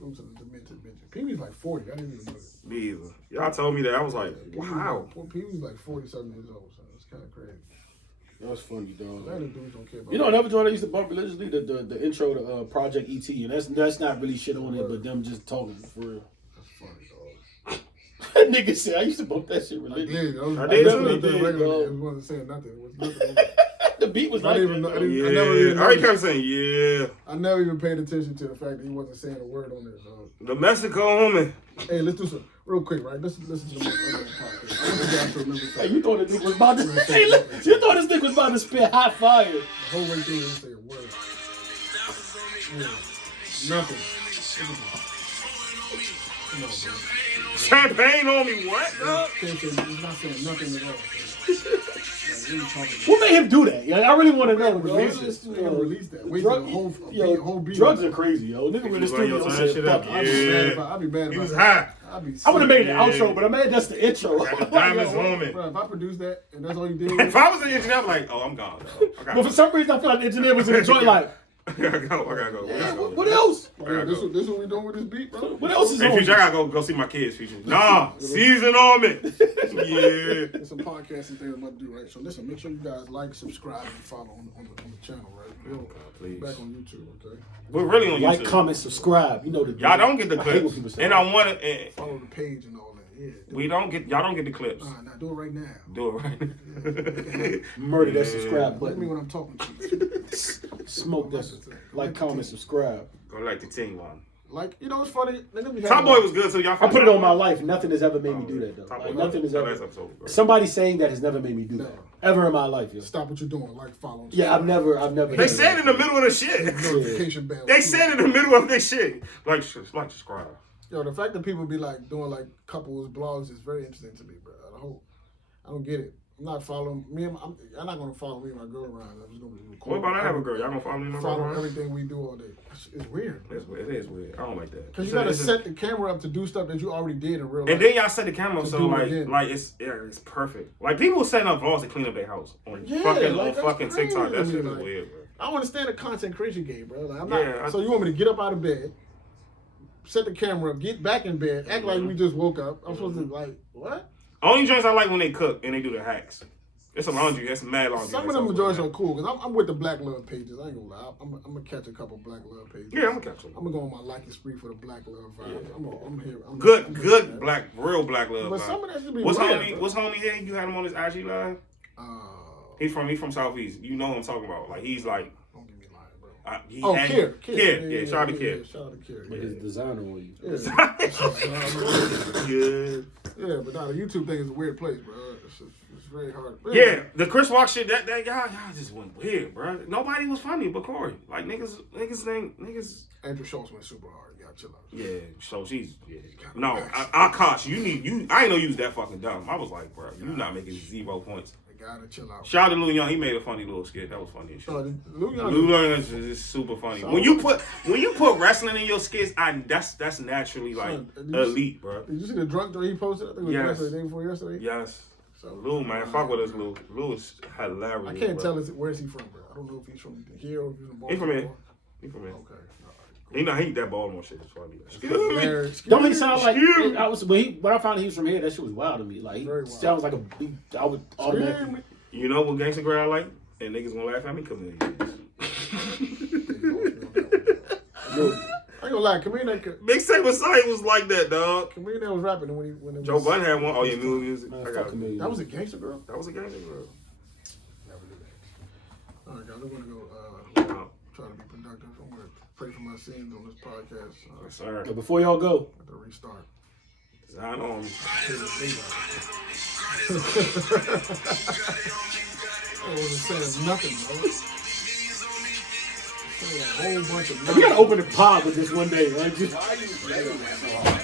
Go to the Demented Midget. Pee Wee's like 40. I didn't even know that. Me either. Y'all told me that. I was like, wow. Pee Wee's like 47 years old, so it's kind of crazy. That was funny, dog. A lot of dudes don't care about You know, another joint I used to bump religiously, the intro to Project ET, and that's not really shit on it, but them just talking for real. That's funny, dog. That nigga said I used to bump that shit I religiously. did. I did definitely too. did regularly. dog. It wasn't saying nothing. It was nothing. The beat was I like didn't even that, know. though. Yeah. I never even I already noticed. kept saying, yeah. I never even paid attention to the fact that he wasn't saying a word on it. So. The Mexico homie. Hey, let's do some real quick, right? Listen to the podcast. I want you guys to remember Hey, something. you thought this nigga was about to you thought this nigga was about to spit hot fire. The whole way through, he didn't say a word. Yeah. Nothing. Come on, bro. Champagne on me, what, dog? He's not saying nothing at all. Like, what are you talking about? What made him do that? Yeah, I really want to know. Release Release it. They gotta release that. Wait till the whole beat. drugs are crazy, yo. Nigga in the studio Turn that said, shit fuck up. it. I'd be mad Yeah. about. I'd be mad He about was that. high. I'd be. I would have made the Yeah. outro, but I made that's the intro. Got the diamonds Yo, on me. Bro, if I produced that and that's all you did, If I was an engineer, I'm like, oh, I'm gone, dog. I But gotta for some reason, I feel like the engineer was in the joint like, I gotta go. yeah, what else? bro, this is what we doing with this beat, bro. What else is Hey, on? Future, I gotta go see my kids, Future. Nah, season on me. Yeah. It's some podcasting things I'm about to do, right? So listen, make sure you guys like, subscribe, and follow on the channel, right? Please. Back on YouTube, okay? We're really on Like, YouTube. comment, subscribe. You know the Y'all don't get the I hate when clips. people say And that. I want to. Follow the page and all that. Yeah. Y'all don't get the clips. Nah, do it right now. Do it right. Murder that Yeah. subscribe Look at me button. when I'm talking to you. Smoke that. Like, comment, subscribe. Go like the team one. Like, you know, it's funny. Niggas be Top having- Boy was good, so y'all. I put it on my life. Nothing has ever made me do that, though. Top Like, Boy. nothing has That ever. last episode was great. Somebody saying that has never made me do that. No. Ever in my life, yo. Stop what you're doing. Like, follow. Yeah, I've never. They said in the middle of the shit. Notification bell. They said in the middle of this shit. Like, subscribe. Yo, the fact that people be like doing like couples blogs is very interesting to me, bro. I don't get it. I'm not following me. I'm not gonna follow me and my girl around. I'm just gonna record. What about I have a girl? Y'all gonna follow me? No Follow girl? everything we do all day. It's weird. It is weird. I don't like that. Cause you gotta set the camera up to do stuff that you already did in real life. And then y'all set the camera up To so do it again. like it's perfect. Like people setting up vlogs to clean up their house on Yeah, fucking like, that's TikTok. That crazy. shit is Like, weird, bro. I don't understand the content creation game, bro. Like, I'm not. Yeah, so you want me to get up out of bed, set the camera up, get back in bed, act like we just woke up. I'm supposed to like what? Only joints I like when they cook and they do the hacks. It's some laundry. That's some mad laundry. Some of them joints are cool because I'm with the Black Love pages. I ain't gonna lie. I'm gonna catch a couple Black Love pages. Yeah, I'm gonna catch them. I'm gonna go on my liking spree for the Black Love vibe. I'm here. I'm Good here. black, real black love. But vibe. some of that should be What's weird, homie? bro. What's homie here? You had him on his IG live. He from Southeast. You know what I'm talking about. Like he's like. Don't give me lying, bro. Kier. Yeah, shout out to Kier. Shout out to Kier. Like his designer on you. Yeah. Yeah, but nah, the YouTube thing is a weird place, bro. It's very hard. Yeah, the Chris Rock shit, that y'all just went weird, bro. Nobody was funny but Corey. Like niggas. Andrew Schultz went super hard. You gotta chill out. Yeah, so she's no. I cost you. I ain't know you was that fucking dumb. I was like, bro, you not making 0 points. gotta chill out. Shout out to Lil Young. He made a funny little skit. That was funny as shit. Lil Young is super funny. When you put wrestling in your skits, that's naturally like elite, bro. Did you see the drunk joint he posted? I think it was yesterday, the day before yesterday. Yes. So Lil, man, fuck with us, Lil. Lil is hilarious. I can't tell where's he from, bro. I don't know if he's from here or if he's from Baltimore. He from here. He from here. Okay. He that Baltimore shit is funny. Don't he sound like when I found out he was from here? That shit was wild to me. Like he sounds like I would automatically. You know what gangsta girl I like? And niggas gonna laugh at me because I ain't gonna lie, Camino. Mixtape Messiah was like that, dog. Camino was rapping when Joe Budden had one. Oh yeah, music. Man, I got Camino. That was a gangster girl. That was a gangster girl. Never knew that. All right, guys, I'm gonna go try to be productive. I'm gonna pray for my sins on this podcast. Yes, sir. But before y'all go, I have to restart. Zion on me. I wasn't saying nothing, bro. Saying a whole bunch of we nothing. gotta open the pod with this one day, right? Why are you playing that so hard?